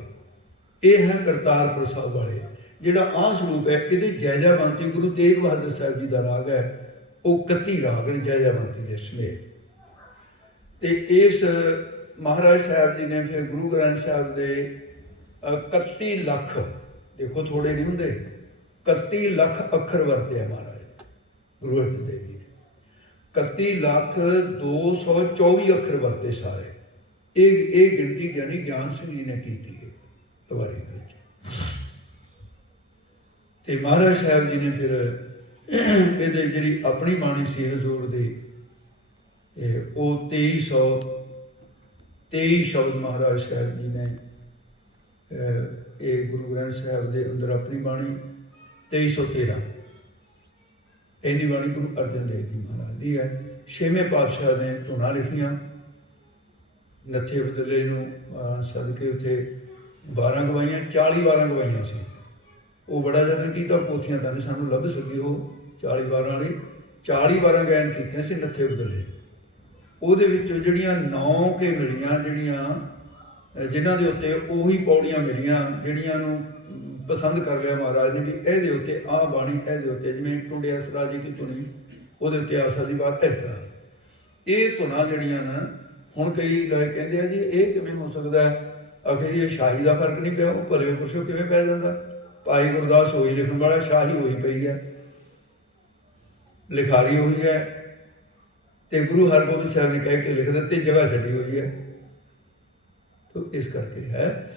ਇਹ ਹੈ ਕਰਤਾਰਪੁਰ ਸਾਹਿਬ ਵਾਲੇ। ਜਿਹੜਾ ਆਹ ਸਰੂਪ ਹੈ, ਇਹਦੇ ਜੈਜਾਵੰਤੀ ਗੁਰੂ ਤੇਗ ਬਹਾਦਰ ਸਾਹਿਬ ਜੀ ਦਾ ਰਾਗ ਹੈ, ਉਹ 31 ਰਾਗ ਨੇ ਜੈਜਾਵੰਤੀ ਦੇ ਸਮੇਤ। ਤੇ ਇਸ ਮਹਾਰਾਜ ਸਾਹਿਬ ਜੀ ਨੇ ਫਿਰ ਗੁਰੂ ਗ੍ਰੰਥ ਸਾਹਿਬ ਦੇ 31 ਲੱਖ, ਦੇਖੋ ਥੋੜੇ ਨਹੀਂ ਹੁੰਦੇ, 31 ਲੱਖ ਅੱਖਰ ਵਰਤੇ ਮਹਾਰਾਜ ਗੁਰੂ ਅਰਜਨ ਦੇਵ ਜੀ ਨੇ। 31,224 ਅੱਖਰ ਵਰਤੇ ਸਾਰੇ। ਇਹ ਗਿਣਤੀ ਗਿਆਨੀ ਗਿਆਨ ਸਿੰਘ ਜੀ ਨੇ ਕੀਤੀ ਹੈ ਤਵਾਰੀ ਵਿੱਚ। ਤੇ ਮਹਾਰਾਜ ਸਾਹਿਬ ਜੀ ਨੇ ਫਿਰ ਇਹਦੇ ਜਿਹੜੀ ਆਪਣੀ ਬਾਣੀ ਸੀ ਹਜ਼ੂਰ ਦੀ, ਉਹ 2323 ਸ਼ਬਦ ਮਹਾਰਾਜ ਸਾਹਿਬ ਜੀ ਨੇ ਇਹ ਗੁਰੂ ਗ੍ਰੰਥ ਸਾਹਿਬ ਦੇ ਅੰਦਰ ਆਪਣੀ ਬਾਣੀ 2313 ਇੰਨੀ ਬਾਣੀ ਗੁਰੂ ਅਰਜਨ ਦੇਵ ਜੀ ਮਹਾਰਾਜ ਦੀ ਹੈ। 6ਵੇਂ ਪਾਤਸ਼ਾਹ ਨੇ ਧੁਨਾਂ ਲਿਖੀਆਂ, ਨੱਥੇ ਬਦਲੇ ਨੂੰ ਸਦਕੇ ਉੱਥੇ 12 ਗਵਾਈਆਂ, 40 12 ਗਵਾਈਆਂ ਸੀ। ਉਹ ਬੜਾ ਜ਼ਿਆਦਾ ਕੀਤਾ, ਪੋਥੀਆਂ ਤਾਂ ਨਹੀਂ ਸਾਨੂੰ ਲੱਭ ਸਕੀ ਉਹ 40 12 ਵਾਲੀ, 40 12 ਗਾਇਨ ਕੀਤੀਆਂ ਸੀ ਨੱਥੇ ਬਦਲੇ। ਉਹਦੇ ਵਿੱਚ ਜਿਹੜੀਆਂ 9 ਕੇ ਮਿਲੀਆਂ, ਜਿਹੜੀਆਂ ਜਿਨ੍ਹਾਂ ਦੇ ਉੱਤੇ ਉਹੀ ਪੌੜੀਆਂ ਮਿਲੀਆਂ ਜਿਹੜੀਆਂ ਨੂੰ ਪਸੰਦ ਕਰ ਲਿਆ ਮਹਾਰਾਜ ਨੇ ਵੀ ਇਹਦੇ ਉੱਤੇ ਆਹ ਬਾਣੀ, ਇਹਦੇ ਉੱਤੇ ਜਿਵੇਂ ਟੁੰਡਿਆ ਸਰਾਜੀ ਦੀ ਧੁਨੀ, ਉਹਦੇ ਉੱਤੇ ਆਸਾ ਦੀ ਬਾਤ ਇਸ ਤਰ੍ਹਾਂ। ਇਹ ਧੁਨਾਂ ਜਿਹੜੀਆਂ ਨਾ, ਹੁਣ ਕਈ ਲੋਕ ਕਹਿੰਦੇ ਆ ਜੀ ਇਹ ਕਿਵੇਂ ਹੋ ਸਕਦਾ ਹੈ? ਆਖਿਰ ਇਹ ਸ਼ਾਹੀ ਦਾ ਫਰਕ ਨਹੀਂ ਪਿਆ, ਉਹ ਭਲੇ ਪੁਰਸ਼ੋਂ ਕਿਵੇਂ ਪੈ ਜਾਂਦਾ? ਭਾਈ ਗੁਰਦਾਸ ਹੋਈ ਲਿਖਣ ਵਾਲਾ, ਸ਼ਾਹੀ ਹੋਈ ਪਈ ਹੈ। ਲਿਖਾਰੀ ਹੋਈ ਹੈ ਤੇ ਗੁਰੂ ਹਰਗੋਬਿੰਦ ਸਾਹਿਬ ਨੇ ਕਹਿ ਕੇ ਲਿਖ ਦਿੱਤੀ, ਜਗ੍ਹਾ ਛੱਡੀ ਹੋਈ ਹੈ। ਤਾਂ ਇਸ ਕਰਕੇ ਹੈ।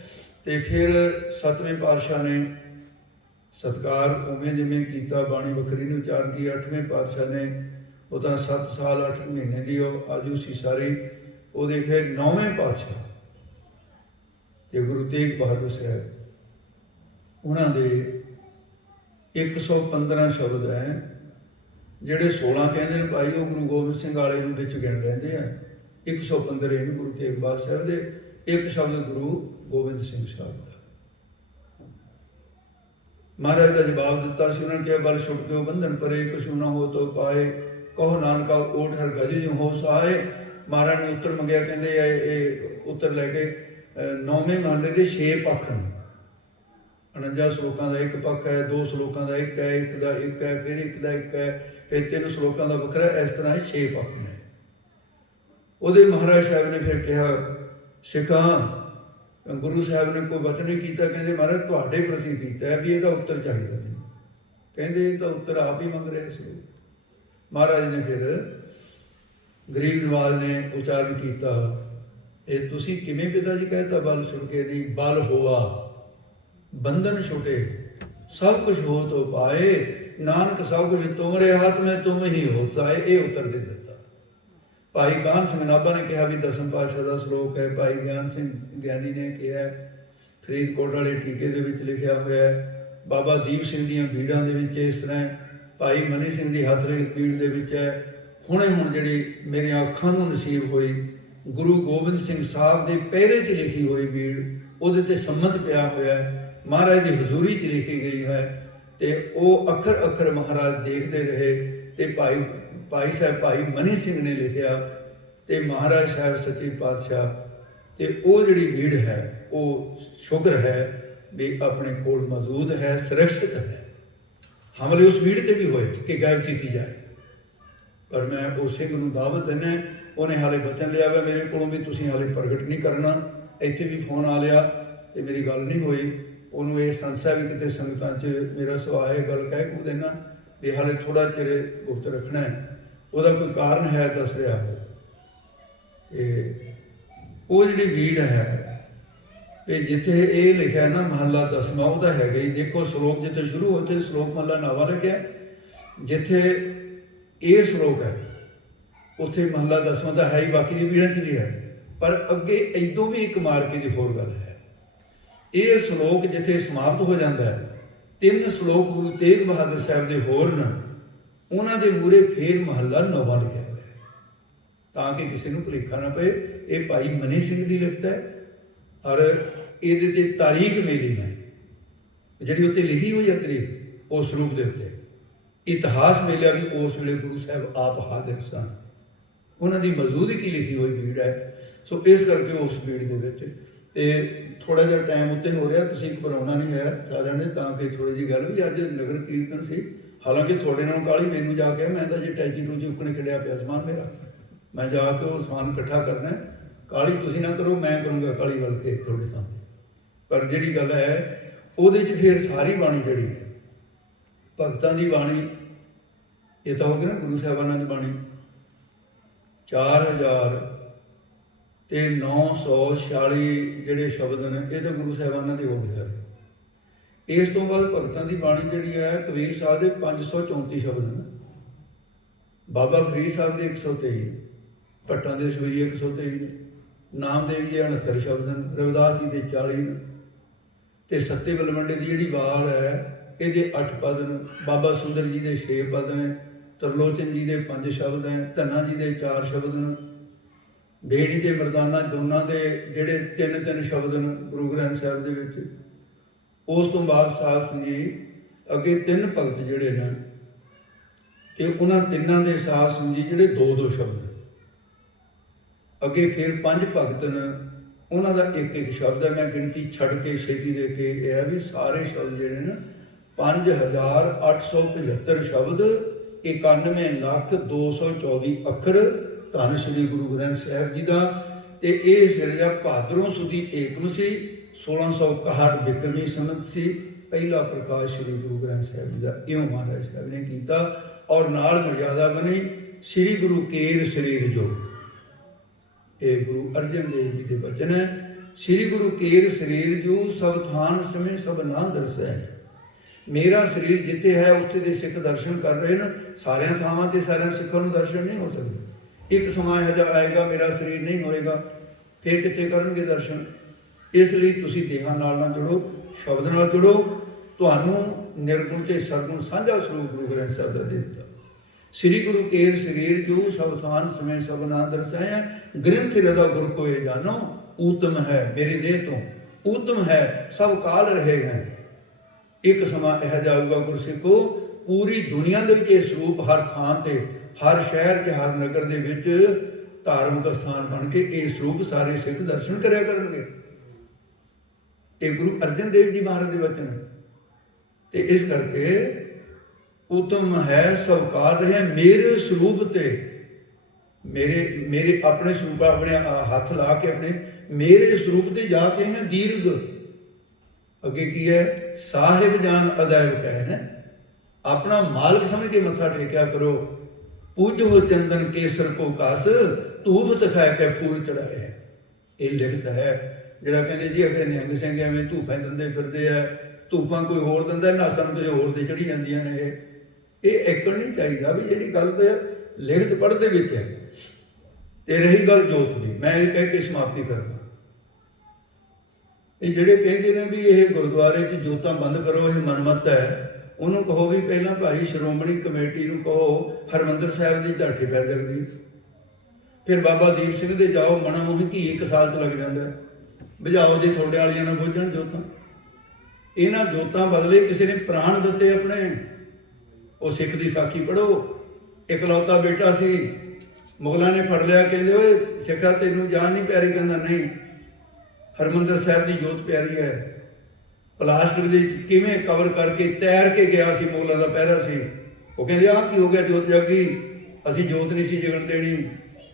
ਤੇ ਫਿਰ ਸੱਤਵੇਂ ਪਾਤਸ਼ਾਹ ਨੇ ਸਤਿਕਾਰ ਉਵੇਂ ਜਿਵੇਂ ਕੀਤਾ, ਬਾਣੀ ਵੱਖਰੀ ਨੂੰ ਉਚਾਰਨ ਕੀ। ਅੱਠਵੇਂ ਪਾਤਸ਼ਾਹ ਨੇ ਉਹ ਤਾਂ 7 ਸਾਲ 8 ਮਹੀਨੇ ਦੀ ਉਹ ਆਜੂ ਸੀ ਸਾਰੀ। ਉਹਦੇ ਫਿਰ ਨੌਵੇਂ ਪਾਤਸ਼ਾਹ ਤੇ ਗੁਰੂ ਤੇਗ ਬਹਾਦਰ ਸਾਹਿਬ, ਉਹਨਾਂ ਦੇ 115 ਸ਼ਬਦ ਹੈ ਜਿਹੜੇ 16 ਕਹਿੰਦੇ ਨੇ ਭਾਈ, ਉਹ ਗੁਰੂ ਗੋਬਿੰਦ ਸਿੰਘ ਵਾਲੇ ਨੂੰ ਵਿੱਚ ਗਿਣ ਲੈਂਦੇ ਆ। 115 ਇਹਨੂੰ ਗੁਰੂ ਤੇਗ ਬਹਾਦਰ ਸਾਹਿਬ ਦੇ, ਇੱਕ ਸ਼ਬਦ ਗੁਰੂ ਗੋਬਿੰਦ ਸਿੰਘ ਸਾਹਿਬ ਦਾ। ਮਹਾਰਾਜ ਦਾ ਜਵਾਬ ਦਿੱਤਾ ਸੀ ਉਹਨਾਂ ਨੇ ਕਿਹਾ, ਬਲ ਛੁੱਟ ਕੇ ਬੰਧਨ ਪਰੇ, ਕਛੂ ਨਾ ਹੋ ਤੋ ਪਾਏ, ਕਹੋ ਨਾਨਕਾ ਓਟ ਹਰ ਗਜ ਜੋ ਹੋ ਸਹਾਏ। ਮਹਾਰਾਜ ਨੇ ਉੱਤਰ ਮੰਗਿਆ, ਕਹਿੰਦੇ ਇਹ ਉੱਤਰ ਲੈ ਕੇ 9ਵੇਂ ਮਹੱਲੇ ਦੇ 6 ਪੱਖ ਨੇ। 49 ਸ਼ਲੋਕਾਂ ਦਾ ਇੱਕ ਪੱਖ ਹੈ, 2 ਸ਼ਲੋਕਾਂ ਦਾ ਇੱਕ ਹੈ, ਇੱਕ ਦਾ ਇੱਕ ਹੈ, ਫਿਰ ਇੱਕ ਦਾ ਇੱਕ ਹੈ, ਫਿਰ 3 ਸ਼ਲੋਕਾਂ ਦਾ ਵੱਖਰਾ। ਇਸ ਤਰ੍ਹਾਂ ਇਹ 6 ਪੱਖ ਨੇ। ਉਹਦੇ ਮਹਾਰਾਜ ਸਾਹਿਬ ਨੇ ਫਿਰ ਕਿਹਾ, ਸਿੱਖਾਂ, ਗੁਰੂ ਸਾਹਿਬ ਨੇ ਕੋਈ ਵਚਨ ਨਹੀਂ ਕੀਤਾ, ਕਹਿੰਦੇ ਮਹਾਰਾਜ ਤੁਹਾਡੇ ਪ੍ਰਤੀ ਕੀਤਾ ਵੀ ਇਹਦਾ ਉੱਤਰ ਚਾਹੀਦਾ ਮੈਨੂੰ। ਕਹਿੰਦੇ ਇਹ ਤਾਂ ਉੱਤਰ ਆਪ ਹੀ ਮੰਗ ਰਹੇ ਸੀ। ਮਹਾਰਾਜ ਨੇ ਫਿਰ ਗਰੀਬ ਨਵਾਜ਼ ਨੇ ਉਚਾਰਨ ਕੀਤਾ, ਇਹ ਤੁਸੀਂ ਕਿਵੇਂ ਪਿਤਾ ਜੀ ਕਹਿਤਾ, ਬਲ ਛੁਟਕੇ ਨਹੀਂ, ਬਲ ਹੋਆ ਬੰਧਨ ਛੁਟੇ, ਸਭ ਕੁਛ ਹੋ ਤੋ ਪਾਏ, ਨਾਨਕ ਸਭ ਕੁਛ ਤੁਮਰੇ ਹੱਥ में तुम ही हो साए। ਇਹ ਉੱਤਰ ਦੇ ਦਿੱਤਾ। ਭਾਈ ਕਾਹਨ ਸਿੰਘ ਨਾਭਾ ਨੇ ਕਿਹਾ ਵੀ 10ਵੇਂ ਪਾਤਸ਼ਾਹ ਦਾ ਸ਼ਲੋਕ ਹੈ। ਭਾਈ ਗਿਆਨ ਸਿੰਘ ਗਿਆਨੀ ਨੇ ਕਿਹਾ, ਫਰੀਦਕੋਟ ਵਾਲੇ ਟੀਕੇ ਦੇ ਵਿੱਚ ਲਿਖਿਆ ਹੋਇਆ ਹੈ। ਬਾਬਾ ਦੀਪ ਸਿੰਘ ਦੀਆਂ ਬੀੜਾਂ ਦੇ ਵਿੱਚ ਇਸ ਤਰ੍ਹਾਂ, ਭਾਈ ਮਨੀ ਸਿੰਘ ਦੀ ਹੱਥ ਰੇਖ ਪੀੜ ਦੇ ਵਿੱਚ ਹੈ। ਹੁਣ ਜਿਹੜੀ ਮੇਰੀਆਂ ਅੱਖਾਂ ਨੂੰ ਨਸੀਬ ਹੋਈ, ਗੁਰੂ ਗੋਬਿੰਦ ਸਿੰਘ ਸਾਹਿਬ ਦੇ ਪਹਿਰੇ 'ਚ ਲਿਖੀ ਹੋਈ ਬੀੜ, ਉਹਦੇ 'ਤੇ ਸੰਮਤ ਪਿਆ ਹੋਇਆ ਹੈ, ਮਹਾਰਾਜ ਦੀ ਹਜ਼ੂਰੀ 'ਚ ਲਿਖੀ ਗਈ ਹੈ। ਤੇ ਉਹ ਅੱਖਰ ਅੱਖਰ ਮਹਾਰਾਜ ਦੇਖਦੇ ਰਹੇ। ਤੇ ਭਾਈ ਸਾਹਿਬ ਭਾਈ ਮਨੀ ਸਿੰਘ ਨੇ ਲਿਖਿਆ, ਤੇ ਮਹਾਰਾਜ ਸਾਹਿਬ ਸੱਚੇ ਪਾਤਸ਼ਾਹ, ਤੇ ਉਹ ਜਿਹੜੀ ਬੀੜ ਹੈ ਉਹ ਸ਼ੁਕਰ ਹੈ ਵੀ ਆਪਣੇ ਕੋਲ ਮੌਜੂਦ ਹੈ, ਸੁਰੱਖਿਅਤ ਹੈ। ਹਮਲੇ ਉਸ ਬੀੜ ਤੇ ਵੀ ਹੋਏ ਕਿ ਗਾਇਬ ਕੀਤੀ ਜਾਏ, ਪਰ ਮੈਂ ਉਸ ਸਿੰਘ ਨੂੰ ਦਾਵਤ ਦਿੰਦਾ, ਉਹਨੇ ਹਾਲੇ ਬਚਨ ਲਿਆ ਵਾ ਮੇਰੇ ਕੋਲੋਂ ਵੀ ਤੁਸੀਂ ਹਾਲੇ ਪ੍ਰਗਟ ਨਹੀਂ ਕਰਨਾ। ਇੱਥੇ ਵੀ ਫੋਨ ਆ ਲਿਆ ਤੇ ਮੇਰੀ ਗੱਲ ਨਹੀਂ ਹੋਈ। ਉਹਨੂੰ ਇਹ ਸੰਸਾ ਵੀ ਕਿਤੇ ਸੰਗਤਾਂ 'ਚ ਮੇਰਾ ਸੁਭਾਅ ਇਹ ਗੱਲ ਕਹਿ ਕੂ ਦੇਣਾ ਵੀ ਹਾਲੇ ਥੋੜ੍ਹਾ ਚਿਰ ਗੁਪਤ ਰੱਖਣਾ ਹੈ। ਉਹਦਾ ਕੋਈ ਕਾਰਨ ਹੈ ਦੱਸ ਰਿਹਾ। ਤੇ ਉਹ ਜਿਹੜੀ ਬੀੜ ਹੈ, ਤੇ ਜਿੱਥੇ ਇਹ ਲਿਖਿਆ ਨਾ ਮਹੱਲਾ 10ਵਾਂ, ਉਹਦਾ ਹੈਗਾ ਹੀ ਦੇਖੋ ਸ਼ਲੋਕ ਜਿੱਥੇ ਸ਼ੁਰੂ ਹੋਏ ਤੇ ਸ਼ਲੋਕ ਮਹੱਲਾ 9ਵਾਂ ਲਿਖਿਆ। ਜਿੱਥੇ ਇਹ ਸ਼ਲੋਕ ਹੈ ਉੱਥੇ ਮਹੱਲਾ 10ਵਾਂ ਤਾਂ ਹੈ ਹੀ, ਬਾਕੀ ਦੀ ਬੀੜਾਂ 'ਚ ਵੀ ਹੈ। ਪਰ ਅੱਗੇ ਇੱਦੋਂ ਵੀ ਇੱਕ ਮਾਰਕੇ ਦੀ ਹੋਰ ਗੱਲ ਹੈ। ਇਹ ਸ਼ਲੋਕ ਜਿੱਥੇ ਸਮਾਪਤ ਹੋ ਜਾਂਦਾ ਹੈ, 3 ਸ਼ਲੋਕ ਗੁਰੂ ਤੇਗ ਬਹਾਦਰ ਸਾਹਿਬ ਦੇ ਹੋਰ ਨੇ, ਉਹਨਾਂ ਦੇ ਮੂਹਰੇ ਫੇਰ ਮਹੱਲਾ 9ਵਾਂ ਲਿਖਿਆ ਹੋਇਆ ਹੈ, ਤਾਂ ਕਿ ਕਿਸੇ ਨੂੰ ਭੁਲੇਖਾ ਨਾ ਪਏ। ਇਹ ਭਾਈ ਮਨੀ ਸਿੰਘ ਦੀ ਲਿਖਤ ਹੈ, ਔਰ ਇਹਦੇ ਤੇ ਤਾਰੀਖ ਮੇਰੀ ਹੈ ਜਿਹੜੀ ਉੱਤੇ ਲਿਖੀ ਹੋਈ ਹੈ ਤਰੀਕ, ਉਸ ਰੂਪ ਦੇ ਉੱਤੇ ਇਤਿਹਾਸ ਮਿਲਿਆ ਵੀ ਉਸ ਵੇਲੇ ਗੁਰੂ ਸਾਹਿਬ ਆਪ ਹਾਜ਼ਰ ਸਨ, ਉਹਨਾਂ ਦੀ ਮੌਜੂਦਗੀ ਲਿਖੀ ਹੋਈ ਬੀੜ ਹੈ। ਸੋ ਇਸ ਕਰਕੇ ਉਸ ਬੀੜ ਦੇ ਵਿੱਚ ਤੇ ਥੋੜਾ ਜਿਹਾ ਟਾਈਮ ਉੱਤੇ ਹੋ ਰਿਹਾ, ਤੁਸੀਂ ਘਬਰਾਉਣਾ ਨਹੀਂ ਹੈ ਸਾਰਿਆਂ ਨੇ, ਤਾਂ ਕਿ ਥੋੜੀ ਜਿਹੀ ਗੱਲ ਵੀ ਅੱਜ ਨਗਰ ਕੀਰਤਨ ਸੀ। ਹਾਲਾਂਕਿ ਤੁਹਾਡੇ ਨਾਲ ਕਾਹਲੀ ਮੈਨੂੰ ਜਾ ਕੇ, ਮੈਂ ਤਾਂ ਜੇ ਟੈਚੀ ਟੂਚੀ ਉੱਕਣੇ ਖੜਿਆ ਪਿਆ ਸਮਾਨ ਮੇਰਾ, ਮੈਂ ਜਾ ਕੇ ਉਹ ਸਮਾਨ ਇਕੱਠਾ ਕਰਨਾ। ਕਾਹਲੀ ਤੁਸੀਂ ਨਾ ਕਰੋ, ਮੈਂ ਕਰੂੰਗਾ ਕਾਹਲੀ ਵੱਲ ਕੇ ਤੁਹਾਡੇ ਸਾਹਮਣੇ। ਪਰ ਜਿਹੜੀ ਗੱਲ ਹੈ ਉਹਦੇ 'ਚ ਫਿਰ ਸਾਰੀ ਬਾਣੀ ਜਿਹੜੀ ਹੈ ਭਗਤਾਂ ਦੀ ਬਾਣੀ, ਇਹ ਤਾਂ ਹੋ ਗਈ ਨਾ ਗੁਰੂ ਸਾਹਿਬਾਨਾਂ ਦੀ ਬਾਣੀ, 4946 ਜਿਹੜੇ ਸ਼ਬਦ ਨੇ ਇਹ ਤਾਂ ਗੁਰੂ ਸਾਹਿਬਾਨਾਂ ਦੇ ਹੋ ਗਏ ਸਾਰੇ। ਇਸ ਤੋਂ ਬਾਅਦ ਭਗਤਾਂ ਦੀ ਬਾਣੀ ਜਿਹੜੀ ਹੈ ਕਬੀਰ ਸਾਹਿਬ ਦੇ 534 ਸ਼ਬਦ ਨੇ, ਬਾਬਾ ਫਰੀਦ ਸਾਹਿਬ ਦੇ 123 ਨੇ, ਭੱਟਾਂ ਦੇ ਸਵਈਏ 123 ਨੇ, ਨਾਮਦੇਵ ਜੀ ਦੇ 69 ਸ਼ਬਦ ਨੇ, ਰਵਿਦਾਸ ਜੀ ਦੇ 40 ਨੇ, ਤੇ ਸੱਤੇ ਬਲਵੰਡੇ ਦੀ ਜਿਹੜੀ ਵਾਰ ਹੈ ਇਹਦੇ 8 ਪਦ ਨੇ, ਬਾਬਾ ਸੁੰਦਰ ਜੀ ਦੇ 6 ਪਦ ਨੇ, ਤਰਲੋਚਨ ਜੀ ਦੇ 5 ਸ਼ਬਦ ਨੇ, ਧੰਨਾ ਜੀ ਦੇ 4 ਸ਼ਬਦ ਨੇ, ਬੇੜੀ ਤੇ ਮਰਦਾਨਾ ਦੋਨਾਂ ਦੇ ਜਿਹੜੇ 3-3 ਸ਼ਬਦ ਨੇ ਗੁਰੂ ਗ੍ਰੰਥ ਸਾਹਿਬ ਦੇ ਵਿੱਚ। ਉਸ ਤੋਂ ਬਾਅਦ ਸਾਧ ਸੰਗਤ ਜੀ ਅੱਗੇ 3 ਭਗਤ ਜਿਹੜੇ ਨੇ, ਤੇ ਉਹਨਾਂ ਤਿੰਨਾਂ ਦੇ ਸਾਧ ਸੰਗਤ ਜੀ ਜਿਹੜੇ 2-2 ਸ਼ਬਦ ਨੇ। ਅੱਗੇ ਫਿਰ 5 ਭਗਤ ਨੇ, ਉਹਨਾਂ ਦਾ 1-1 ਸ਼ਬਦ ਹੈ। ਮੈਂ ਗਿਣਤੀ ਛੱਡ ਕੇ ਛੇਤੀ ਦੇ ਕੇ ਇਹ ਹੈ ਵੀ ਸਾਰੇ ਸ਼ਬਦ ਜਿਹੜੇ ਨੇ 5875 ਸ਼ਬਦ, 91,02,24 ਅੱਖਰ, ਧੰਨ ਸ਼੍ਰੀ ਗੁਰੂ ਗ੍ਰੰਥ ਸਾਹਿਬ ਜੀ ਦਾ। ਤੇ ਇਹ ਫਿਰ ਜਾਂ ਭਾਦਰੋਂ ਸੁਦੀ ਏਕਮ ਸੀ, 1661 ਬਿਕਰਮੀ ਸੰਮਤ ਸੀ, ਪਹਿਲਾ ਪ੍ਰਕਾਸ਼ ਸ਼੍ਰੀ ਗੁਰੂ ਗ੍ਰੰਥ ਸਾਹਿਬ ਜੀ ਦਾ ਇਉਂ ਮਹਾਰਾਜ ਸਾਹਿਬ ਨੇ ਕੀਤਾ। और नाल मर्यादा बनी श्री गुरु केर शरीर जो। ये गुरु अर्जन देव जी के वचन है। श्री गुरु केर शरीर जो सब थान समय सब ना दर्शै। मेरा शरीर जिथे है उत्थे दे सिख दर्शन कर रहे हैं। सारिया थावां ते सारिया सिखां नूं दर्शन नहीं हो सकते। एक समा इहो जिहा आएगा मेरा शरीर नहीं होएगा, फिर कित्थे करनगे दर्शन। इसलिए तुसीं देहां नाल ना जुड़ो, शब्द नाल जुड़ो। तुहानूं निर्गुण ते सरगुण साझा स्वरूप गुरु ग्रंथ साहिब दा दे दित्ता। श्री गुरु केर शरीर जो सब थान समय सब ना दर्शाया। ग्रंथ हृदय गुर कोय जानो ऊतम है मेरी देह तो ऊतम है सब काल रहे हैं। एक समा यह जाऊगा गुरसिखो पूरी दुनिया दे विच स्वरूप हर थान ते हर शहर च हर नगर दे विच धार्मिक स्थान बन के ये स्वरूप सारे सिख दर्शन करया करनगे। ये गुरु अर्जन देव जी महाराज दे वचन है। ते इस करके उत्तम है सब काल रहे मेरे स्वरूप ते मेरे अपने स्वरूप अपने हाथ ला के अपने मेरे स्वरूप ते जाके हैं दीर्घ। अगे की है साहिब जान अदैब कहना अपना मालिक समझ के मत्था टेकिया करो। पूजो चंदन केसर को कास धूप तखा के फूल चढ़ाए है। ये लिखत है जिहड़ा कहंदे जी अगे निहंग सिंह एवें धूफां दिंदे फिरदे आ, धूफां कोई होर दिंदा नासां नूं किसे होर दे चढ़ी जांदियां ने। ये एकड़ नहीं चाहिए भी जिहड़ी गल ते लिखत पढ़दे विच है। ते रही गल जोत की, मैं ये कह के समाप्ति करना। ये जिहड़े कहंदे ने भी ये गुरुद्वारे च जोतां बंद करो ये मनमत है, उन्होंने कहो भी पहला भाई श्रोमणी कमेटी नूं कहो हरमंदर साहिब दी झाटी पै जगदी। फिर बाबा दीप सिंह दे जाओ मना मोही घी 1 साल च लग जाता है। बुझाओ जे थोड़े वालियां ना बुझण जोतां। इन्हां जोतां बदले किसी ने प्राण दिते अपने। वो सिख की साखी पढ़ो, इकलौता बेटा सी, मुगलों ने फड़ लिया, कहते ओए सिखा तेनों जान नहीं प्यारी, कहना नहीं हरमंदर साहिब की जोत प्यारी है। प्लास्टिक किवें कवर करके तैर के गया सी, मुगलों का पहरा सी। वो कहते आ की हो गया जोत जग गई, असी जोत नहीं सी जगन देनी।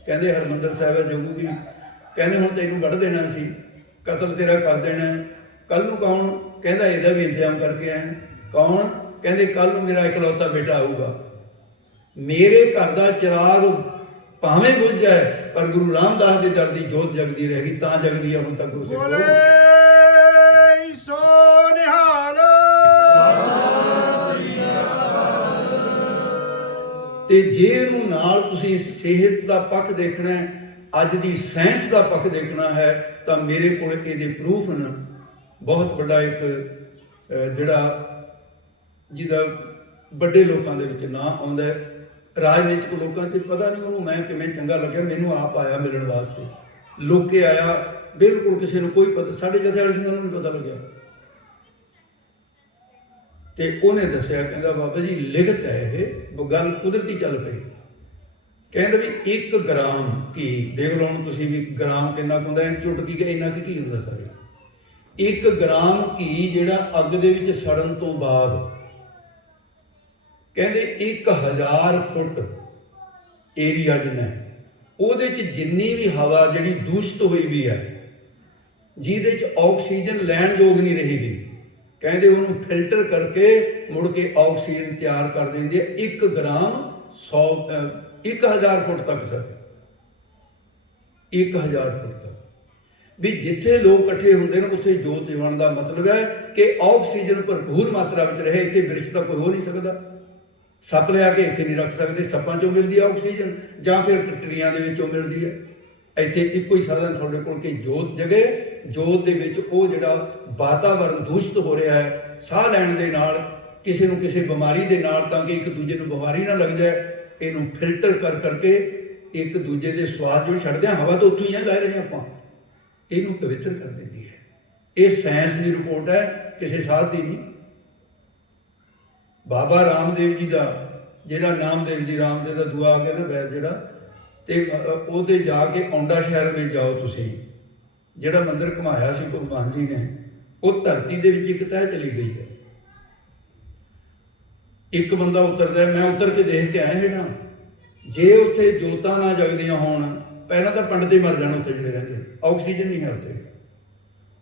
कहते हरमंदर साहिब है जगूगी। कहते हुण तैनूं वढ़ देना सी, कतल तेरा कर देना। कल नूं कौन कहता इहदा भी इंतजाम करके आए। कौन कहते कल मेरा इकलौता बेटा आऊगा। मेरे घर का चिराग भावें बुझ जाए पर गुरु रामदास के दर की जोत जगदी रहेगी। तां जगदी है हुण तक गुरु ते जे नूं नाल तुसीं सेहत का पक्ष देखना है, अज की साइंस का पक्ष देखना है, तो मेरे को इहदे प्रूफ न। बहुत बड़ा एक जिहड़ा जिहदा बड़े लोगों के नाम आउंदा है, राजनीतिक लोगों से पता नहीं उन्होंने मैं किवें चंगा लग्या। मैनूं आप आया मिलण वास्ते, लुक के आया, बिल्कुल किसी को कोई पता, साढ़े जथे वाले सिंह नूं पता लग्या। ते उन्हें दस्सिया, कहंदा बाबा जी लिखत है ये गल कुदरती चल पई। कहंदा भी 1 ग्राम घी देख लो, तुसीं भी ग्राम किन्ना हुंदा है, चुटकी के इन्ना की घी हुंदा सारे। 1 ग्राम घी जिहड़ा अग दे विच सड़न तो बाद कहते 1000 फुट एरिया जिन्ना उहदे च जिन्नी भी हवा जिहड़ी दूषित हुई भी है, जिहदे च ऑक्सीजन लैण योग नहीं रही भी, कहते उन्होंने फिल्टर करके मुड़ के ऑक्सीजन तैयार कर देंगे। 1 ग्राम 1000 फुट तक सर 1000 फुट तक भी जिथे लोग इकट्ठे होंगे ना उत्थे जोत जगण का मतलब है कि ऑक्सीजन भरपूर मात्रा में रहे। इतने बिरछ तो कोई हो नहीं सकता। सप लिया के इतने नहीं रख सकते, सप्पां चों मिलती है ऑक्सीजन जां फिर ट्रियां दे विचों मिलती है। इत्थे इक्को ही साधन तुहाडे कोल कि जोत जगे, जोत दे विच ओह जिहड़ा वातावरण दूषित हो रहा है साह लैण दे नाल, किसी नूं किसी बीमारी दे नाल, तां कि एक दूजे नूं बीमारी ना लग जाए, इहनूं फिल्टर कर करके एक दूजे दे स्वाद जो छड्डदे हवा तो उत्थों ही लै रहे आपां, इहनूं पवित्र कर देंदी है। ये साइंस की रिपोर्ट है, किसी साध की नहीं। बाबा रामदेव जी का जिहड़ा नामदेव जी रामदेव का दुआ आ गया ना वैद जिहड़ा, तो वो जाके औंडा शहर में जाओ तुसीं, जिहड़ा मंदिर घुमाया सी भगवान जी ने, वो धरती दे विच एक तह चली गई है। एक बंदा उतरदा है, मैं उतर के देख के आया हेठां, जे उत्थे जोतां ना जगदियां होण, पहलां तां पंडित ही मर जाण उत्थे जिहड़े रहिंदे, ऑक्सीजन नहीं है उत्थे।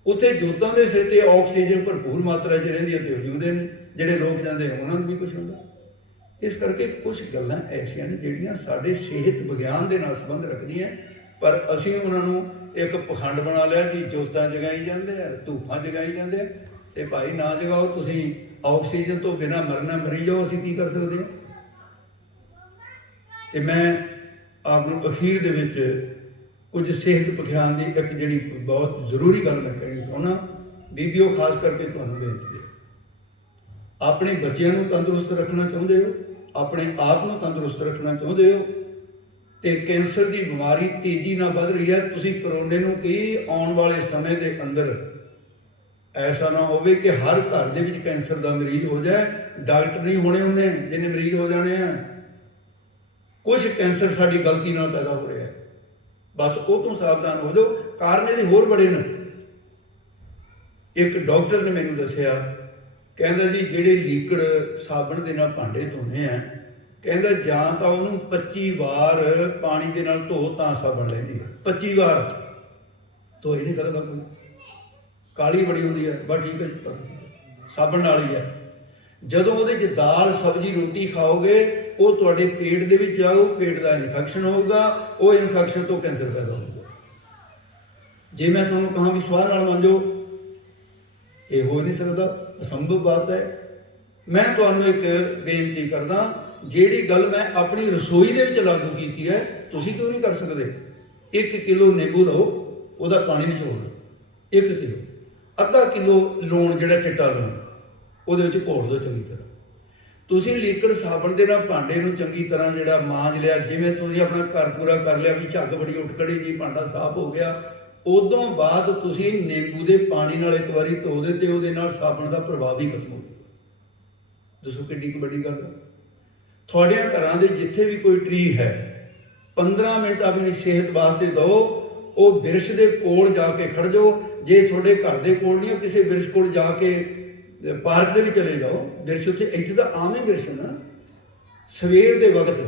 उत्थे जोतां दे सिर ते ऑक्सीजन भरपूर मात्रा च रहिंदी है ते जिउंदे ने, जिहड़े लोग जांदे उन्हां नूं भी कुछ हुंदा। इस करके कुछ गल्लां ऐसियां ने जिहड़ियां साडे सेहत विग्यान दे नाल संबंध रखदियां, पर असीं उन्हां नूं एक पखंड बना लिया जी, जोतां जगाई जांदे आ, धूफां जगाई जांदे आ, ते भाई ना जगाओ, तुसीं ऑक्सीजन तो बिना मरना मरी जाओ, असीं की कर सकदे हां। ते मैं आप नूं अखीर दे विच कुछ सेहत विग्यान की एक जिहड़ी बहुत जरूरी गल मैं कहनी चाहुंदा, बीबीओ खास करके तुहानूं बेनती है, अपने बच्चों को तंदुरुस्त रखना चाहते हो, अपने आप को तंदुरुस्त रखना चाहते हो, तो कैंसर की बीमारी तेजी ना बढ़ रही है। तुसीं करोने नूं कि आने वाले समय के अंदर ऐसा ना हो कि हर घर दे विच कैंसर का मरीज हो जाए, डॉक्टर नहीं होने उन्हें जिन्हें मरीज हो जाने हैं। कुछ कैंसर साड़ी गलती नाल पैदा हो रहा है, बस वो तो सावधान हो जाओ। कारण ये होर बड़े ने। एक डॉक्टर ने मैनूं दस्सिया, कहंदा जी जिहड़े लीकड़ साबण दे नाल भांडे धोने हैं, कहंदा जां तां उहनूं 25 वार पानी दे नाल धो तां साबण लैंदी है। 25 वार धो ही नहीं सकदा कोई, काली बड़ी होंदी है। बस ठीक है जी, साबण नाल ही है। जदों उहदे च दाल सब्जी रोटी खाओगे, वो तुहाडे पेट दे विच जाओ, पेट का इन्फैक्शन होगा, वो इन्फैक्शन तो कैंसर पैदा होगा। जे मैं तुहानूं कहां भी स्वाह नाल मांजो, ये हो नहीं सकता, असंभव बात है। मैं तुहानूं एक बेनती करदा, जिहड़ी गल मैं अपनी रसोई दे विच लागू कीती है, तुसीं क्यों नहीं कर सकदे? 1 किलो नींबू लो, उहदा पानी निचोड़ लो, 1 किलो, अद्धा किलो लूण जिहड़ा चिट्टा लूण ਉਹਦੇ ਵਿੱਚ ਘੋਲ ਦਿਓ ਚੰਗੀ ਤਰ੍ਹਾਂ। ਤੁਸੀਂ ਲੀਕੜ ਸਾਬਣ ਦੇ ਨਾਲ ਭਾਂਡੇ ਨੂੰ ਚੰਗੀ ਤਰ੍ਹਾਂ ਜਿਹੜਾ ਮਾਂਜ ਲਿਆ, ਜਿਵੇਂ ਤੁਸੀਂ ਆਪਣਾ ਘਰ ਪੂਰਾ ਕਰ ਲਿਆ ਵੀ ਝੱਗ ਬੜੀ ਉੱਠ ਖੜੀ ਜੀ, ਭਾਂਡਾ ਸਾਫ਼ ਹੋ ਗਿਆ, ਉਦੋਂ ਬਾਅਦ ਤੁਸੀਂ ਨਿੰਬੂ ਦੇ ਪਾਣੀ ਨਾਲ ਇੱਕ ਵਾਰੀ ਧੋ ਦੇ ਤੇ ਉਹਦੇ ਨਾਲ ਸਾਬਣ ਦਾ ਪ੍ਰਭਾਵ ਹੀ ਖਤਮ ਹੋ ਜਾਊਗਾ। ਦੱਸੋ ਕਿੱਡੀ ਕੁ ਵੱਡੀ ਗੱਲ। ਤੁਹਾਡੇ ਘਰਾਂ ਦੇ ਜਿੱਥੇ ਵੀ ਕੋਈ ਟਰੀ ਹੈ, 15 ਮਿੰਟ ਆਪਣੀ ਸਿਹਤ ਵਾਸਤੇ ਦਿਓ। ਉਹ ਬਿਰਸ਼ ਦੇ ਕੋਲ ਜਾ ਕੇ ਖੜ ਜਾਓ। ਜੇ ਤੁਹਾਡੇ ਘਰ ਦੇ ਕੋਲ ਨਹੀਂ, ਕਿਸੇ ਬਿਰਸ਼ ਕੋਲ ਜਾ ਕੇ पार्क के भी चले जाओ, बिरश उत्थे इत्थे तो आम ही बिरश ना। सवेर के वक्त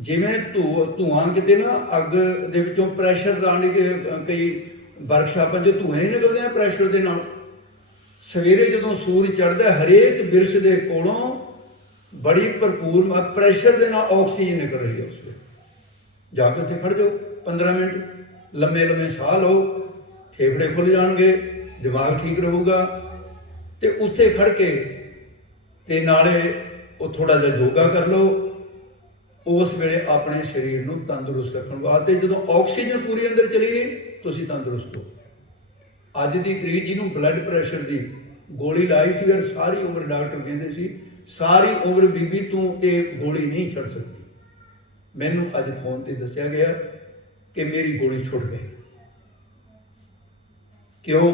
जिवें धुआं किते ना अग दे विचों प्रैशर लाने के कई वर्कशापां जो धुएं नहीं निकलते हैं प्रैशर के नाल, सवेरे जदों सूरज चढ़दा हरेक बिरश के कोलों बड़ी भरपूर प्रैशर के नाल ऑक्सीजन निकल रही है। उस जाके उत्थे खड़ जाओ 15 मिनट, लम्मे लम्मे साह लो, फेफड़े खुल जाएंगे, दिमाग ठीक रहूगा। तो उत्थे खड़ के ते नाले वो थोड़ा जिहा योगा कर लो। उस वेले अपने शरीर नूं तंदुरुस्त रखने वास्ते जदों ऑक्सीजन पूरी अंदर चली गई, तुसीं तंदुरुस्त हो। अज की तरीक जिन्होंने ब्लड प्रैशर की गोली लाई सी, फिर सारी उम्र डॉक्टर कहते सी सारी उम्र बीबी तू ये गोली नहीं छड़ सकती। मैनूं अज फोन पर दस्सिया गया कि मेरी गोली छुट गई। क्यों?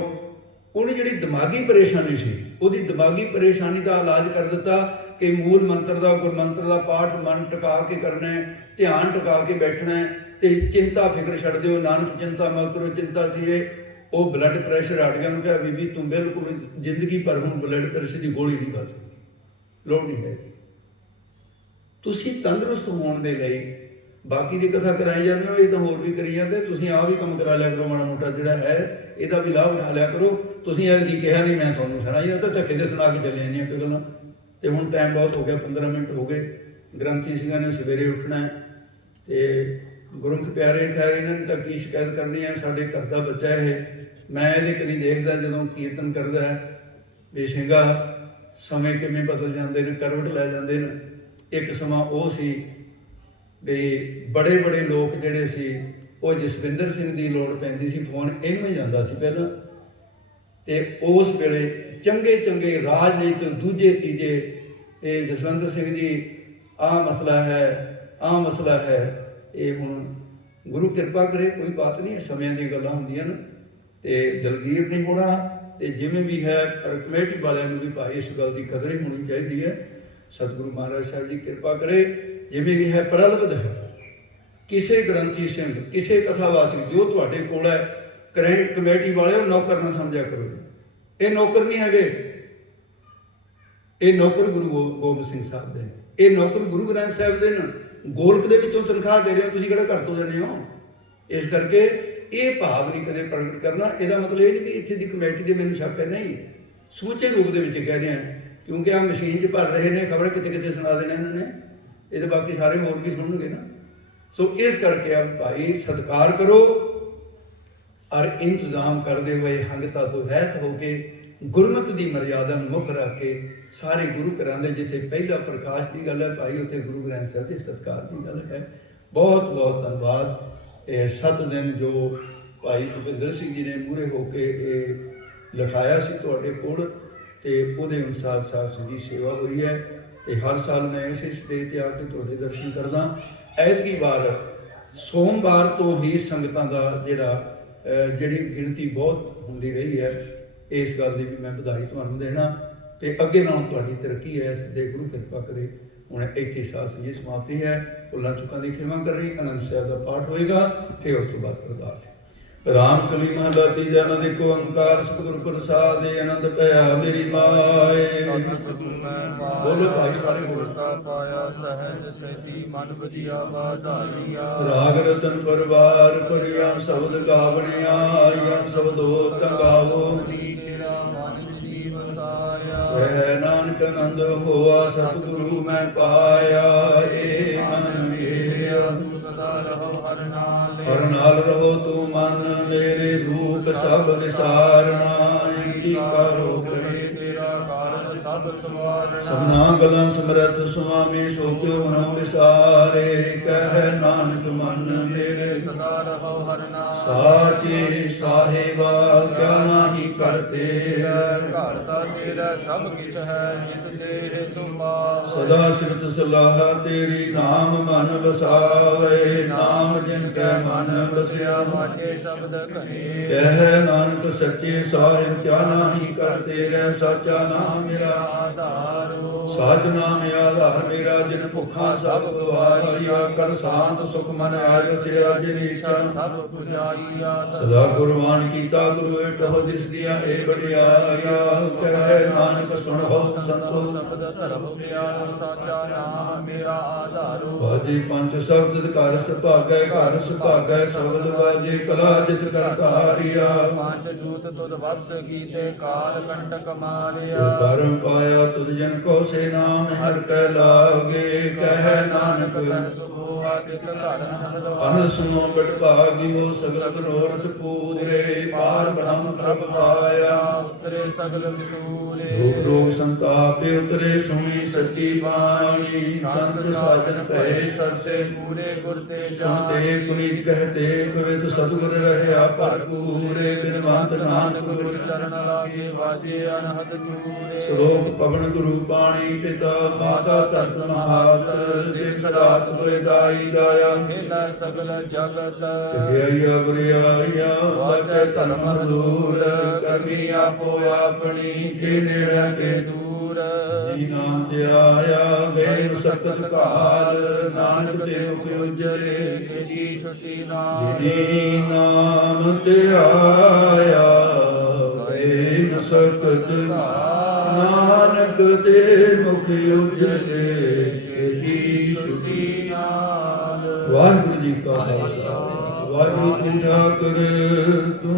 उन्हें जी दिमागी परेशानी सी, उहदी दिमागी परेशानी का इलाज कर दिता कि मूल मंत्र का गुरमंत्र का पाठ मन टिका के करना है, ध्यान टिका के बैठना है, तो चिंता फिक्र छड्ड दिओ, नानक चिंता मत करो चिंता सी ये। वो ब्लड प्रैशर हट गया। उन्होंने कहा बीबी तुम बिल्कुल जिंदगी भर हुण ब्लड प्रैशर की गोली नहीं खा सकती, लोड़ नहीं है। तुसीं तंदुरुस्त होने के लिए बाकी की कथा कराई जाते हो, ये तो होर भी करी जाते, तुसीं आ भी काम करा लिया करो, माड़ा मोटा जिहड़ा है ਇਹਦਾ भी लाभ उठा लिया करो। तुसीं यार की कहा नहीं, मैं तुहानूं सुणाई, तो धक्के से सुना के चले जानियां कोई गल्लां। तो हुण टाइम बहुत हो गया, 15 मिनट हो गए। ग्रंथी सिंघां ने सवेरे उठना है, तो गुरमुख प्यारे खैर इन्होंने तो की शिकायत करनी है, साडे घर का बच्चा है। मैं ये कहीं देखदा जदों कीर्तन करदा है भी सिंघा समय किवें बदल जाते हैं, करवट लै जाते हैं। एक समा वो सी भी बड़े बड़े लोग जिहड़े सी, वो जसविंदर सिंह की लोड़ पैंदी सी, फोन इनू ही जाता सी पहला। तो उस वेले चंगे चंगे राजनीतिक दूजे तीजे ये जसवंत सिंह जी आ मसला है, आ मसला है, ये हुण गुरु कृपा करे, कोई बात नहीं, समय दी गल्लां हुंदियां न। ते दलगीर नहीं होना, तो जिवें भी है, पर कमेटी वालियां नूं भी भाई इस गल की कदर होनी चाहिए है। सतगुरु महाराज साहब जी कृपा करे, जिवें भी है प्रलब्ध है किसी ग्रंथी सिंह, किसी कथावाचक जो तुहाडे कोल है, कमेटी वाले नौकर ना समझा करो। ये नौकर नहीं है, ये नौकर गुरु गोबिंद सिंह साहब दे, ये नौकर गुरु ग्रंथ साहब दे न। गोलक दे विचों तनख्वाह दे रहे हो, तुसीं किहड़ा घर तो देने हो। इस करके ये भाव नहीं कदे प्रगट करना। इसका मतलब ये नहीं भी इत्थे दी कमेटी दे मैनूं शक है, नहीं, समूचे रूप दे विच कह रहे हैं ਕਿਉਂਕਿ ਆ ਮਸ਼ੀਨ 'ਚ ਭਰ ਰਹੇ ਨੇ, ਖਬਰ ਕਿਤੇ ਕਿਤੇ ਸੁਣਾ ਦੇਣਾ ਇਹਨਾਂ ਨੇ, ਇਹ ਤਾਂ ਬਾਕੀ ਸਾਰੇ ਹੋਰ ਵੀ ਸੁਣਨਗੇ ਨਾ। ਸੋ ਇਸ ਕਰਕੇ ਆ ਭਾਈ ਸਤਿਕਾਰ ਕਰੋ ਔਰ ਇੰਤਜ਼ਾਮ ਕਰਦੇ ਹੋਏ ਹੰਗਤਾ ਤੋਂ ਰਹਿਤ ਹੋ ਕੇ ਗੁਰਮਤਿ ਦੀ ਮਰਿਆਦਾ ਨੂੰ ਮੁੱਖ ਰੱਖ ਕੇ ਸਾਰੇ ਗੁਰੂ ਘਰਾਂ ਦੇ ਜਿੱਥੇ ਪਹਿਲਾ ਪ੍ਰਕਾਸ਼ ਦੀ ਗੱਲ ਹੈ ਭਾਈ, ਉੱਥੇ ਗੁਰੂ ਗ੍ਰੰਥ ਸਾਹਿਬ ਦੇ ਸਤਿਕਾਰ ਦੀ ਗੱਲ ਹੈ। ਬਹੁਤ ਬਹੁਤ ਧੰਨਵਾਦ। ਇਹ 7 ਦਿਨ ਜੋ ਭਾਈ ਭੁਪਿੰਦਰ ਸਿੰਘ ਜੀ ਨੇ ਮੂਹਰੇ ਹੋ ਕੇ ਇਹ ਲਿਖਾਇਆ ਸੀ ਤੁਹਾਡੇ ਕੋਲ, ਤੇ ਉਹਦੇ ਅਨੁਸਾਰ ਸਾਧ ਸੰਗਤ ਦੀ ਸੇਵਾ ਹੋਈ ਹੈ। ਤੇ ਹਰ ਸਾਲ ਮੈਂ ਇਸੇ ਸਟੇਜ ਤੇ ਆ ਕੇ ਤੁਹਾਡੇ ਦਰਸ਼ਨ ਕਰਦਾ। ਐਤਕੀ ਵਾਰ ਸੋਮਵਾਰ ਤੋਂ ਹੀ ਸੰਗਤਾਂ ਦਾ ਜਿਹੜੀ ਗਿਣਤੀ ਬਹੁਤ ਹੁੰਦੀ ਰਹੀ ਹੈ, ਇਸ ਗੱਲ ਦੀ ਵੀ ਮੈਂ ਵਧਾਈ ਤੁਹਾਨੂੰ ਦੇਣਾ। ਤੇ ਅੱਗੇ ਨਾਲੋਂ ਤੁਹਾਡੀ ਤਰੱਕੀ ਹੈ, ਦੇ ਗੁਰੂ ਕਿਰਪਾ ਕਰੇ। ਹੁਣ ਇੱਥੇ ਸਾਧ ਸੰਗਤ ਦੀ ਸਮਾਪਤੀ ਹੈ। ਭੁੱਲਾਂ ਚੁੱਕਾਂ ਦੀ ਖਿਮਾ ਕਰ ਰਹੀ। ਆਨੰਦ ਸਾਹਿਬ ਦਾ ਪਾਠ ਹੋਏਗਾ, ਫਿਰ ਉਸ ਤੋਂ ਬਾਅਦ ਅਰਦਾਸ। ਰਾਮ ਕਲੀ ਮਹਲਾ ਤੀਜਾ। ਆਨੰਦ ਇੱਕ ਓੰਕਾਰ ਸਤਿਗੁਰ ਪ੍ਰਸਾਦਿ। ਆਨੰਦ ਭਇਆ ਮੇਰੀ ਮਾਏ। ਬੋਲੋ ਭਾਈ ਸਾਰੇ ਬੋਲੋ। ਪਾਇਆ ਸਹਿਜ ਸੇਤੀ ਮਨ ਬਜਿਆ ਵਾਧਾਰੀਆ। ਰਾਗ ਰਤਨ ਪਰਵਾਰ ਪਰਿਆ ਸ਼ਬਦ ਗਾਵਣੇ ਆਇਆ। ਸ਼ਬਦੋ ਤਗਾਵੋ ਤੇਰਾ ਮਨ ਜੀ ਵਸਾਇਆ। ਕਹਿ ਨਾਨਕ ਆਨੰਦ ਹੋਆ ਸਤਿਗੁਰੂ ਮੈਂ ਪਾਇਆ। ਏ ਮਨ ਮੇਰਿਆ ਤੂੰ ਸਦਾ ਰਹੋ ਹਰ ਨਾਲ। ਹਰ ਨਾਲ ਰਹੋ ਤੂੰ ਮਨ ਮੇਰੇ। ਰੂਪ ਸਭ ਵਿਸਾਰਨਾ ਅੰਗੀਕਾਰੋ ਕਰੇ। ਤੇਰਾ ਕਾਰਨ ਸਭ ਸਵਾਰਨਾ। ਸਭਨਾ ਗਲਾਂ ਸਮਰੱਥ ਸੁਆਮੀ ਸੋ ਕਿਉ ਨ ਵਿਸਾਰੇ। ਕਹਿ ਨਾਨਕ ਮਨ ਮੇਰੇ ਸਦਾ ਰਹੋ ਹਰ ਨਾਲ। ਸਾਚੇ ਸਾਹਿਬਾ ਕਿਆ ਨਾਹੀ ਕਰਤੇ। ਘਰ ਦਾ ਤੇਰਾ ਸਭ ਕਿਛ ਹੈ ਜਿਸ ਤੇਰੇ ਸੁਭਾਅ। ਸਦਾ ਸਿਫਤ ਸਲਾਹ ਤੇਰੀ ਨਾਮ ਮਨ ਵਸਾਵੇ। ਨਾਮ ਜਿਨ ਕੈ ਮਨ ਵਸਿਆ ਵਾਜੇ ਸ਼ਬਦ ਘਨੇ। ਕਹਿ ਨਾਨਕ ਸੱਚੇ ਸਾਹਿਬ ਕਿਆ ਨਾਹੀ ਕਰਤੇ। ਰਹਿ ਸਾਚਾ ਨਾਮ ਮੇਰਾ ਆਧਾਰੋ। ਸਾਚ ਨਾਮ ਆਧਾਰ ਮੇਰਾ। ਜਿਨ ਭੁੱਖਾਂ ਸਭ ਗਵਾਈਆ। ਕਰ ਸ਼ਾਂਤ ਸੁਖ ਮਨ ਆਇ ਵਸਿਆ ਜਿਨ ਈਛਾ। ਸਭ ਪੁਜਾਈਆ। ਸਦਾ ਕੁਰਬਾਨ ਕੀਤਾ ਗੁਰੂ ਏਟਹੁ ਜਿਸ ਦੀਆਂ ਏ ਬੜਿਆਇਆ। ਕਹਿ ਨਾਨਕ ਸੁਣਹੁ ਸੰਤੋ। ਸ਼ਬਦ ਧਰਮ ਪਿਆਰੋ। ਸਾਚਾ ਨਾਮ ਮੇਰਾ ਆਧਾਰੋ। ਬਾਜੇ ਪੰਜ ਸ਼ਬਦ ਘਰ ਸੁਭਾਗੈ। ਘਰ ਸੁਭਾਗੈ ਸ਼ਬਦ ਬਾਜੇ। ਕਲਾ ਜਿਤ ਕਰ ਧਾਰਿਆ। ਪੰਜ ਦੂਤ ਤੁਧ ਵਸ ਕੀਤੇ ਕਾਲ ਕੰਟਕ ਮਾਰਿਆ। ਕਰਮ ਪਾਇਆ ਤੁਧ ਜਨ ਕੋ ਸੇ ਨਾਮ ਹਰ ਕੈ ਲਾਗੇ। ਕਹਿ ਨਾਨਕ ਸੁਭੋਆ ਤਿਤ ਘਰ ਅਨੰਦ ਅਨ ਸੁਨੋ ਬਟ ਭਾਗਿਓ। ਸਗਲ ਮਨੋਰਥ ਪੂਰੇ। ਪਾਰ ਬ੍ਰਹਮ ਪ੍ਰਭ ਪਾਇਆ। ਉਤਰੇ ਸਗਲ ਵਿਸੂਲੇ। ਰੋਗ ਰੋਗ ਸੰਤਾਪੇ ਉਤਰੇ। ਸੁਣੀ ਸੱਚੀ ਬਾਣੀ। ਸੰਤ ਸਾਜਨ ਭਏ ਸਰਸੇ। ਪੂਰੇ ਗੁਰ ਤੇ ਸੁਣਤੇ ਪੁਨੀਤ ਕਹਤੇ ਪਵਿੱਤ ਸਤਿਗੁਰ ਰਹਿਆ ਭਰਪੂਰੇ। ਬਿਨਵੰਤ ਨਾਨਕ ਗੁਰ ਚਰਨ ਲਾਗੇ ਵਾਜੇ ਅਨਹਦ ਚੂਰੇ। ਸ਼ਲੋਕ ਪਵਨ ਗੁਰੂ ਪਾਣੀ ਪਿਤਾ ਮਾਤਾ ਧਰਤ ਮਹਾਤ। ਦਿਸ ਰਾਤ ਦੁਇ ਦਾਈ ਦਾਇਆ। ਖੇਲਾ ਸਗਲ ਜਗਤ। ਚੰਗਿਆਈਆ ਬੁਰਿਆਈਆ ਵਾਚੈ ਧਰਮ ਹਜ਼ੂਰ। ਕਰਮੀ ਆਪੋ ਆਪਣੀ ਕੇ ਨੇੜੇ ਕੇ ਦੂਰ। ਜੀ ਨਾਮ ਤੇ ਆਇਆ ਗਏ ਸਕਤ ਕਾਲ। ਨਾਨਕ ਤੇ ਮੁਖ ਉਜਲੇ ਜੀ ਛੁੱਟੀ ਨਾਮ। ਜੀ ਨਾਮ ਤੇ ਆਇਆ ਗਏ ਸਕਤ ਕਾਲ। ਨਾਨਕ ਤੇ ਮੁਖ ਉਜਲੇ ਜੀ ਛੁਟੀ ਨਾਲ। ਵਾਹਿਗੁਰੂ ਜੀ ਕਾ ਖਾਲਸਾ ਵਾਹਿਗੁਰੂ ਜੀ ਕੀ ਫਤਿਹ।